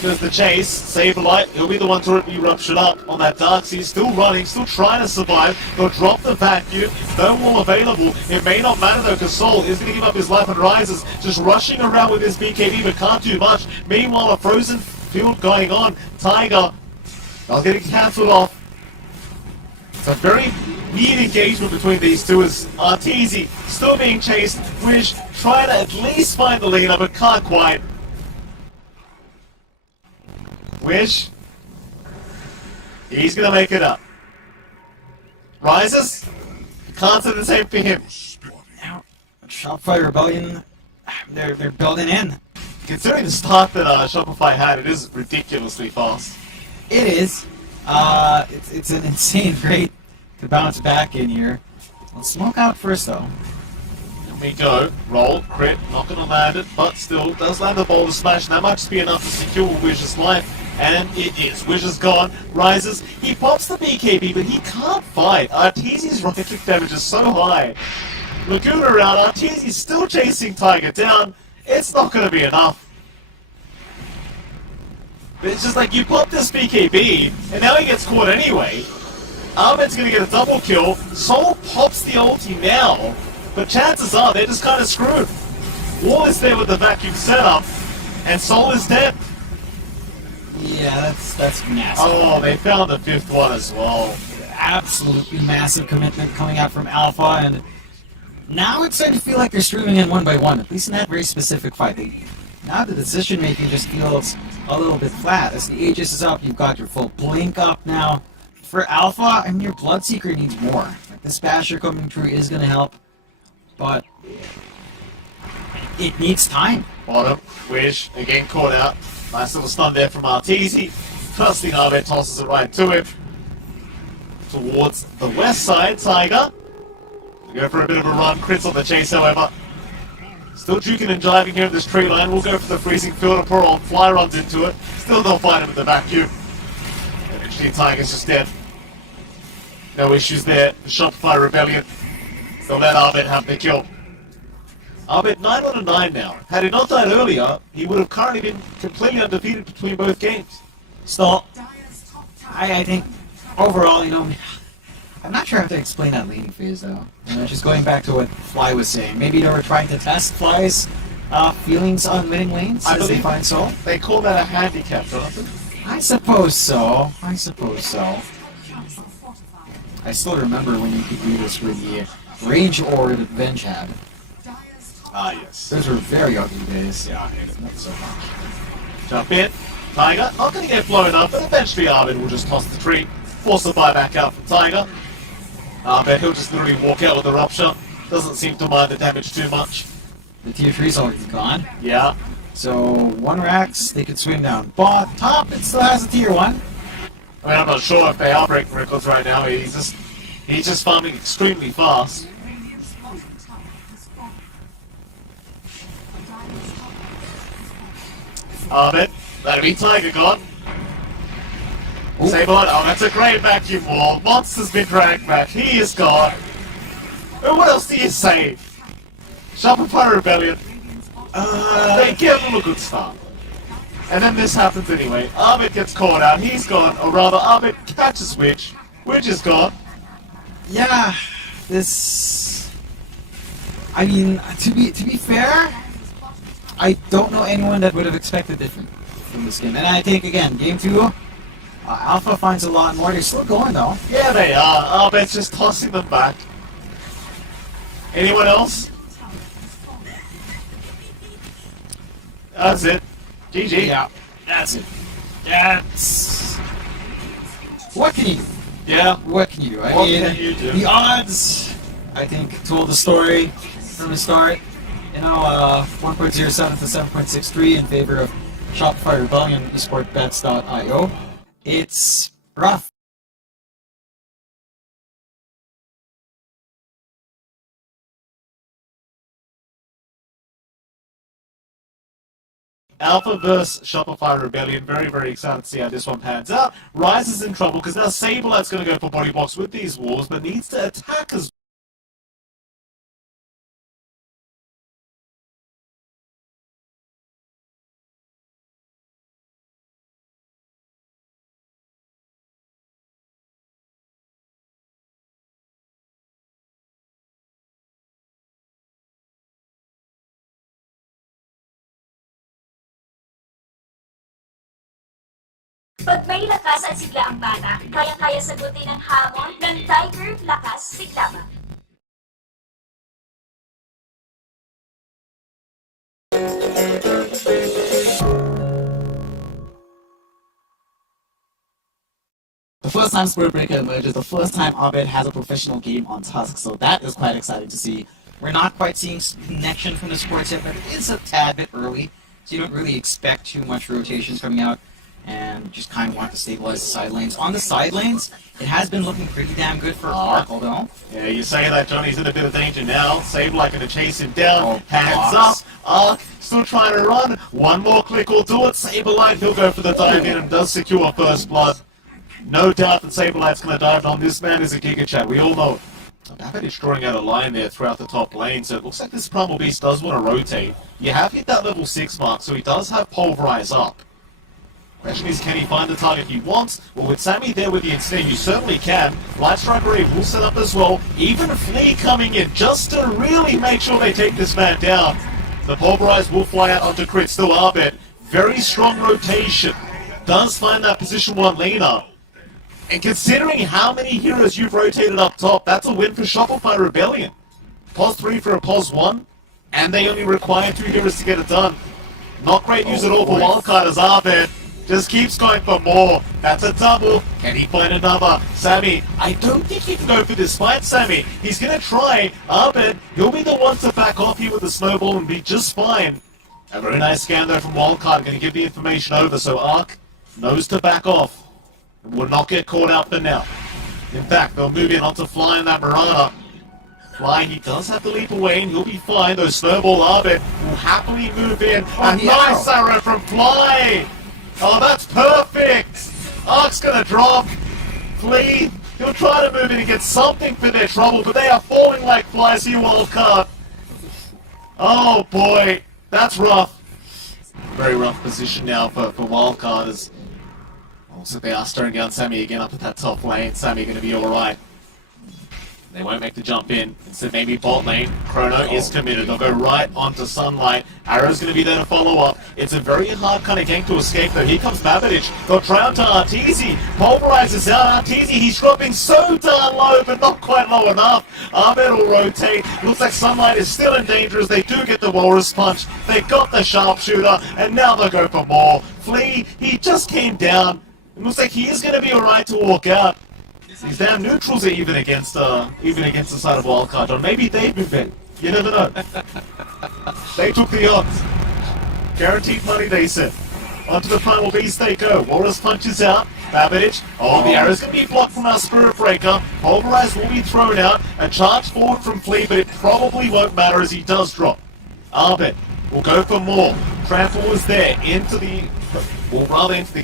There's the chase. Saberlight, he'll be the one to be ruptured up on that Darkseid. Still running, still trying to survive. They'll drop the vacuum. No wall available. It may not matter though, because Soul is going to give up his life and Rises. Just rushing around with his BKB, but can't do much. Meanwhile, a frozen field going on. Tiger, they're getting cancelled off. It's a very weird engagement between these two as Arteezy still being chased. Wish trying to at least find the leader, but can't quite. Wish. He's gonna make it up. Rises. Can't say the same for him. Now, Shopify Rebellion, they're building in. Considering the start that Shopify had, it is ridiculously fast. It is. It's an insane rate to bounce back in here. Let's smoke out first though. Here we go. Roll, crit, not gonna land it, but still does land the boulder smash, and that might just be enough to secure Wish's life. And it is. Wish is gone. Rises. He pops the BKB, but he can't fight. Arteezy's right kick damage is so high. Laguna around. Arteezy's still chasing Tiger down. It's not going to be enough. But it's just like you pop this BKB, and now he gets caught anyway. Ahmed's going to get a double kill. Soul pops the ulti now, but chances are they're just kind of screwed. Wall is there with the vacuum setup, and Soul is dead. Yeah, that's massive. Oh, they found the 5th one as well. Absolutely massive commitment coming out from Alpha, and now it's starting to feel like they're streaming in one by one, at least in that very specific fight. Now the decision making just feels a little bit flat. As the Aegis is up, you've got your full blink up now. for Alpha, I mean, your Bloodseeker needs more. Like, this Basher coming through is going to help, but it needs time. Bottom, Wish, again caught out. Nice little stun there from Arteezy. First thing Abed tosses it right to him. Towards the west side, Tiger. Go for a bit of a run. Crits on the chase, however. Still juking and jiving here in this tree line. We'll go for the freezing field. Poor old Fly runs into it. Still don't find him in the vacuum. Eventually, Tiger's just dead. No issues there. The Shopify Rebellion. They'll let Abed have the kill. Abed 9 out of 9 now. Had he not died earlier, he would have currently been completely undefeated between both games. Still, I think overall, you know, I'm not sure how to explain that leading phase though. You know, just going back to what Fly was saying, maybe they were trying to test Fly's feelings on winning lanes, I as they believe find so. They call that a handicap, Jonathan. I suppose so. I suppose so. I still remember when you could do this with the Rage Ore that Venge had. Ah, yes. Those were very ugly days. Yeah, I hated that so much. Jump in. Tiger, not going to get blown up, but eventually Abed will just toss the tree, force the buyback out from Tiger. Abed, he'll just literally walk out with the rupture. Doesn't seem to mind the damage too much. The tier 3's already gone. Yeah. So, 1 Rax, they could swing down. But top, it still has a tier 1. I mean, I'm not sure if they are breaking records right now. He's just farming extremely fast. Abed, that'll be Tiger gone. Sableye, oh, that's a great vacuum wall. Monster's been dragged back. He is gone. And what else do you say? Shopify Rebellion. They give him a good start. And then this happens anyway. Abed gets caught out. He's gone. Or rather, Abed catches Witch. Witch is gone. Yeah, this... I mean, to be fair, I don't know anyone that would have expected different from this game. And I think, again, game 2, Alpha finds a lot more. They're still going, though. Yeah, they are. Abed's just tossing them back. Anyone else? That's it. GG. Yeah, that's it. That's... What can you do? Yeah. What can you do? I What mean, can you do? the odds, I think, told the story from the start. You know, 1.07 to 7.63 in favor of Shopify Rebellion esportbets.io. It's rough. Alpha vs Shopify Rebellion. Very, very excited to see how this one pans out. Rise is in trouble because now Sableite's going to go for body box with these walls, but needs to attack as Pag may lakas at sigla ang bata, kayang-kaya sagutin ang hamon ng Tiger Lakas Siglaba. The first time Spirit Breaker emerges, the first time Abed has a professional game on Tusk, so that is quite exciting to see. We're not quite seeing connection from the sports yet, but it is a tad bit early, so you don't really expect too much rotations coming out, and just kind of want to stabilize the side lanes. On the side lanes, it has been looking pretty damn good for Ark, although... Yeah, you say that Johnny's in a bit of danger now. Sableye going to chase him down. Oh, Hands box. up. Ark still trying to run. One more click will do it. Sableye, he'll go for the dive in and does secure first blood. No doubt that Sablite's going to dive on. This man is a Giga Chat. We all know it. Abed is drawing out a line there throughout the top lane, so it looks like this Primal Beast does want to rotate. You have hit that level 6 mark, so he does have Pulverize up. Question is, can he find the target he wants? Well, with Sammy there with the Insane, you certainly can. Light Striker will set up as well. Even Flea coming in just to really make sure they take this man down. The Pulverize will fly out onto crit, still Abed. Very strong rotation. Does find that position 1 laner. And considering how many heroes you've rotated up top, that's a win for Shopify Rebellion. Pos 3 for a Pos 1, and they only require 2 heroes to get it done. Not great news at all for Wildcarders, Abed. just keeps going for more. That's a double. Can he find another? Sammy, I don't think he can go for this fight, Sammy. He's going to try. But he'll be the one to back off here with the snowball and be just fine. A very nice scan there from Wildcard. Going to give the information over, so Ark knows to back off. And will not get caught out for now. In fact, they'll move in onto Fly in that Marana. Fly, he does have to leap away and he'll be fine. Those Snowball Arbit will happily move in. A nice arrow from Fly! Oh, that's perfect! Ark's gonna drop. Flea, he'll try to move in and get something for their trouble, but they are falling like flies here, Wildcard. Oh boy, that's rough. Very rough position now for Wildcard as also they are staring down Sammy again up at that top lane. Sammy gonna be alright. They won't make the jump in. Instead, maybe bot lane. Chrono is committed. They'll go right onto Sunlight. Arrow's going to be there to follow up. It's a very hard kind of gank to escape, though. Here comes Babbage. They'll try onto Arteezy. Pulverizes out Arteezy. He's dropping so darn low, but not quite low enough. Ahmed will rotate. Looks like Sunlight is still in danger as they do get the Walrus Punch. They got the Sharpshooter, and now they'll go for more. Flea, he just came down. It looks like he is going to be alright to walk out. These damn neutrals are even against the side of Wildcard. Or maybe they've moved in. You never know. They took the odds. Guaranteed money, they said. Onto the Primal Beast they go. Walrus punches out. Babbage. Oh, the arrow's going to be blocked from our Spirit Breaker. Pulverize will be thrown out. A charge forward from Flea, but it probably won't matter as he does drop. Arbit will go for more. Trample is there. Into the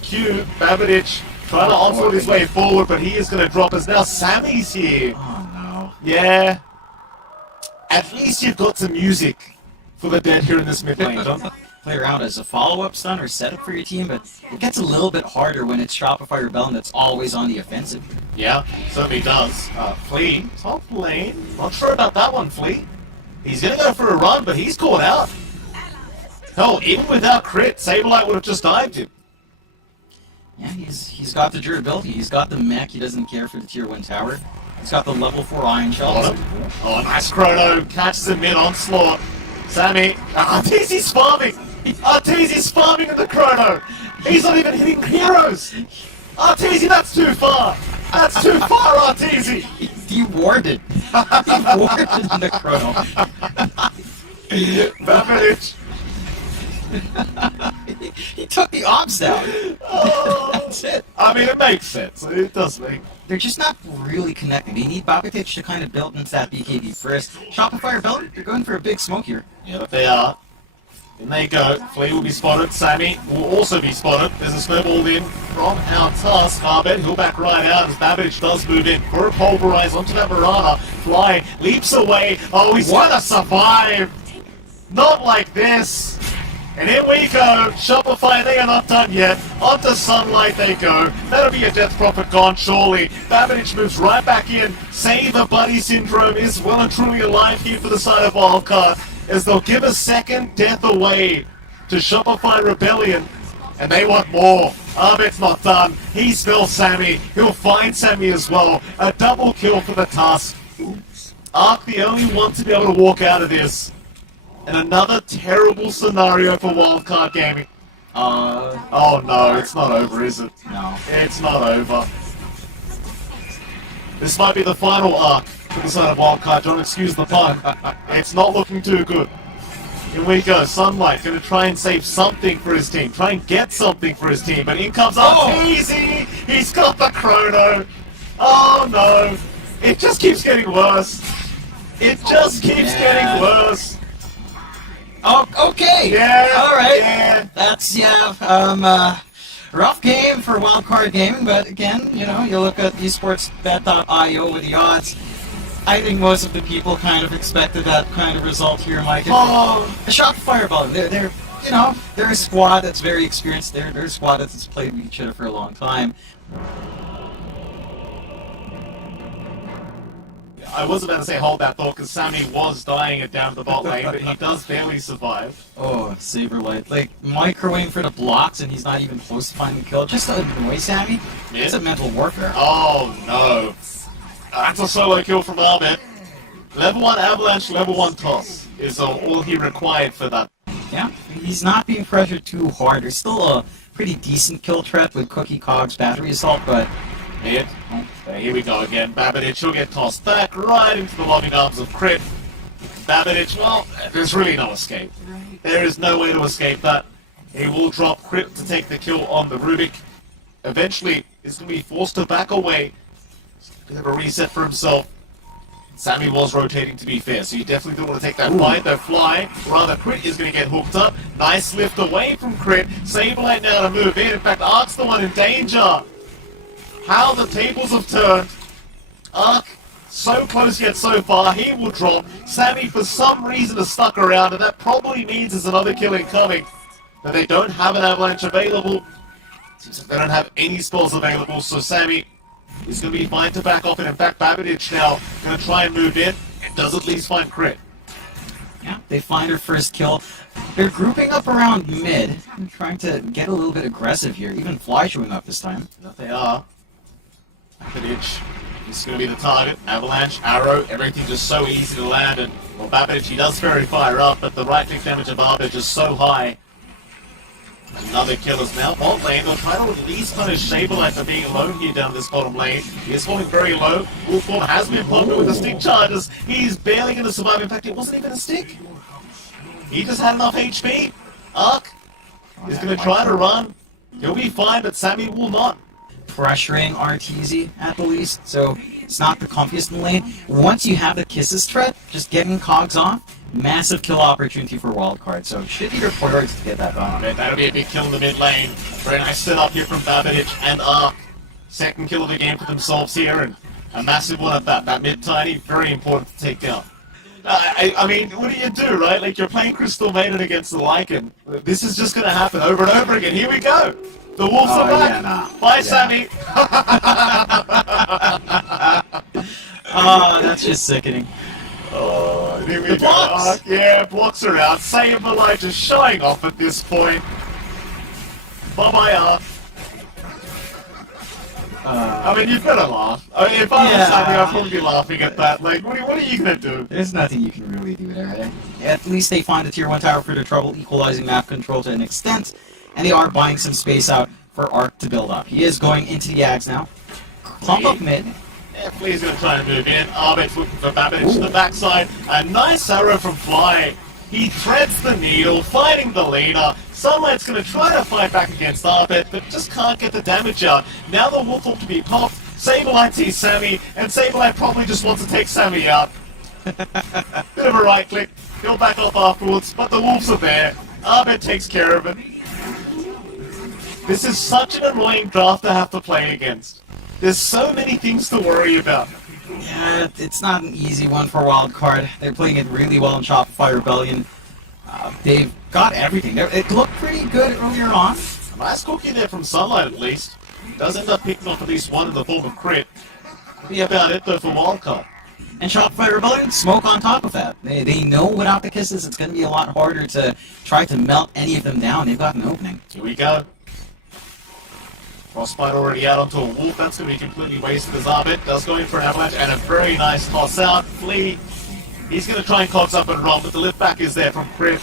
queue. Babbage trying to onslaught his way forward, but he is going to drop as now Sammy's here. Oh no. Yeah. At least you've got some music for the dead here in this mid lane, John. Play around as a follow-up stun or setup for your team, but it gets a little bit harder when it's Shopify Rebellion that's always on the offensive. Yeah, certainly does. Flea, top lane. Not sure about that one, Flea. He's going to go for a run, but he's caught out. Hell, even without crit, Saberlight would have just dived him. Yeah, he's got the durability, he's got the mech, he doesn't care for the tier 1 tower. He's got the level 4 Iron Shell. Oh, nice Chrono. Catches him in onslaught. Sammy. Arteezy's farming. Arteezy's farming in the Chrono. He's not even hitting heroes. Arteezy, that's too far. That's too far, Arteezy. He warded. He warded in the Chrono. Babbage. He took the ops down. Oh, that's it. I mean, it makes sense. It does make. They're just not really connected. They need Babbage to kind of build into that BKB first. Shopify Rebellion, they're going for a big smoke here. Yeah, they are. In they go. Flea will be spotted. Sammy will also be spotted. There's a snowball in from our task. Arbet, he'll back right out as Babbage does move in for a pulverize onto that Marana. Fly leaps away. Oh, he's gonna survive. Not like this. And here we go. Shopify, they are not done yet. Onto Sunlight they go. That'll be a Death Prophet gone, surely. Babbage moves right back in. Save a Buddy Syndrome is well and truly alive here for the side of Wildcard, as they'll give a second death away to Shopify Rebellion. And they want more. Arbit's not done. He spells Sammy. He'll find Sammy as well. A double kill for the task. Ark the only one to be able to walk out of this. And another terrible scenario for Wildcard Gaming. Oh no, it's not over, is it? No. It's not over. This might be the final arc for the side of Wildcard. Don't excuse the pun. It's not looking too good. Here we go. Sunlight going to try and save something for his team. Try and get something for his team. But in comes Arteezy. He's got the Chrono. Oh no. It just keeps getting worse. It just keeps getting worse. Oh, okay. Yeah. All right. Yeah. That's rough game for Wildcard Gaming, but again, you know, you look at esportsbet.io with the odds. I think most of the people kind of expected that kind of result here, Mike. A Shopify Rebellion, they're a squad that's very experienced. They're a squad that's played with each other for a long time. I was about to say hold that thought because Sammy was dying it down the bot lane, but he does barely survive. Oh, Saberlight. Like, microwaving for the blocks and he's not even close to finding the kill. Just to annoy Sammy. Yeah. It's a mental warfare. Oh no. That's a solo kill from Ahmed. Level 1 Avalanche, level 1 Toss is all he required for that. Yeah, he's not being pressured too hard. There's still a pretty decent kill threat with Cookie Cog's battery assault, but Here we go again. Babinich will get tossed back right into the loving arms of Crit. Babinich, well, there's really no escape. There is no way to escape that. He will drop Crit to take the kill on the Rubik. Eventually, he's going to be forced to back away. He's going to have a reset for himself. Sammy was rotating, to be fair, so you definitely don't want to take that fight. Though Fly, rather Crit is going to get hooked up. Nice lift away from Crit. Sableye now to move in. In fact, Ark's the one in danger. How the tables have turned. Ark, so close yet so far. He will drop. Sammy, for some reason, is stuck around, and that probably means there's another kill incoming. But they don't have an avalanche available. Seems like they don't have any spells available, so Sammy is going to be fine to back off. And in fact, Babinich now going to try and move in. It does at least find Crit. yeah, they find her first kill. They're grouping up around mid and trying to get a little bit aggressive here. Even Fly showing up this time. They are. Babinich is going to be the target. Avalanche, arrow, everything just so easy to land. And well, Babinich, he does very fire up, but the right click damage of Babinich is so high. Another kill is now bot lane. They'll try to at least punish Sableye for being alone here down this bottom lane. He is falling very low. Wolfborn has been plugged with the stick charges. He's barely going to survive. In fact, it wasn't even a stick. He just had enough HP. Ark is going to try to run. He'll be fine, but Sammy will not. Pressuring RTZ at the least, so it's not the comfiest in the lane. Once you have the Kisses threat, just getting Cogs off, massive kill opportunity for Wildcard, so should be reported to get that on. That'll be a big kill in the mid lane. Very nice setup here from Babinich and Ark. Second kill of the game for themselves here, and a massive one at that. That mid tiny, very important to take down. I mean, what do you do, right? Like, you're playing Crystal Maiden against the Lycan. This is just going to happen over and over again. Here we go. The Wolves are back. Yeah, nah. Bye, Sammy. Oh, that's just sickening. Oh, here we The go. blocks! Yeah, blocks are out. Sableye just showing off at this point. Bye-bye, Ark. I mean, you've got to laugh. I mean, if I was Sammy, I'd probably be laughing at that. Like, what are you going to do? There's nothing you can really do there. At least they find a tier 1 tower for their trouble, equalizing map control to an extent, and they are buying some space out for Ark to build up. He is going into the Yags now. Clump up mid. Yeah, Flea's going to try and move in. Arbit's looking for Babinich to the backside. A nice arrow from Fly. He threads the needle, fighting the leader. Sunlight's going to try to fight back against Arbit, but just can't get the damage out. Now the Wolf Hawk to be popped. Sableye sees Sammy, and Sableye probably just wants to take Sammy out. Bit of a right click. He'll back off afterwards, but the Wolves are there. Arbit takes care of it. This is such an annoying draft to have to play against. There's so many things to worry about. Yeah, it's not an easy one for Wildcard. They're playing it really well in Shopify Rebellion. They've got everything. It looked pretty good earlier on. Nice cookie there from Sunlight, at least. Does end up picking off at least one in the form of Crit. Be about it, though, for Wildcard. And Shopify Rebellion, smoke on top of that. They know without the Kisses, it's going to be a lot harder to try to melt any of them down. They've got an opening. Here we go. Frostbite already out onto a Wolf. That's going to be completely wasted as Arbit. Does go in for an avalanche and a very nice toss out. Flea. He's going to try and cogs up and run, but the lift back is there from Crit.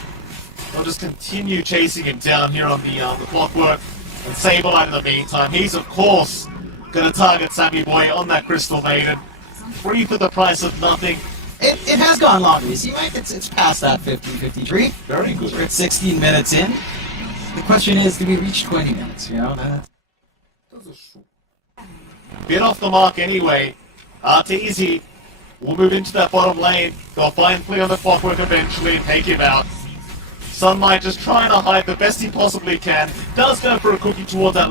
They'll just continue chasing him down here on the clockwork. And Sableye in the meantime. He's, of course, going to target Sammy Boy on that Crystal Maiden. Free for the price of nothing. It has gone longer. You see, Mike? It's past that 50-53. Very good. We're at 16 minutes in. The question is, do we reach 20 minutes? You know, Bit off the mark anyway. Arteezy will move into that bottom lane. They'll find Flea on the clockwork eventually and take him out. Sunlight just trying to hide the best he possibly can. Does go for a cookie towards that left.